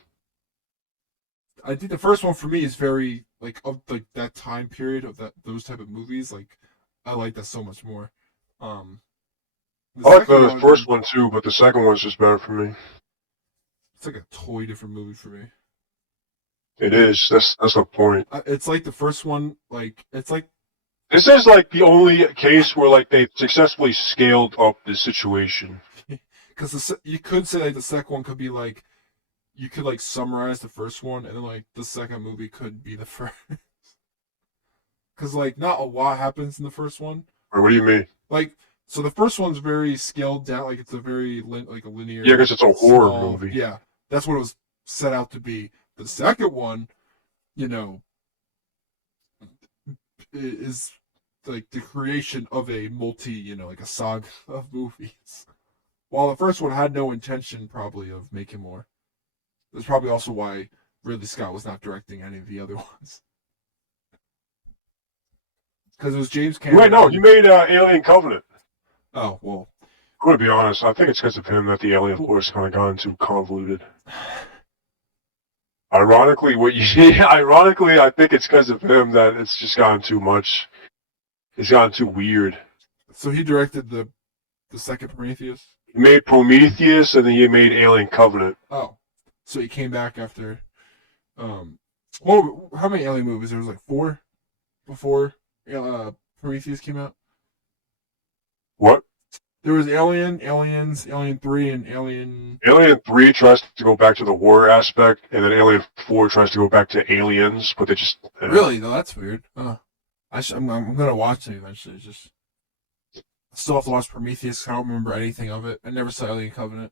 I think the first one for me is very like of like that time period of those type of movies. Like I like that so much more. I like the first one too, but the second one's just better for me. It's like a totally different movie for me. It is. That's the point. It's like the first one. Like it's like this is like the only case where like they successfully scaled up the situation. Because you could say like the second one could be like you could like summarize the first one, and then like the second movie could be the first. Because like not a lot happens in the first one. Or what do you mean? Like so the first one's very scaled down. Like it's a very like a linear. Yeah, because it's a horror movie. Yeah, that's what it was set out to be. The second one, is like the creation of a like a saga of movies. While the first one had no intention, probably, of making more. That's probably also why Ridley Scott was not directing any of the other ones. Because it was James Cameron. Wait, no, he made Alien Covenant. Oh, well. I'm going to be honest. I think it's because of him that the Alien lore has kind of gone too convoluted. Ironically, I think it's because of him that it's just gotten too much. It's gotten too weird. So he directed the second Prometheus? He made Prometheus, and then he made Alien Covenant. Oh. So he came back after... well, how many Alien movies? There was like 4 before Prometheus came out? What? There was Alien, Aliens, Alien 3, and Alien... Alien 3 tries to go back to the horror aspect, and then Alien 4 tries to go back to aliens, but they just... Really? No, that's weird. I'm going to watch it eventually. I still have to watch Prometheus. I don't remember anything of it. I never saw Alien Covenant.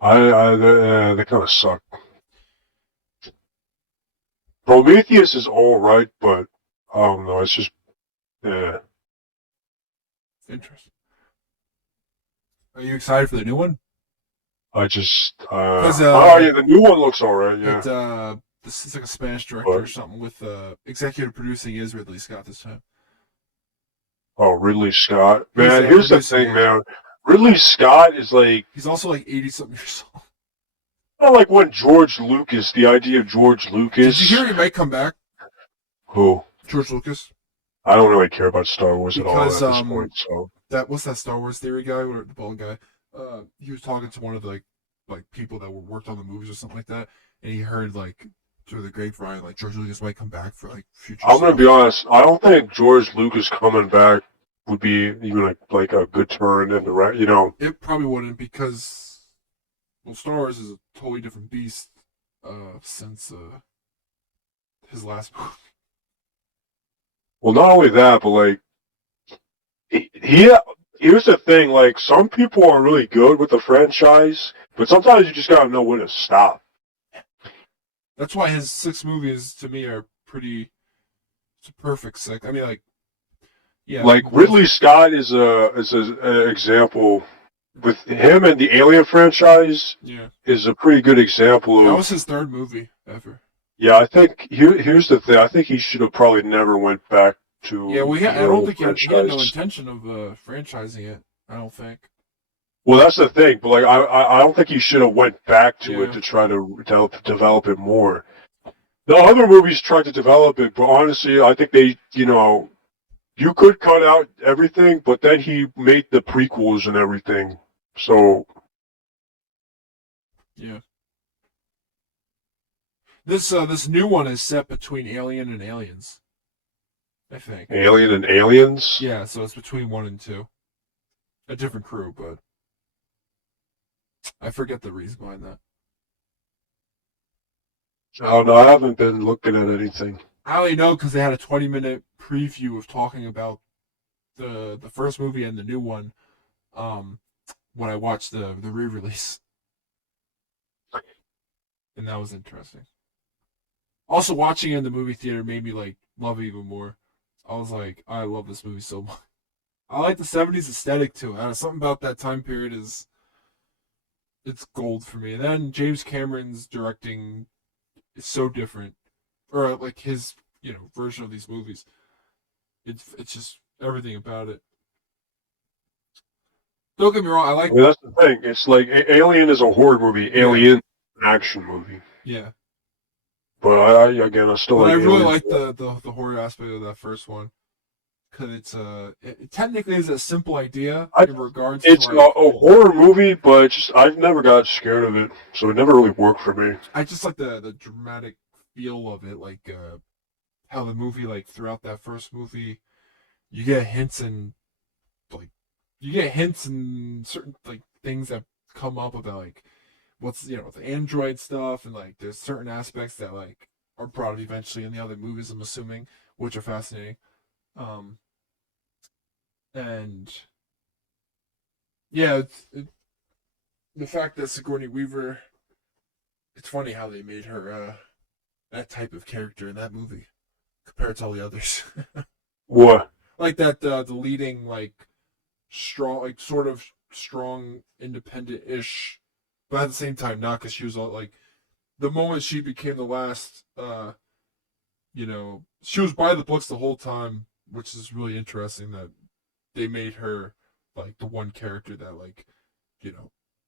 They kind of suck. Prometheus is alright, but I don't know, it's just... Yeah. Interesting. Are you excited for the new one? I just... yeah, the new one looks alright, yeah. This is like a Spanish director or something with executive producing is Ridley Scott this time. Oh, Ridley Scott. Man, here's the thing, man. Ridley Scott is like... He's also like 80-something years old. Not like when George Lucas, the idea of George Lucas... Did you hear he might come back? Who? George Lucas. I don't really care about Star Wars at all at this point, so... What's that Star Wars theory guy, or the bald guy? He was talking to one of the like people that worked on the movies or something like that, and he heard like through the grapevine like George Lucas might come back for like future. I'm gonna be honest. I don't think George Lucas coming back would be even like a good turn in the right. It probably wouldn't because Star Wars is a totally different beast since his last movie. Well, not only that, but like he here's the thing. Like some people are really good with the franchise, but sometimes you just gotta know when to stop. That's why his 6 movies to me are pretty. It's a perfect six. I mean, like, yeah, Like Ridley Scott is an example. With him and the Alien franchise yeah. is a pretty good example That of. was his 3rd movie ever. Yeah, I think here's the thing. I think he should have probably never went back Yeah, to well, the I don't Alien think he had no franchise. intention of franchising it. I don't think. Well, that's the thing. But like, I don't think he should have went back to it Yeah, to try to develop it more. The other movies tried to develop it, but honestly, I think they, you could cut out everything, but then he made the prequels and everything. So yeah. This new one is set between Alien and Aliens. I think. Alien and Aliens. Yeah, so it's between 1 and 2. A different crew, but I forget the reason behind that. I don't know. I haven't been looking at anything. I only know because they had a 20-minute preview of talking about the first movie and the new one. Um, when I watched the re-release, and that was interesting. Also, watching it in the movie theater made me like love it even more. I was like, I love this movie so much. I like the '70s aesthetic too. Something about that time period is it's gold for me. And then James Cameron's directing is so different, or like his version of these movies. It's just everything about it. Don't get me wrong. I I like mean, that's the thing. It's like Alien is a horror movie. yeah Alien, an action movie. yeah. But I still But I like really Alien. like the horror aspect of that first one because it technically is a simple idea in regards to It's like a horror movie, but I've never got scared of it, so it never really worked for me. I just like the dramatic feel of it, like how the movie like throughout that first movie you get hints and like you get hints and certain like things that come up about like what's the android stuff and like there's certain aspects that like are brought up eventually in the other movies I'm assuming which are fascinating um and yeah the fact that Sigourney Weaver it's funny how they made her that type of character in that movie compared to all the others What? like that the leading like strong like sort of strong independent-ish but at the same time not because she was all like the moment she became the last she was by the books the whole time which is really interesting that they made her like the one character that like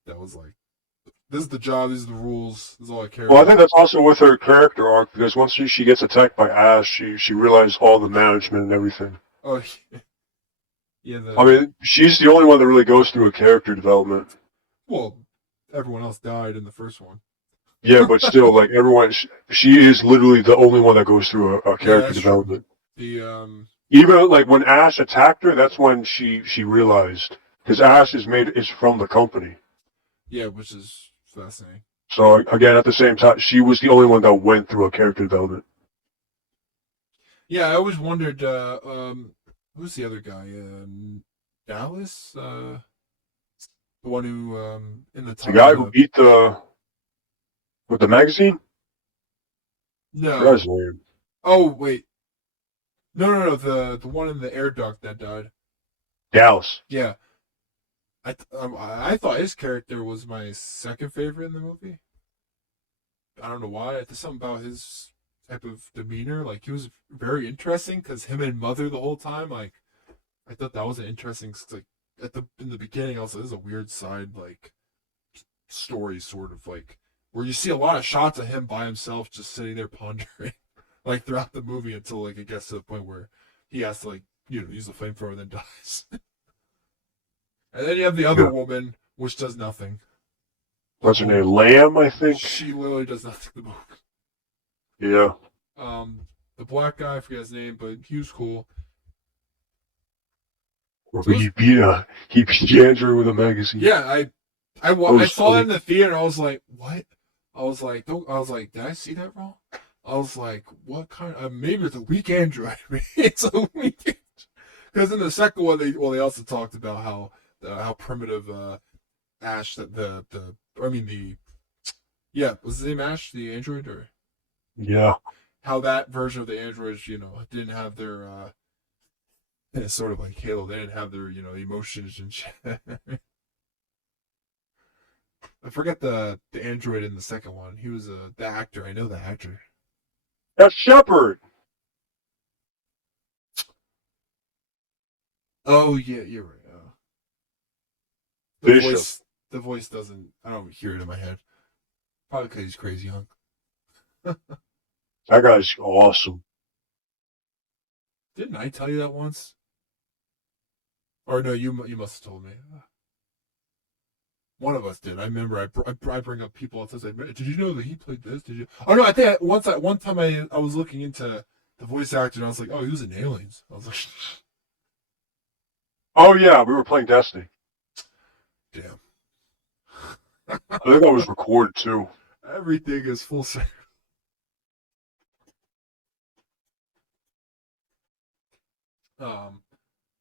that was like this is the job these are the rules this is all I care Well, I about think that's also with her character arc because once she gets attacked by Ash, she realizes all the management and everything. oh yeah I the mean, she's the only one that really goes through a character development. well everyone else died in the first one Yeah, but still, like everyone, she is literally the only one that goes through a yeah character that's true development. the Even like when Ash attacked her, that's when she realized because Ash is from the company. yeah which is fascinating So again, at the same time, she was the only one that went through a character development. yeah I always wondered who's the other guy Dallas the one who in the The top guy who beat the with the magazine, I forgot no his name. oh wait no the one in the air duct that died Dallas. yeah I thought his character was my second favorite in the movie I don't know why there's something about his type of demeanor like he was very interesting because him and Mother the whole time like I thought that was an interesting like in the beginning I was like this is a weird side like story sort of like where you see a lot of shots of him by himself just sitting there pondering like throughout the movie until like it gets to the point where he has to like use the flamethrower and then dies and then you have the other Yeah. woman which does nothing What's her name? Lamb, I think. she literally does nothing in the movie Yeah. the black guy I forget his name but he was cool He beat Andrew with a magazine. Yeah, I saw that in the theater. I was like, what? I was like, did I see that wrong? I was like, what kind? Maybe it's a weak android. Maybe it's a weak. Because in the second one, they also talked about how primitive Ash was his name Ash the android or Yeah. how that version of the androids didn't have their it's sort of like Halo. They didn't have their emotions and shit. I forget the android in the second one. He was the actor. I know the actor. That's Shepard. Oh yeah, you're right. Bishop. The voice doesn't. I don't hear it in my head. Probably because he's crazy young. That guy's awesome. Didn't I tell you that once? Or no, you must have told me. One of us did. I remember. I bring up people and say, "Did you know that he played this? Did you?" Oh no, I think one time I was looking into the voice actor and I was like, "Oh, he was in Aliens." I was like, Oh yeah, we were playing Destiny. "Damn." I think that was recorded too. Everything is full circle.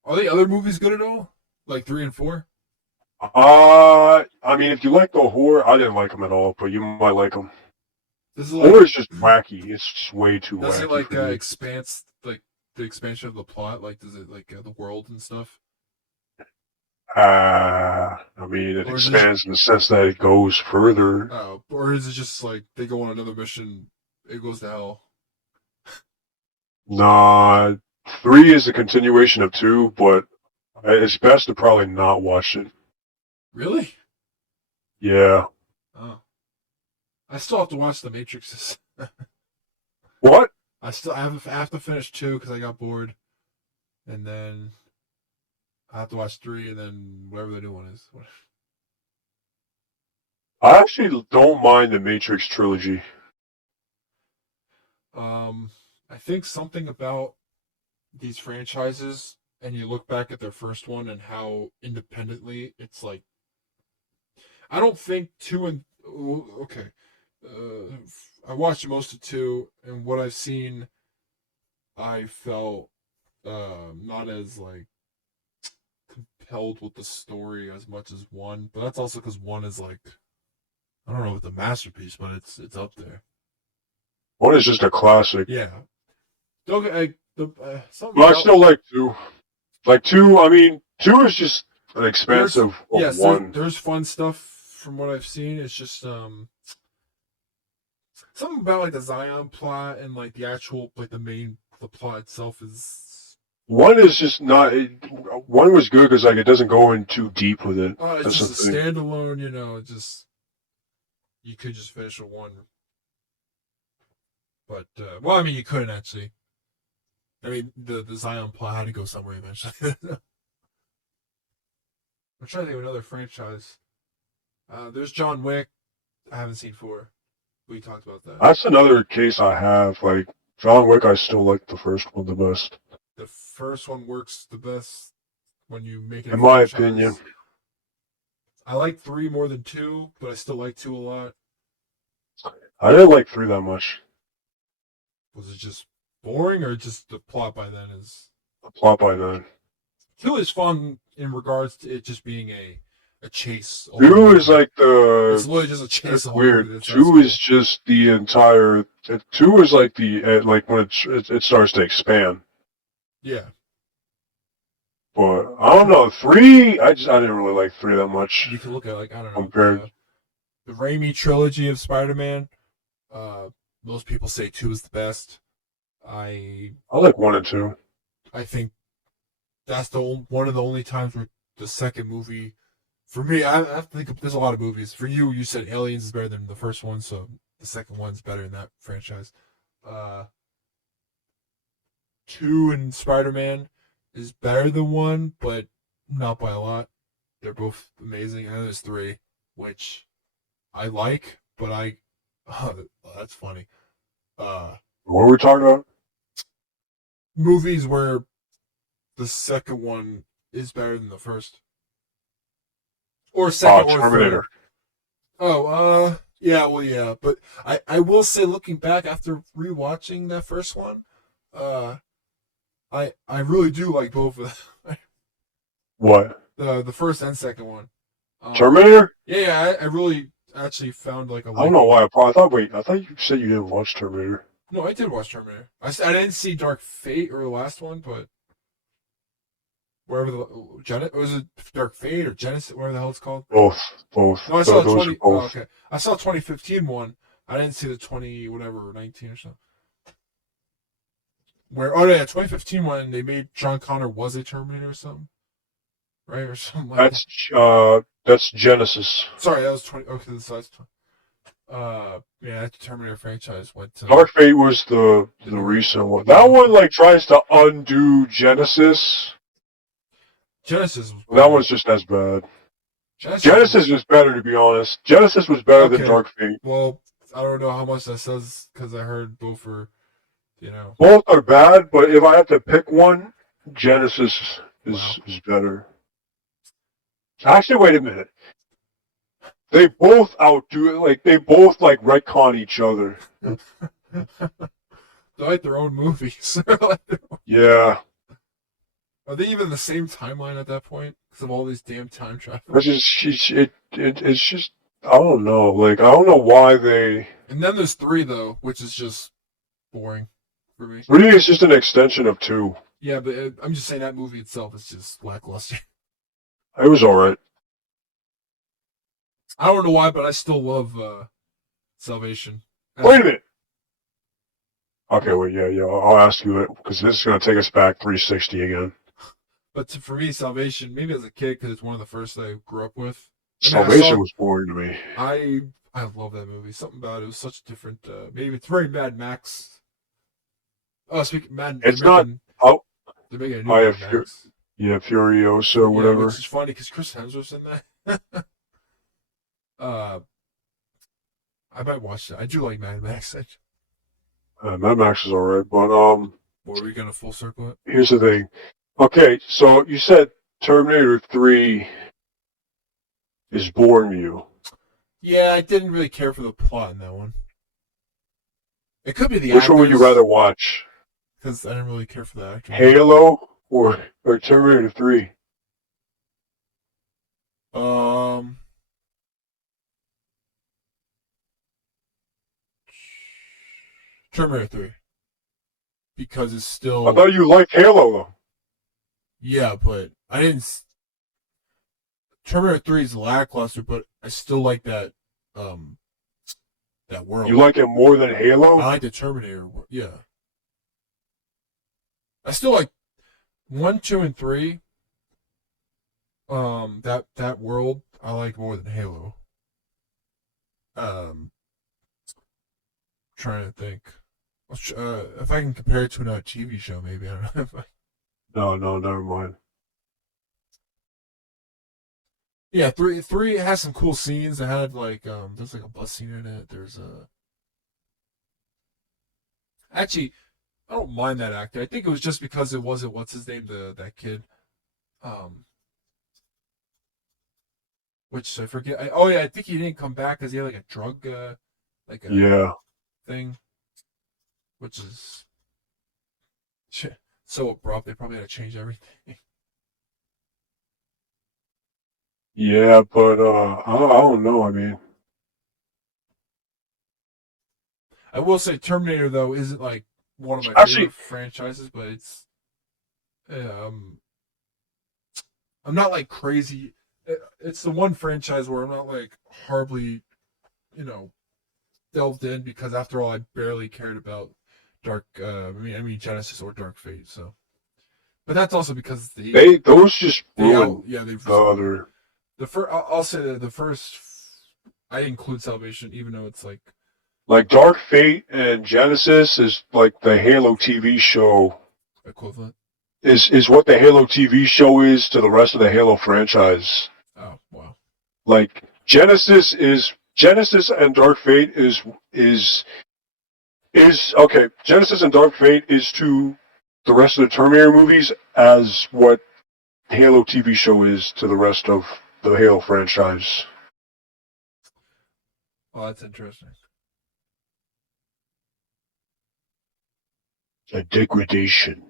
Are the other movies good at all? Like 3 and 4? I mean, if you like the horror, I didn't like them at all, but you might like them. This is like, horror is just wacky. It's just way too does wacky. Does it like expanse, like the expansion of the plot? Like, does it like the world and stuff? I mean, it expands in the sense that it goes further. Oh, or is it just like they go on another mission, it goes to hell? Nah, 3 is a continuation of 2, but it's best to probably not watch it. Really? Yeah. Oh. I still have to watch The Matrix. What? I have to finish 2 because I got bored, and then I have to watch 3, and then whatever the new one is. I actually don't mind the Matrix trilogy. I think something about these franchises, and you look back at their first one and how independently it's like. I don't think 2 and okay. I watched most of 2, and what I've seen, I felt not as like compelled with the story as much as 1, but that's also because 1 is like, I don't know if it's a masterpiece, but it's up there. 1 is just a classic. Yeah. Don't I still like 2. Like 2, I mean, 2 is just an expansive of 1. There's fun stuff from what I've seen. It's just something about like the Zion plot and like the actual like the plot itself is. 1 is just not. 1 was good because like it doesn't go in too deep with it. It's just a standalone. Just you could just finish with 1. But well, I mean, you couldn't actually. I mean, the Zion plot had to go somewhere eventually. I'm trying to think of another franchise. There's John Wick. I haven't seen 4. We talked about that. That's another case I have. Like John Wick, I still like the first one the best. The first one works the best when you make it. In my opinion, I like 3 more than 2, but I still like 2 a lot. I didn't like 3 that much. Was it just boring, or just the plot by then is? The plot by then. 2 is fun in regards to it just being a chase. 2 is like the. It's literally just a chase. It's weird. 2 is just the entire. 2 is like the like when it starts to expand. Yeah. But I don't know. 3, I didn't really like 3 that much. You can look at like, I don't know, compared the Raimi trilogy of Spider-Man. Most people say 2 is the best. I like 1 and 2. I think that's one of the only times where the second movie, for me, I think there's a lot of movies. For you, you said Aliens is better than the first one, so the second one's better in that franchise. 2 and Spider-Man is better than 1, but not by a lot. They're both amazing. And there's 3, which I like, but that's funny. What were we talking about? Movies where the second one is better than the first, or second, or Terminator. third. Oh, yeah, well, yeah, but I will say, looking back after rewatching that first one, uh, I really do like both of them. What? The first and second one. Terminator? Yeah, I really actually found like a I don't know liking. why. I thought you said you didn't watch Terminator. No, I did watch Terminator. I didn't see Dark Fate or the last one, but wherever was it Dark Fate or Genesis, whatever the hell it's called. Both. No, I saw the Those are 20. Oh, both. okay, I saw 2015 one. I didn't see the 20 whatever 19 or something. Where yeah, 2015 one they made John Connor was a Terminator or something, right, or something like that. That's Genesis. Sorry, that was 20. Okay, so that's 20. Yeah, that Terminator franchise went to Dark Fate was the recent one. That one like tries to undo Genesis. That one's just as bad. Genesis is better, to be honest. Genesis was better than Okay. Dark Fate. Well, I don't know how much that says because I heard both are, Both are bad, but if I have to pick one, Genesis is better. Actually, wait a minute. They both outdo it. Like they both like retcon each other. They're like their own movies. Yeah. Are they even the same timeline at that point? Because of all these damn time travel. It's just I don't know. Like I don't know why they. And then there's 3 though, which is just boring for me. 3 is just an extension of 2. Yeah, but I'm just saying that movie itself is just lackluster. It was alright. I don't know why, but I still love Salvation. Wait a minute. Okay, wait, yeah. I'll ask you it because this is gonna take us back 360 again. But for me, Salvation, maybe as a kid, because it's one of the first that I grew up with. Salvation was boring to me. I love that movie. Something about it was such a different. Maybe it's very Mad Max. Oh, speaking Mad, it's not. They're making a new Mad Max. Yeah, Furiosa or whatever. Which is funny because Chris Hemsworth's in that. I might watch that. I do like Mad Max. Mad Max is alright, but What are we gonna full circle it? Here's the thing. Okay, so you said Terminator 3 is boring to you. Yeah, I didn't really care for the plot in that one. It could be the Which one would you rather watch? Because I didn't really care for the actor. Halo or Terminator 3? Terminator 3. Because it's still. I thought you liked Halo though. Yeah, but I didn't. Terminator 3 is lackluster, but I still like that world. You like it more than Halo? I like the Terminator. Yeah. I still like 1, 2, and 3. That world I like more than Halo. Trying to think. If I can compare it to another TV show, maybe I don't know. No, never mind. Yeah, three has some cool scenes. It had like there's like a bus scene in it. There's actually I don't mind that actor. I think it was just because it wasn't what's his name, that kid. Which I forget. I think he didn't come back because he had like a drug thing, which is so abrupt. They probably had to change everything. Yeah, but I don't know. I mean, I will say Terminator though isn't like one of my favorite franchises, but it's I'm not like crazy. It's the one franchise where I'm not like horribly, delved in because after all I barely cared about Genesis or Dark Fate. So, but that's also because those just ruined they've the other. The first, I'll say that the first, I include Salvation, even though it's like Dark Fate and Genesis is like the Halo TV show equivalent. Is what the Halo TV show is to the rest of the Halo franchise. Oh wow! Like Genesis and Dark Fate is okay. Genesis and Dark Fate is to the rest of the Terminator movies as what Halo TV show is to the rest of the Halo franchise. Oh, that's interesting. A degradation.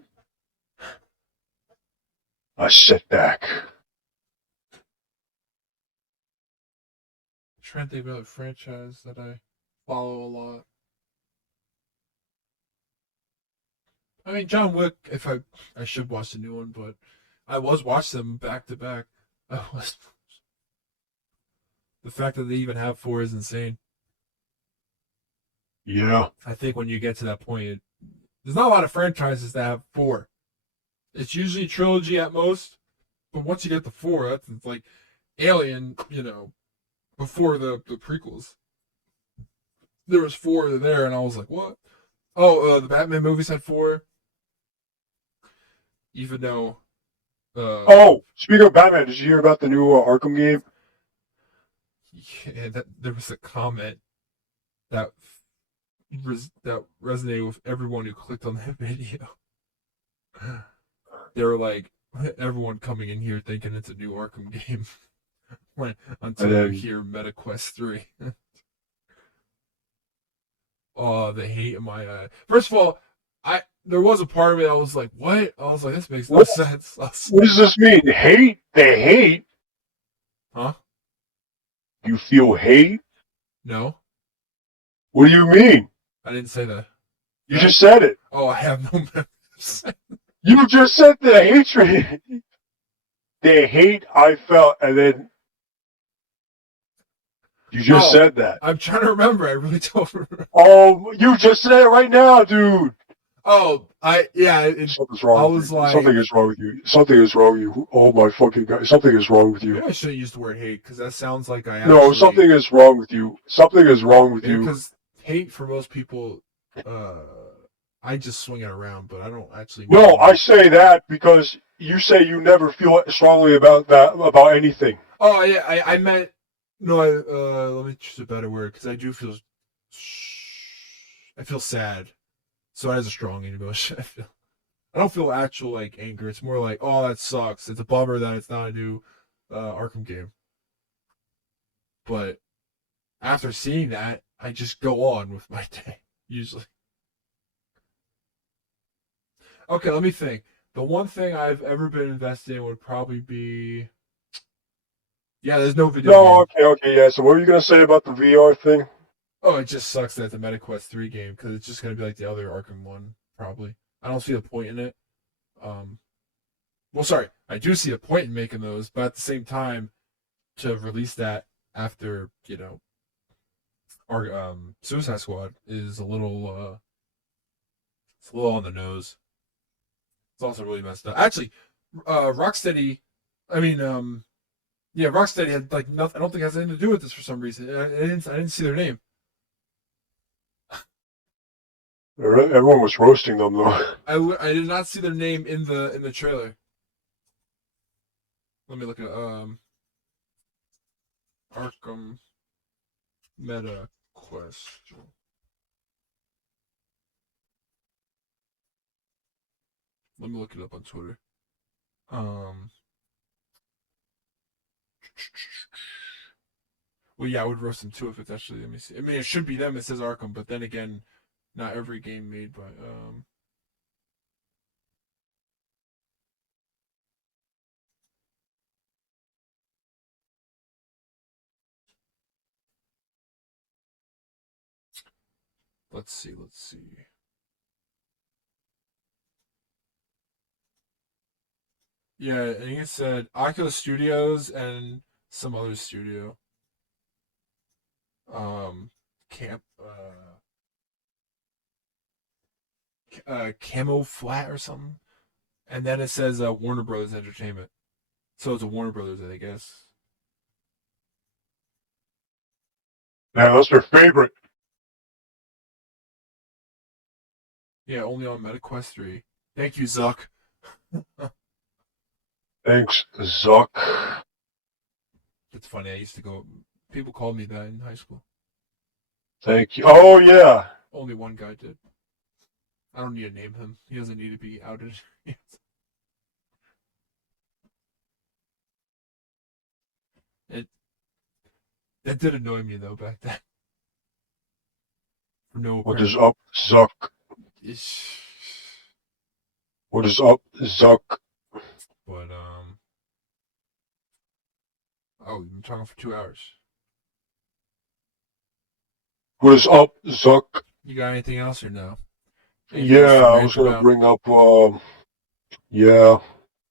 A setback. I'm trying to think about a franchise that I follow a lot. I mean, John Wick. If I should watch the new one, but I was watching them back to back. I was. The fact that they even have 4 is insane. Yeah. I think when you get to that point, there's not a lot of franchises that have 4. It's usually trilogy at most, but once you get to 4, that's it's like Alien. Before the prequels, there was 4 there, and I was like, what? Oh, the Batman movies had 4. Even though. Speaking of Batman, did you hear about the new Arkham game? Yeah, there was a comment that that resonated with everyone who clicked on that video. They were like, everyone coming in here thinking it's a new Arkham game, until you hear MetaQuest 3. Oh, the hate in my eye. First of all, there was a part of me that was like, what? I was like, this makes no sense. What does this mean? Hate? They hate? Huh? You feel hate? No. What do you mean? I didn't say that. You just said it. Oh, I have no memories. You just said the hatred. The hate I felt, and then you just said that. I'm trying to remember. I really don't remember. Oh, you just said it right now, dude. Oh, something's wrong. I was like, something is wrong with you. Something is wrong with you. Oh my fucking god! Something is wrong with you. Maybe I shouldn't use the word hate because that sounds like I No, something is wrong with you. Something is wrong with you. Because hate for most people, I just swing it around, but I don't actually. No, I say that because you say you never feel strongly about anything. Oh yeah, I meant no. Let me choose a better word because I do feel. I feel sad. So that is a strong emotion. I don't feel actual like anger. It's more like, oh, that sucks. It's a bummer that it's not a new Arkham game. But after seeing that, I just go on with my day usually. Okay, let me think. The one thing I've ever been invested in would probably be. Yeah, there's no video. No, okay, yeah. So what were you gonna say about the VR thing? Oh, it just sucks that it's a MetaQuest 3 game because it's just gonna be like the other Arkham one, probably. I don't see the point in it. Well, sorry, I do see a point in making those, but at the same time, to release that after our Suicide Squad is a little it's a little on the nose. It's also really messed up. Actually, Rocksteady, I mean, yeah, Rocksteady had like nothing. I don't think it has anything to do with this for some reason. I didn't see their name. Everyone was roasting them though. I did not see their name in the trailer. Let me look at Arkham Meta Quest. Let me look it up on Twitter. Well, yeah, I would roast them too if it's actually. Let me see. I mean, it should be them. It says Arkham, but then again, not every game made by Let's see. Yeah, I think it said Oculus Studios and some other studio. Camp Camo Flat or something. And then it says Warner Brothers Entertainment. So it's a Warner Brothers, I guess. Yeah, that's their favorite. Yeah, only on MetaQuest 3. Thank you, Zuck. Thanks, Zuck. It's funny. I used to go. People called me that in high school. Thank you. Oh yeah. Only one guy did. I don't need to name him. He doesn't need to be outed. That did annoy me though back then. For no What apparent. is up, Zuck? It's, What is up, Zuck? but oh, we've been talking for 2 hours. What is up, Zuck? You got anything else or no? Anything Yeah, else to I rant was gonna about? bring up. Yeah,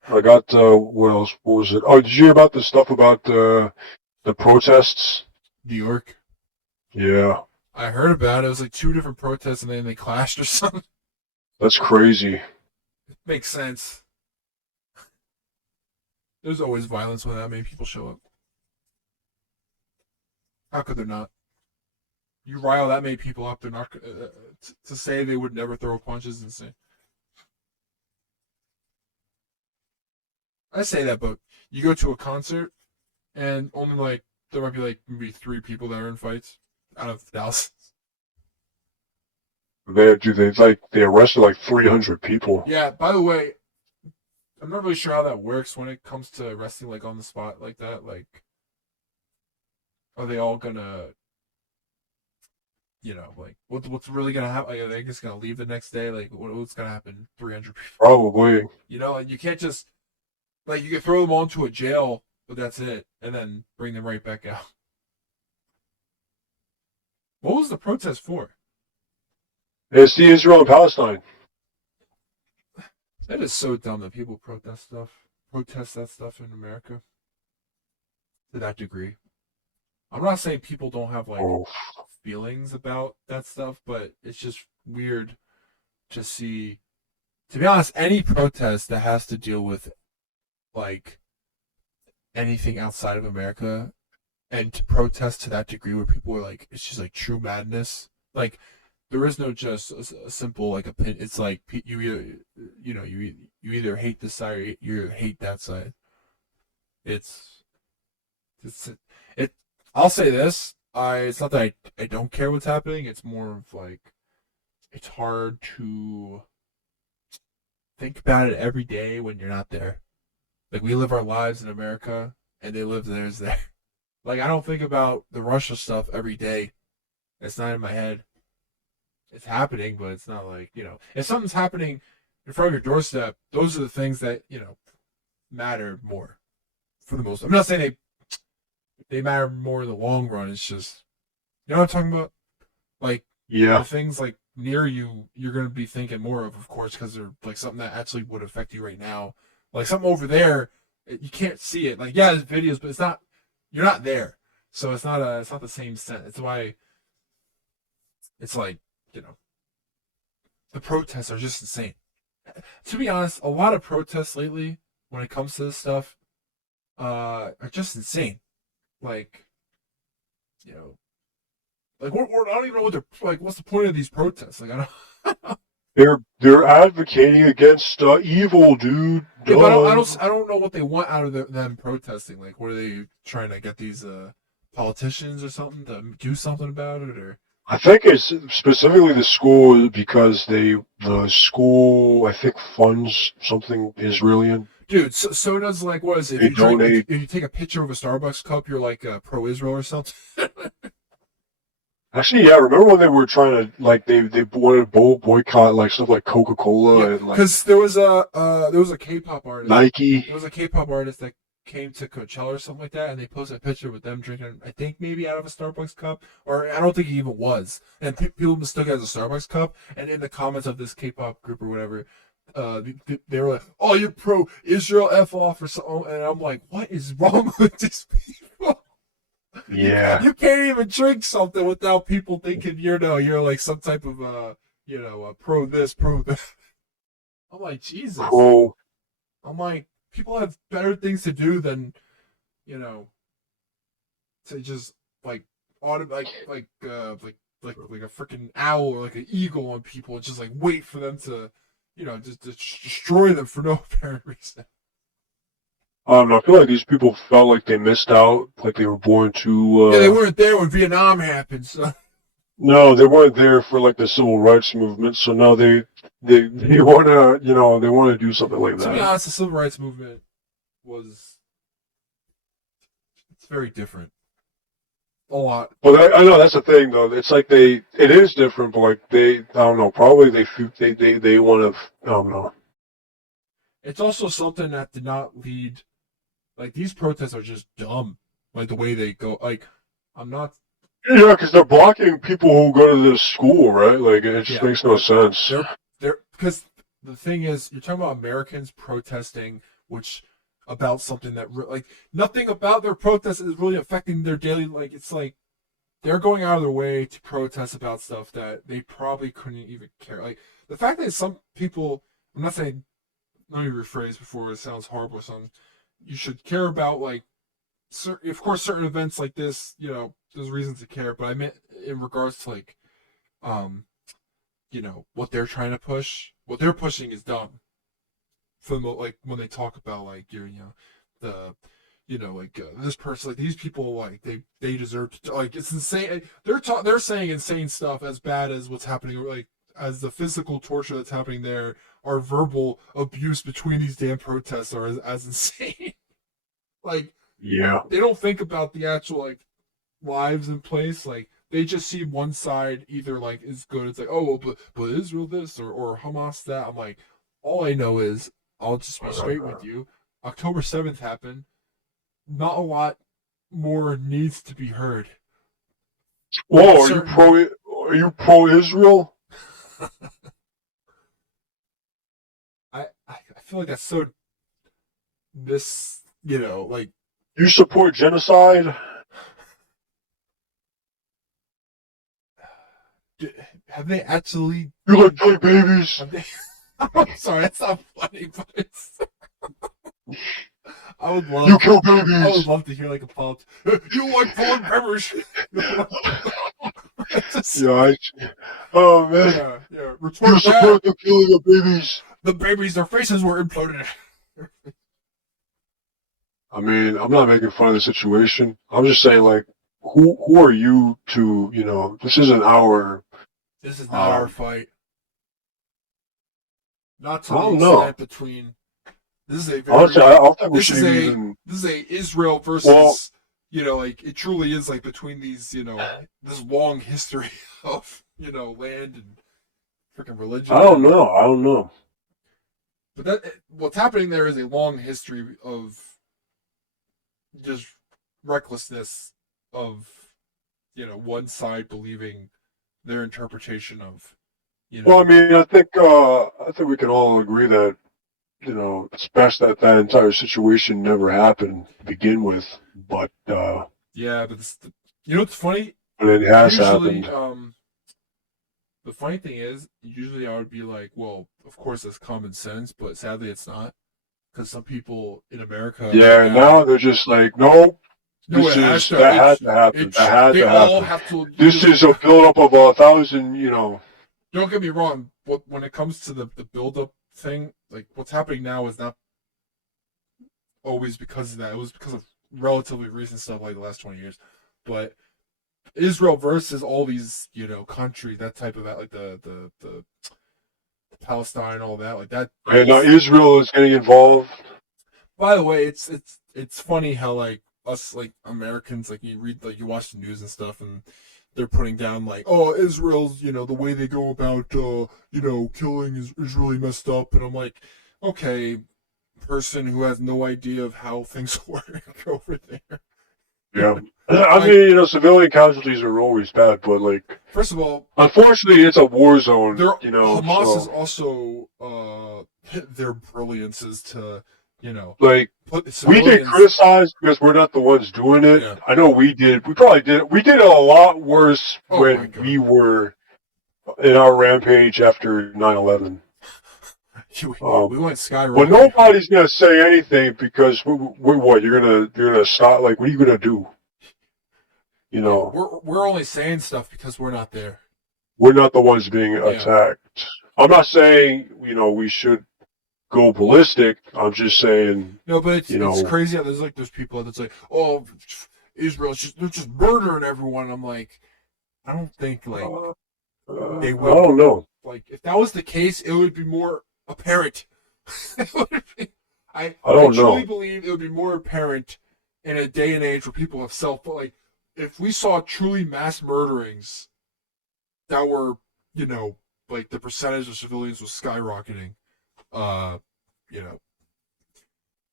I got. What else? What was it? Oh, did you hear about the stuff about the protests? New York. Yeah, I heard about it. It was like 2 different protests and then they clashed or something. that's crazy. Makes sense. There's always violence when that many people show up. How could there not? You rile that many people up, they're not to say they would never throw a punch is insane. I say that, but you go to a concert and only like there might be like maybe 3 people that are in fights out of thousands. They arrested like 300 people. Yeah. By the way, I'm not really sure how that works when it comes to arresting like on the spot like that. Like, are they all gonna, like what's really gonna happen? Like, are they just gonna leave the next day? Like, what's gonna happen? 300 people. Probably. And you can't just like you can throw them all into a jail, but that's it, and then bring them right back out. What was the protest for? It's the Israel and Palestine. That is so dumb that people protest that stuff in America to that degree. I'm not saying people don't have like feelings about that stuff, but it's just weird to see. To be honest, any protest that has to deal with like anything outside of America and to protest to that degree where people are like, it's just like true madness. Like, there is no just a simple like opinion. It's like you either you either hate this side or you hate that side. It's it. I'll say this. It's not that I don't care what's happening. It's more of like it's hard to think about it every day when you're not there. Like we live our lives in America and they live theirs there. Like I don't think about the Russia stuff every day. It's not in my head. It's happening, but it's not like, if something's happening in front of your doorstep, those are the things that, matter more for the most. I'm not saying they matter more in the long run. It's just, you know what I'm talking about? Like, the things like near you, you're going to be thinking more of course, because they're like something that actually would affect you right now. Like something over there, you can't see it. Like, yeah, there's videos, but you're not there. So it's not the same sense. It's why it's like, the protests are just insane. To be honest, a lot of protests lately, when it comes to this stuff, are just insane. Like, like I don't even know what they're like. What's the point of these protests? Like, I don't. They're advocating against evil, dude. Yeah, but I don't know what they want out of them protesting. Like, what are they trying to get these politicians or something to do something about it? Or I think it's specifically the school because the school I think funds something Israeli. Dude, so does like what is it? If you take a picture of a Starbucks cup, you're like pro-Israel or something. Actually, yeah. Remember when they were trying to like they wanted to boycott like stuff like Coca-Cola and like because there was a K-pop artist. Nike. There was a K-pop artist that came to Coachella or something like that, and they posted a picture with them drinking, I think maybe out of a Starbucks cup, or I don't think it even was. And people mistook it as a Starbucks cup. And in the comments of this K-pop group or whatever, they were like, "Oh, you're pro-Israel, f off" or something. And I'm like, what is wrong with these people? Yeah. You can't even drink something without people thinking you're like some type of pro this, pro that. I'm like, Jesus. I'm like, people have better things to do than, to just like like a freaking owl or like an eagle on people and just like wait for them to, just destroy them for no apparent reason. I feel like these people felt like they missed out, like they were born too. Yeah, they weren't there when Vietnam happened, so. No, they weren't there for like the civil rights movement. So now they want to, they want to do something like that. To be honest, the civil rights movement was. very different. A lot. But I know that's the thing though. It's like it is different, but like I don't know. Probably they want to. I don't know. It's also something that did not lead. Like these protests are just dumb. Like the way they go. Like I'm not. Yeah, because they're blocking people who go to this school, right? Like it just makes no sense. They're because the thing is, you're talking about Americans protesting, which about something that like nothing about their protest is really affecting their daily. Like it's like they're going out of their way to protest about stuff that they probably couldn't even care. Like the fact that some people, I'm not saying, let me rephrase before it sounds horrible or something. You should care about like, of course, certain events like this. You know, there's reasons to care, but I meant in regards to like, um, what they're trying to push. What they're pushing is dumb. For the, like when they talk about like the this person, like these people, like they deserve to, like it's insane. They're saying insane stuff as bad as what's happening, like as the physical torture that's happening there, or verbal abuse between these damn protests are as insane. Like Yeah. they don't think about the actual like lives in place. Like they just see one side either like is good. It's like, oh well, but Israel this or Hamas that. I'm like, all I know is I'll just be straight with you. October 7th happened. Not a lot more needs to be heard. Whoa, are you pro Israel? I feel like that's so like You support genocide? have they actually You like gay babies? I'm sorry, it's not funny, but it's I would You kill babies. I would love to hear like a politician. You like pulling peppers? Oh man. Yeah. You support the killing of babies. The babies, their faces were imploded. I mean, I'm not making fun of the situation. I'm just saying, like, who are you to, this isn't our. This is not our fight. Not to I don't the know. extent between. This is a very. Honestly, I don't think we should even. This is a Israel versus. Like it truly is like between these, this long history of, land and freaking religion. I don't know. But what's happening there is a long history of just recklessness of, one side believing their interpretation of, Well, I mean, I think we can all agree that, it's best that entire situation never happened to begin with. But yeah, but what's funny? But it has usually, happened. The funny thing is, usually I would be like, well, of course that's common sense, but sadly it's not, because some people in America. Yeah, now they're just like, nope. That had to happen. That had to happen. This is a buildup of 1,000. Don't get me wrong, but when it comes to the buildup thing, like what's happening now is not always because of that. It was because of relatively recent stuff like the last 20 years. But Israel versus all these, countries, that type of that, like the Palestine, all that, like that. And now Israel is getting involved. By the way, it's funny how like us like Americans, like you read, like you watch the news and stuff, and they're putting down like, oh, Israel's, the way they go about, killing is really messed up, and I'm like, okay, person who has no idea of how things work over there. Yeah. I mean, civilian casualties are always bad, but like, first of all, unfortunately, it's a war zone. Hamas is also their brilliance is to, like we get criticized because we're not the ones doing it. Yeah. I know we did. We probably did. We did it a lot worse when we were in our rampage after 9/11. We went skyrocketing. But nobody's gonna say anything because what you're gonna stop? Like, what are you gonna do? We're only saying stuff because we're not there. We're not the ones being attacked. I'm not saying we should go ballistic. I'm just saying. No, but it's crazy how there's people that's like, oh, Israel's they're just murdering everyone. I'm like, I don't think like they will. I don't know. Like if that was the case, it would be more apparent. I don't know. truly believe it would be more apparent in a day and age where people have like, if we saw truly mass murderings that were, like the percentage of civilians was skyrocketing, uh, you know,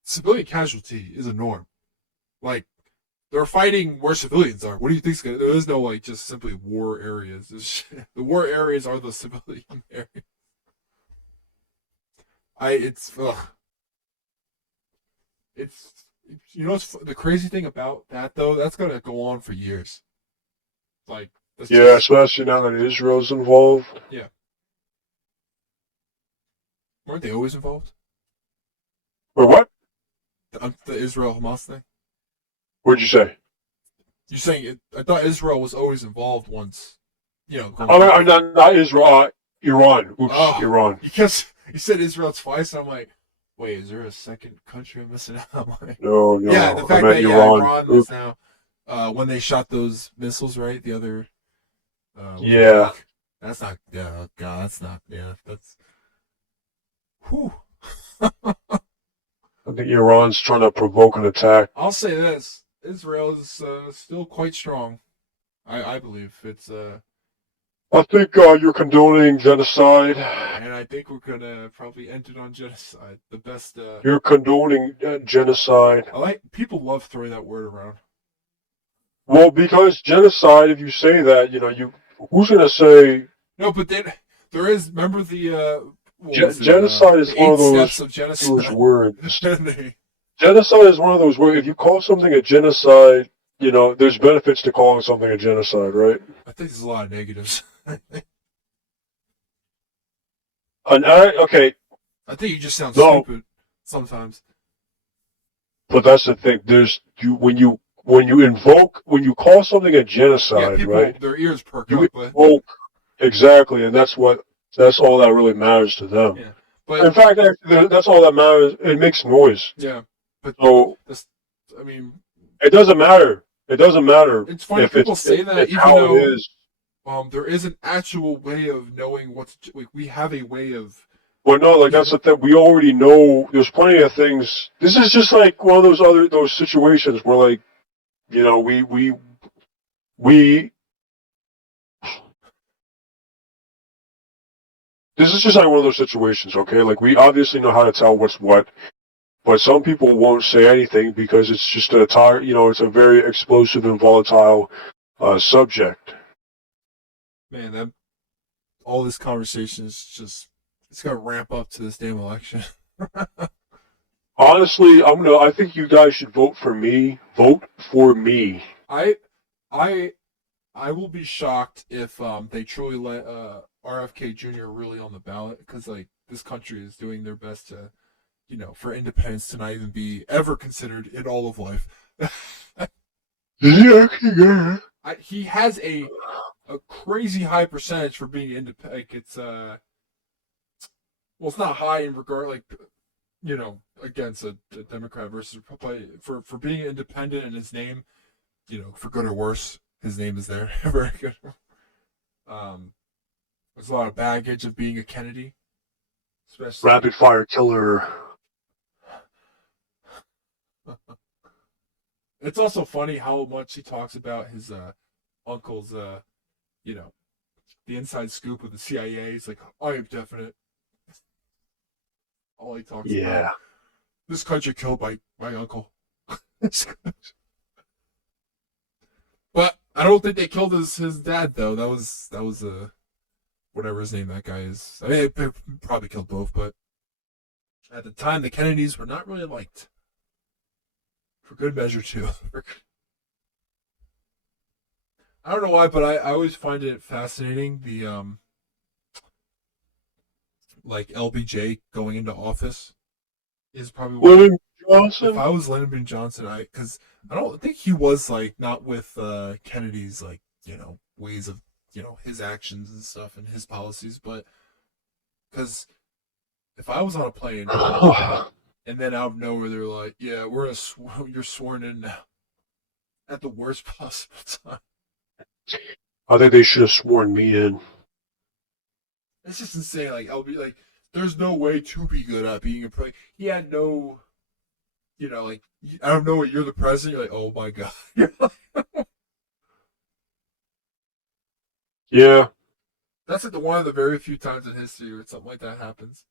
civilian casualty is a norm. Like, they're fighting where civilians are. What do you think's gonna? There is no like just simply war areas. The war areas are the civilian areas. It's it's what's the crazy thing about that though? That's gonna go on for years. Like, Yeah, especially now that Israel's involved. Yeah. Weren't they always involved? Or what? The Israel Hamas thing. What'd you say? You're saying it? I thought Israel was always involved once. Oh, not Israel. Iran. Oops, Iran. Because you said Israel twice, and I'm like, wait, is there a second country I'm missing out? I'm like, no. Yeah, the fact that Iran is now when they shot those missiles, right? The other. Yeah. That's not. Yeah, God, that's not. Yeah, that's. Whew. I think Iran's trying to provoke an attack. I'll say this: Israel is still quite strong. I believe it's. I think you're condoning genocide. And I think we're gonna probably end it on genocide. The best. You're condoning genocide. People love throwing that word around. Well, because genocide, if you say that, who's gonna say? No, but then there is. Remember the. Genocide is one of those words. Genocide is one of those words. If you call something a genocide, there's benefits to calling something a genocide, right? I think there's a lot of negatives. Okay. I think you just sound stupid sometimes. But that's the thing. When you call something a genocide, right? Their ears perk up. But... Exactly, and that's all that really matters to them. Yeah. But in fact, that's all that matters. It makes noise. Yeah. But it doesn't matter. It doesn't matter. It's funny if people say that, even though it is. There is an actual way of knowing what's like. We have a way of. Well, no, that's the thing. We already know. There's plenty of things. This is just like one of those situations where, like, we. This is just like one of those situations, okay? Like, we obviously know how to tell what's what, but some people won't say anything because it's just it's a very explosive and volatile subject. Man, all this conversation is it's gonna ramp up to this damn election. Honestly, I think you guys should vote for me. Vote for me. I will be shocked if they truly let RFK Jr. really on the ballot, because like this country is doing their best to, for independence to not even be ever considered in all of life. He has a crazy high percentage for being independent. Like it's it's not high in regard against a Democrat versus Republican for being independent, and his name, for good or worse, his name is there. Very good. There's a lot of baggage of being a Kennedy, especially rapid fire killer. It's also funny how much he talks about his uncle's, the inside scoop with the CIA. He's like, I am definite. All he talks about. This country killed my uncle. But I don't think they killed his dad though. That was whatever his name that guy is. I mean, they probably killed both, but at the time the Kennedys were not really liked. For good measure too. I don't know why, but I always find it fascinating the like LBJ going into office is probably Lyndon Johnson. If I was Lyndon Johnson, because I don't think he was like not with Kennedy's like ways of his actions and stuff and his policies, but because if I was on a plane and then out of nowhere they're like, yeah, you're sworn in now at the worst possible time. I think they should have sworn me in. It's just insane. Like, I'll be like, there's no way to be good at being a pro. He had no you know, like I don't know what you're the president. You're like, oh my god. You're like, Yeah. that's like one of the very few times in history where something like that happens.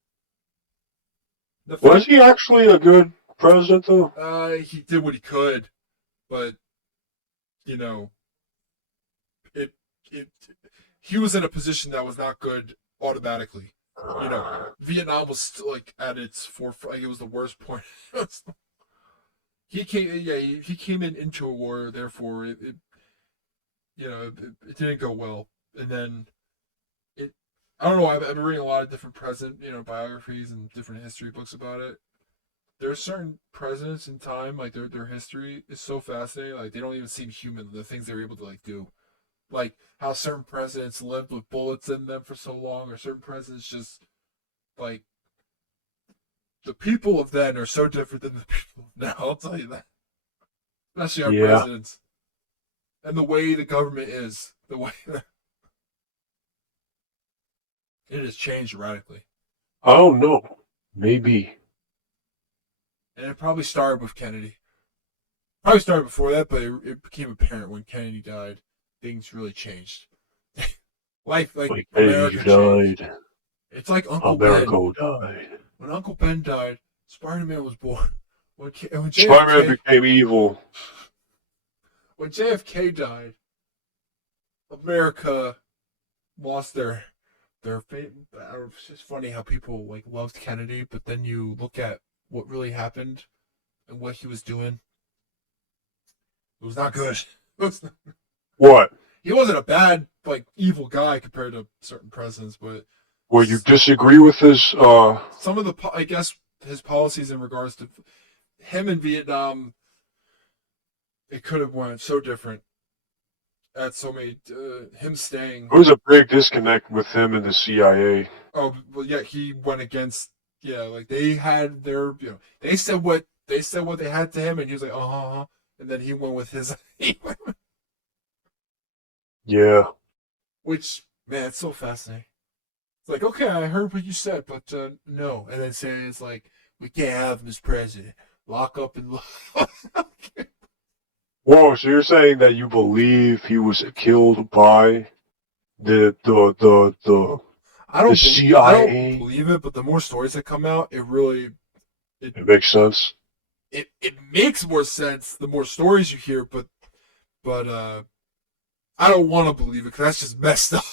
The Was fact, he actually a good president, though? he did what he could, but you know, it it he was in a position that was not good automatically. You know, Vietnam was still like at its forefront. Like, it was the worst point. He came, yeah, he came into a war. Therefore, it you know, it didn't go well. And then it, I don't know. I've been reading a lot of different president, biographies and different history books about it. There are certain presidents in time, like their history is so fascinating. Like they don't even seem human. The things they're able to like do, like how certain presidents lived with bullets in them for so long, or certain presidents just like the people of then are so different than the people of now. I'll tell you that. Especially our Yeah. presidents and the way the government is, the way it has changed radically. I don't know. Maybe. And it probably started with Kennedy. Probably started before that, but it became apparent when Kennedy died. Things really changed. Life, like Like America, Eddie changed. died. It's like Uncle America Ben. died. When Uncle Ben died, Spider-Man was born. When Spider-Man JFK, became evil. when JFK died, America lost their faith. It's just funny how people like loved Kennedy, but then you look at what really happened and what he was doing. It was not good. What? He wasn't a bad, like, evil guy compared to certain presidents, but Well, you disagree with his, some of the, I guess, his policies in regards to him in Vietnam, it could have went so different. At so many, him staying. there was a big disconnect with him and the CIA. Oh, well, yeah, he went against. Yeah, like they had their, they said what they had to him, and he was like, and then he went with his. Yeah. Which, man, it's so fascinating. It's like, okay, I heard what you said, but no. And then saying it's like, we can't have him as president. Lock up and lock. Whoa, so you're saying that you believe he was killed by the I don't CIA? believe it, but the more stories that come out, it really It makes sense. it makes more sense the more stories you hear, but I don't want to believe it because that's just messed up.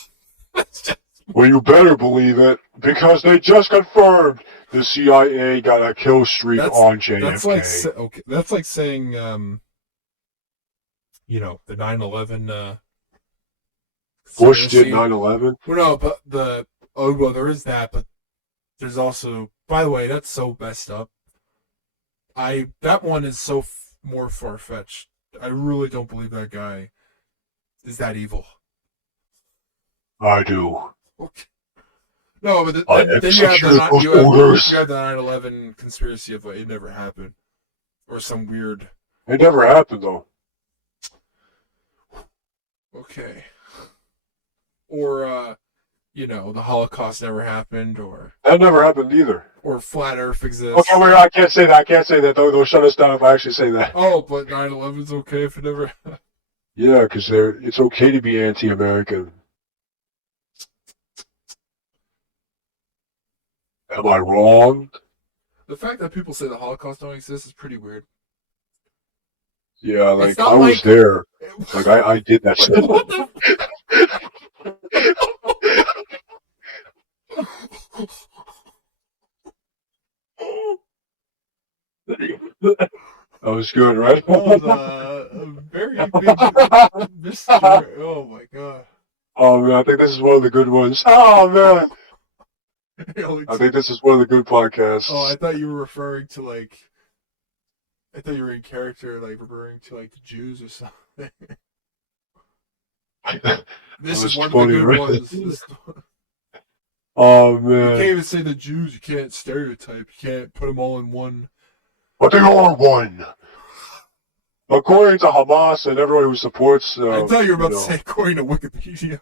That's just, Well, you better believe it, because they just confirmed the CIA got a kill streak on JFK. that's like saying the 9/11 Bush did conspiracy. 9/11. Well, no, but there is that, but there's also, by the way, that's so messed up. That one is so more far fetched. I really don't believe that guy is that evil. I do. Okay. No, but I then you have execute those orders. you have the 9/11 conspiracy of like, it never happened, or some weird. It never happened, though. Okay. Or the Holocaust never happened, or That never happened either. or flat Earth exists. Okay, wait, I can't say that. I can't say that. They'll shut us down if I actually say that. Oh, but 9/11's okay if it never. Yeah, because it's okay to be anti-American. Am I wrong? The fact that people say the Holocaust don't exist is pretty weird. Yeah, like It's not I was like- there. Like I did that shit. What the? That was good, right? That was a very big mystery. Oh my god. Oh man, I think this is one of the good ones. Oh man, I think this is one of the good podcasts. Oh, I thought you were referring to like. I thought you were in character, like referring to like the Jews or something. This is one funny, of the good right? ones. Oh You man, can't even say the Jews. You can't stereotype. You can't put them all in one. but they are one. According to Hamas and everyone who supports. I thought you were about to say according to Wikipedia.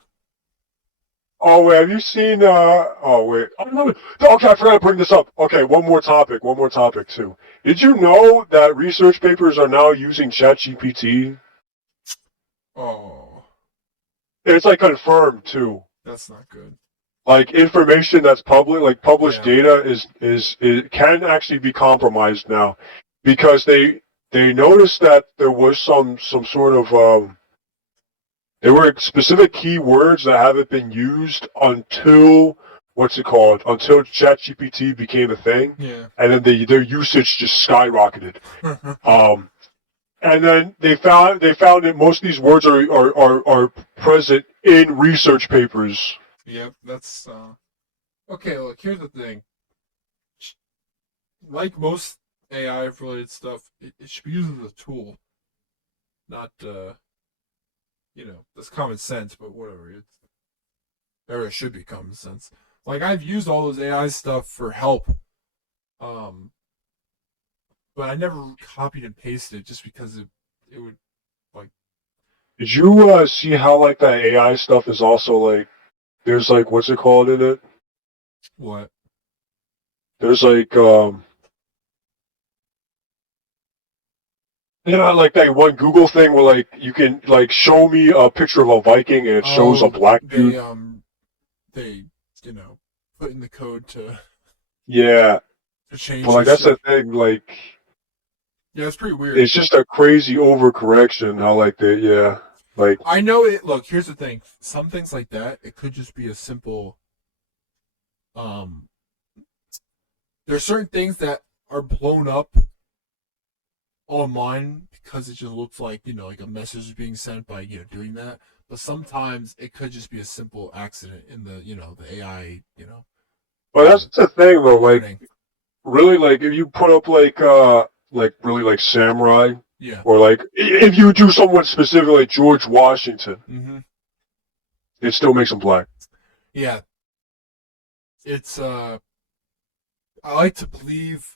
Oh wait, have you seen? Oh wait. Oh, no. Okay, I forgot to bring this up. Okay, one more topic. One more topic too. Did you know that research papers are now using ChatGPT? Oh, It's like confirmed too. that's not good. Like information that's public, like published Yeah. data, is it can actually be compromised now, because they noticed that there was some sort of there were specific keywords that haven't been used until what's it called? Until ChatGPT became a thing, Yeah. and then their usage just skyrocketed. Um, and then they found that most of these words are present in research papers. Yep. That's okay. Look, here's the thing. Like most AI related stuff, it should be used as a tool, not that's common sense. But whatever, it should be common sense. Like I've used all those AI stuff for help, um, but I never copied and pasted it just because it would like Did you see how like that AI stuff is also like there's like what's it called in it? what? There's like like that one Google thing where like you can like show me a picture of a Viking and it shows a Oh, black dude. they put in the code Yeah, to change but like this that's the shit. thing. Like Yeah, it's pretty weird. it's just a crazy overcorrection. How like they like I know it. Look, here's the thing. Some things like that, it could just be a simple. Um, there's certain things that are blown up online because it just looks like like a message is being sent by doing that. But sometimes it could just be a simple accident in the AI but that's the thing though. Like learning. really, like if you put up like really like samurai Yeah. or like if you do someone specific like George Washington, Mm-hmm. it still makes him black. Yeah. It's I like to believe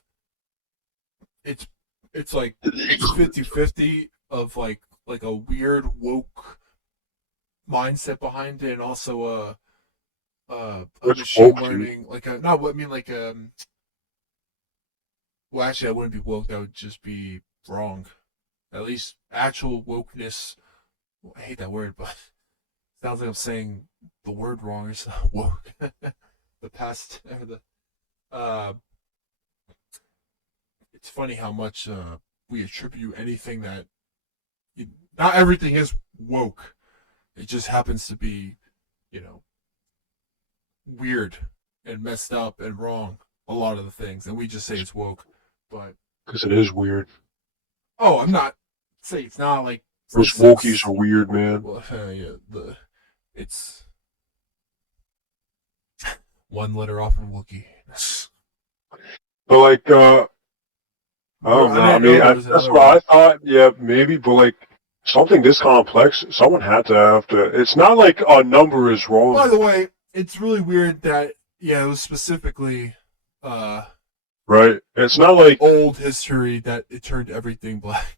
it's it's like it's 50-50 of like a weird woke mindset behind it and also a What's machine woke, dude? learning like a not what I mean like well actually I wouldn't be woke, that would just be wrong. At least actual wokeness, I hate that word, but it sounds like I'm saying the word wrong. It's not woke. The past or the uh it's funny how much we attribute anything that not everything is woke. It just happens to be, you know, weird and messed up and wrong. A lot of the things, and we just say it's woke. But Because it is weird. I'm not say it's not like, for Those wokies instance, are weird, man. well, yeah, it's one letter off of Wookiee. But like, I don't know. I mean, There's that's another what one. I thought. Yeah, maybe, but like something this complex, someone had to have to. It's not like a number is By wrong, the way, it's really weird that it was specifically uh right? It's not like old history that it turned everything black.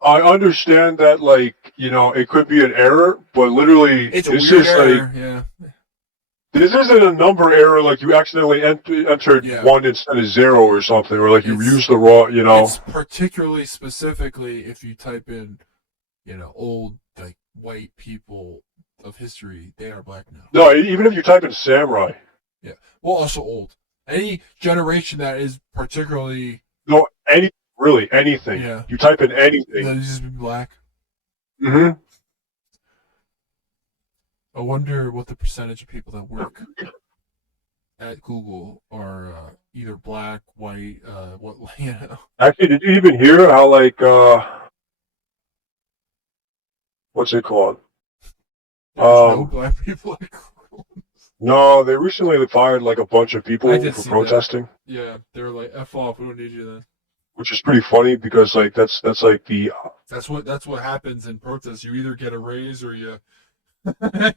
I understand that, like it could be an error, but literally, It's a this weird is like error, yeah. this isn't a number error. Like you accidentally entered Yeah. one instead of zero or something, or like you It's used the wrong. it's particularly specifically if you type in, old like white people of history, they are black now. No, even if you type in samurai, Yeah. Well, also old. Any generation that is particularly no, really anything. yeah, You type in anything. that just be black. Hmm. I wonder what the percentage of people that work at Google are either black, white, what Actually, did you even hear how like what's it called? there's no Um, black people at Google. no, they recently fired like a bunch of I people did for see that. protesting, Yeah, they're like F off. We don't need you then. which is pretty funny because like that's like the That's what happens in protests. You either get a raise or you.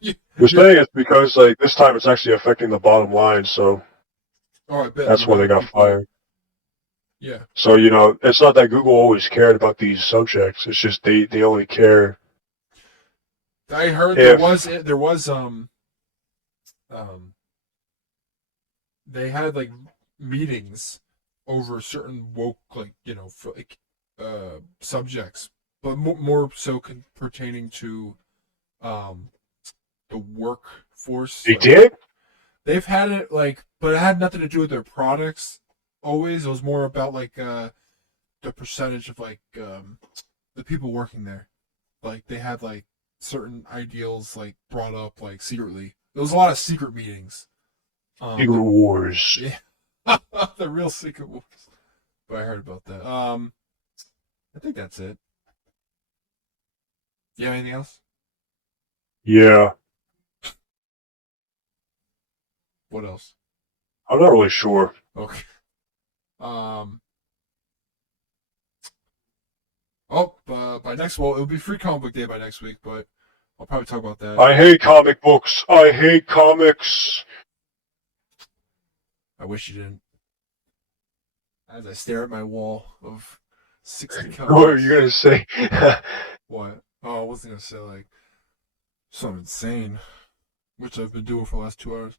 you, they're you saying it's because like this time it's actually affecting the bottom line, so I bet the that's why amount they of got people. fired. Yeah, So it's not that Google always cared about these subjects. It's just they only care I heard if there was they had like meetings over certain woke, like for like subjects, but more so pertaining to um the workforce. They Like did? they've had it like, but it had nothing to do with their products. Always, it was more about like the percentage of like the people working there. Like they had like certain ideals like brought up like secretly. There was a lot of secret meetings. Secret Wars. Yeah, the real secret wars. But I heard about that. I think that's it. You have anything else? Yeah. What else? I'm not really sure. Okay. Um. Oh, by next, well, it'll be free comic book day by next week, but I'll probably talk about that. I hate comic books. I hate comics. I wish you didn't. As I stare at my wall of 60 comics. What are you gonna say? What? Oh, I wasn't gonna say like something insane, which I've been doing for the last 2 hours.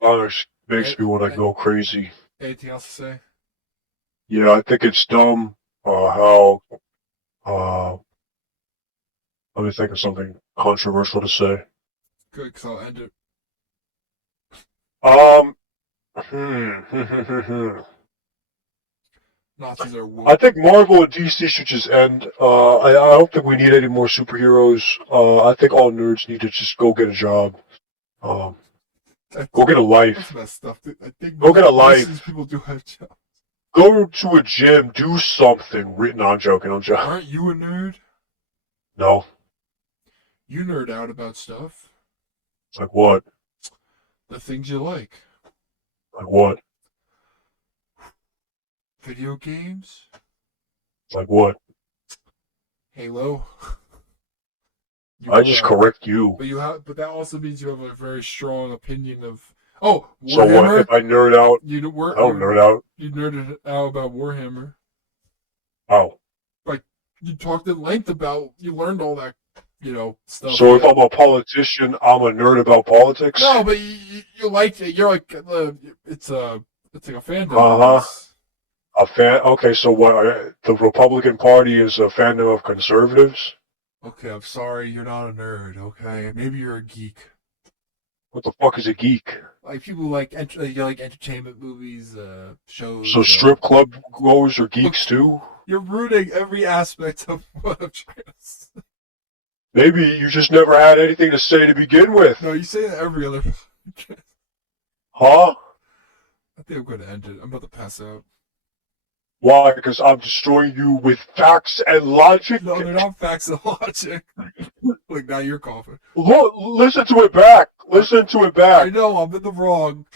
Comics makes me want to go crazy. Anything else to say? Yeah, I think it's dumb. How? Let me think of something controversial to say. Good, because I'll end it. Nazis are woke. I think Marvel and DC should just end. I don't think we need any more superheroes. I think all nerds need to just go get a job. Go get a life. That's messed up. I think Go get a most of life. these people do have jobs. Go to a gym. Do something. No, I'm joking. I'm joking. Aren't you a nerd? No. You nerd out about stuff. Like what? The things you like. Like what? Video games. Like what? Halo. I just correct you. But that also means you have a very strong opinion of. Oh, Warhammer. So what? If I nerd out, I don't nerd out. You nerded out about Warhammer. Oh. Like you talked at length about. You learned all that, stuff. So if I'm a politician, I'm a nerd about politics. No, but you like it. You're like it's like a fandom. A fan? Okay, so what? The Republican Party is a fandom of conservatives? Okay, I'm sorry, you're not a nerd. Okay, maybe you're a geek. What the fuck is a geek? Like people who like you like entertainment movies, shows. So strip club goers are geeks too? You're rooting every aspect of what I'm trying to say. Maybe you just never had anything to say to begin with. No, you say that every other podcast. Huh? I think I'm going to end it. I'm about to pass out. Why? Because I'm destroying you with facts and logic? No, they're not facts and logic. Look, now you're coughing. Look, listen to it back. Listen to it back. I know, I'm in the wrong.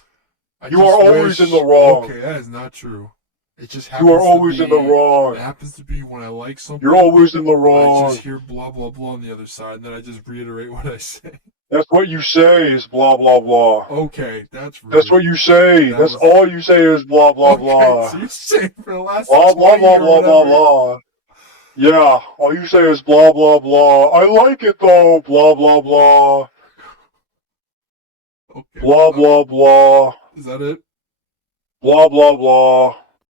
You are always in the wrong. Okay, that is not true. It just happens. You are always in the wrong. It happens to be when I like something. You're always in the wrong. I just hear blah blah blah on the other side, and then I just reiterate what I say. That's what you say is blah blah blah. Okay, that's rude. That's what you say. That's all you say is blah blah blah. So you say for the last blah blah blah blah blah blah. Yeah, all you say is blah blah blah. I like it though. Blah blah blah. Okay. Blah blah blah. Is that it? Blah blah blah.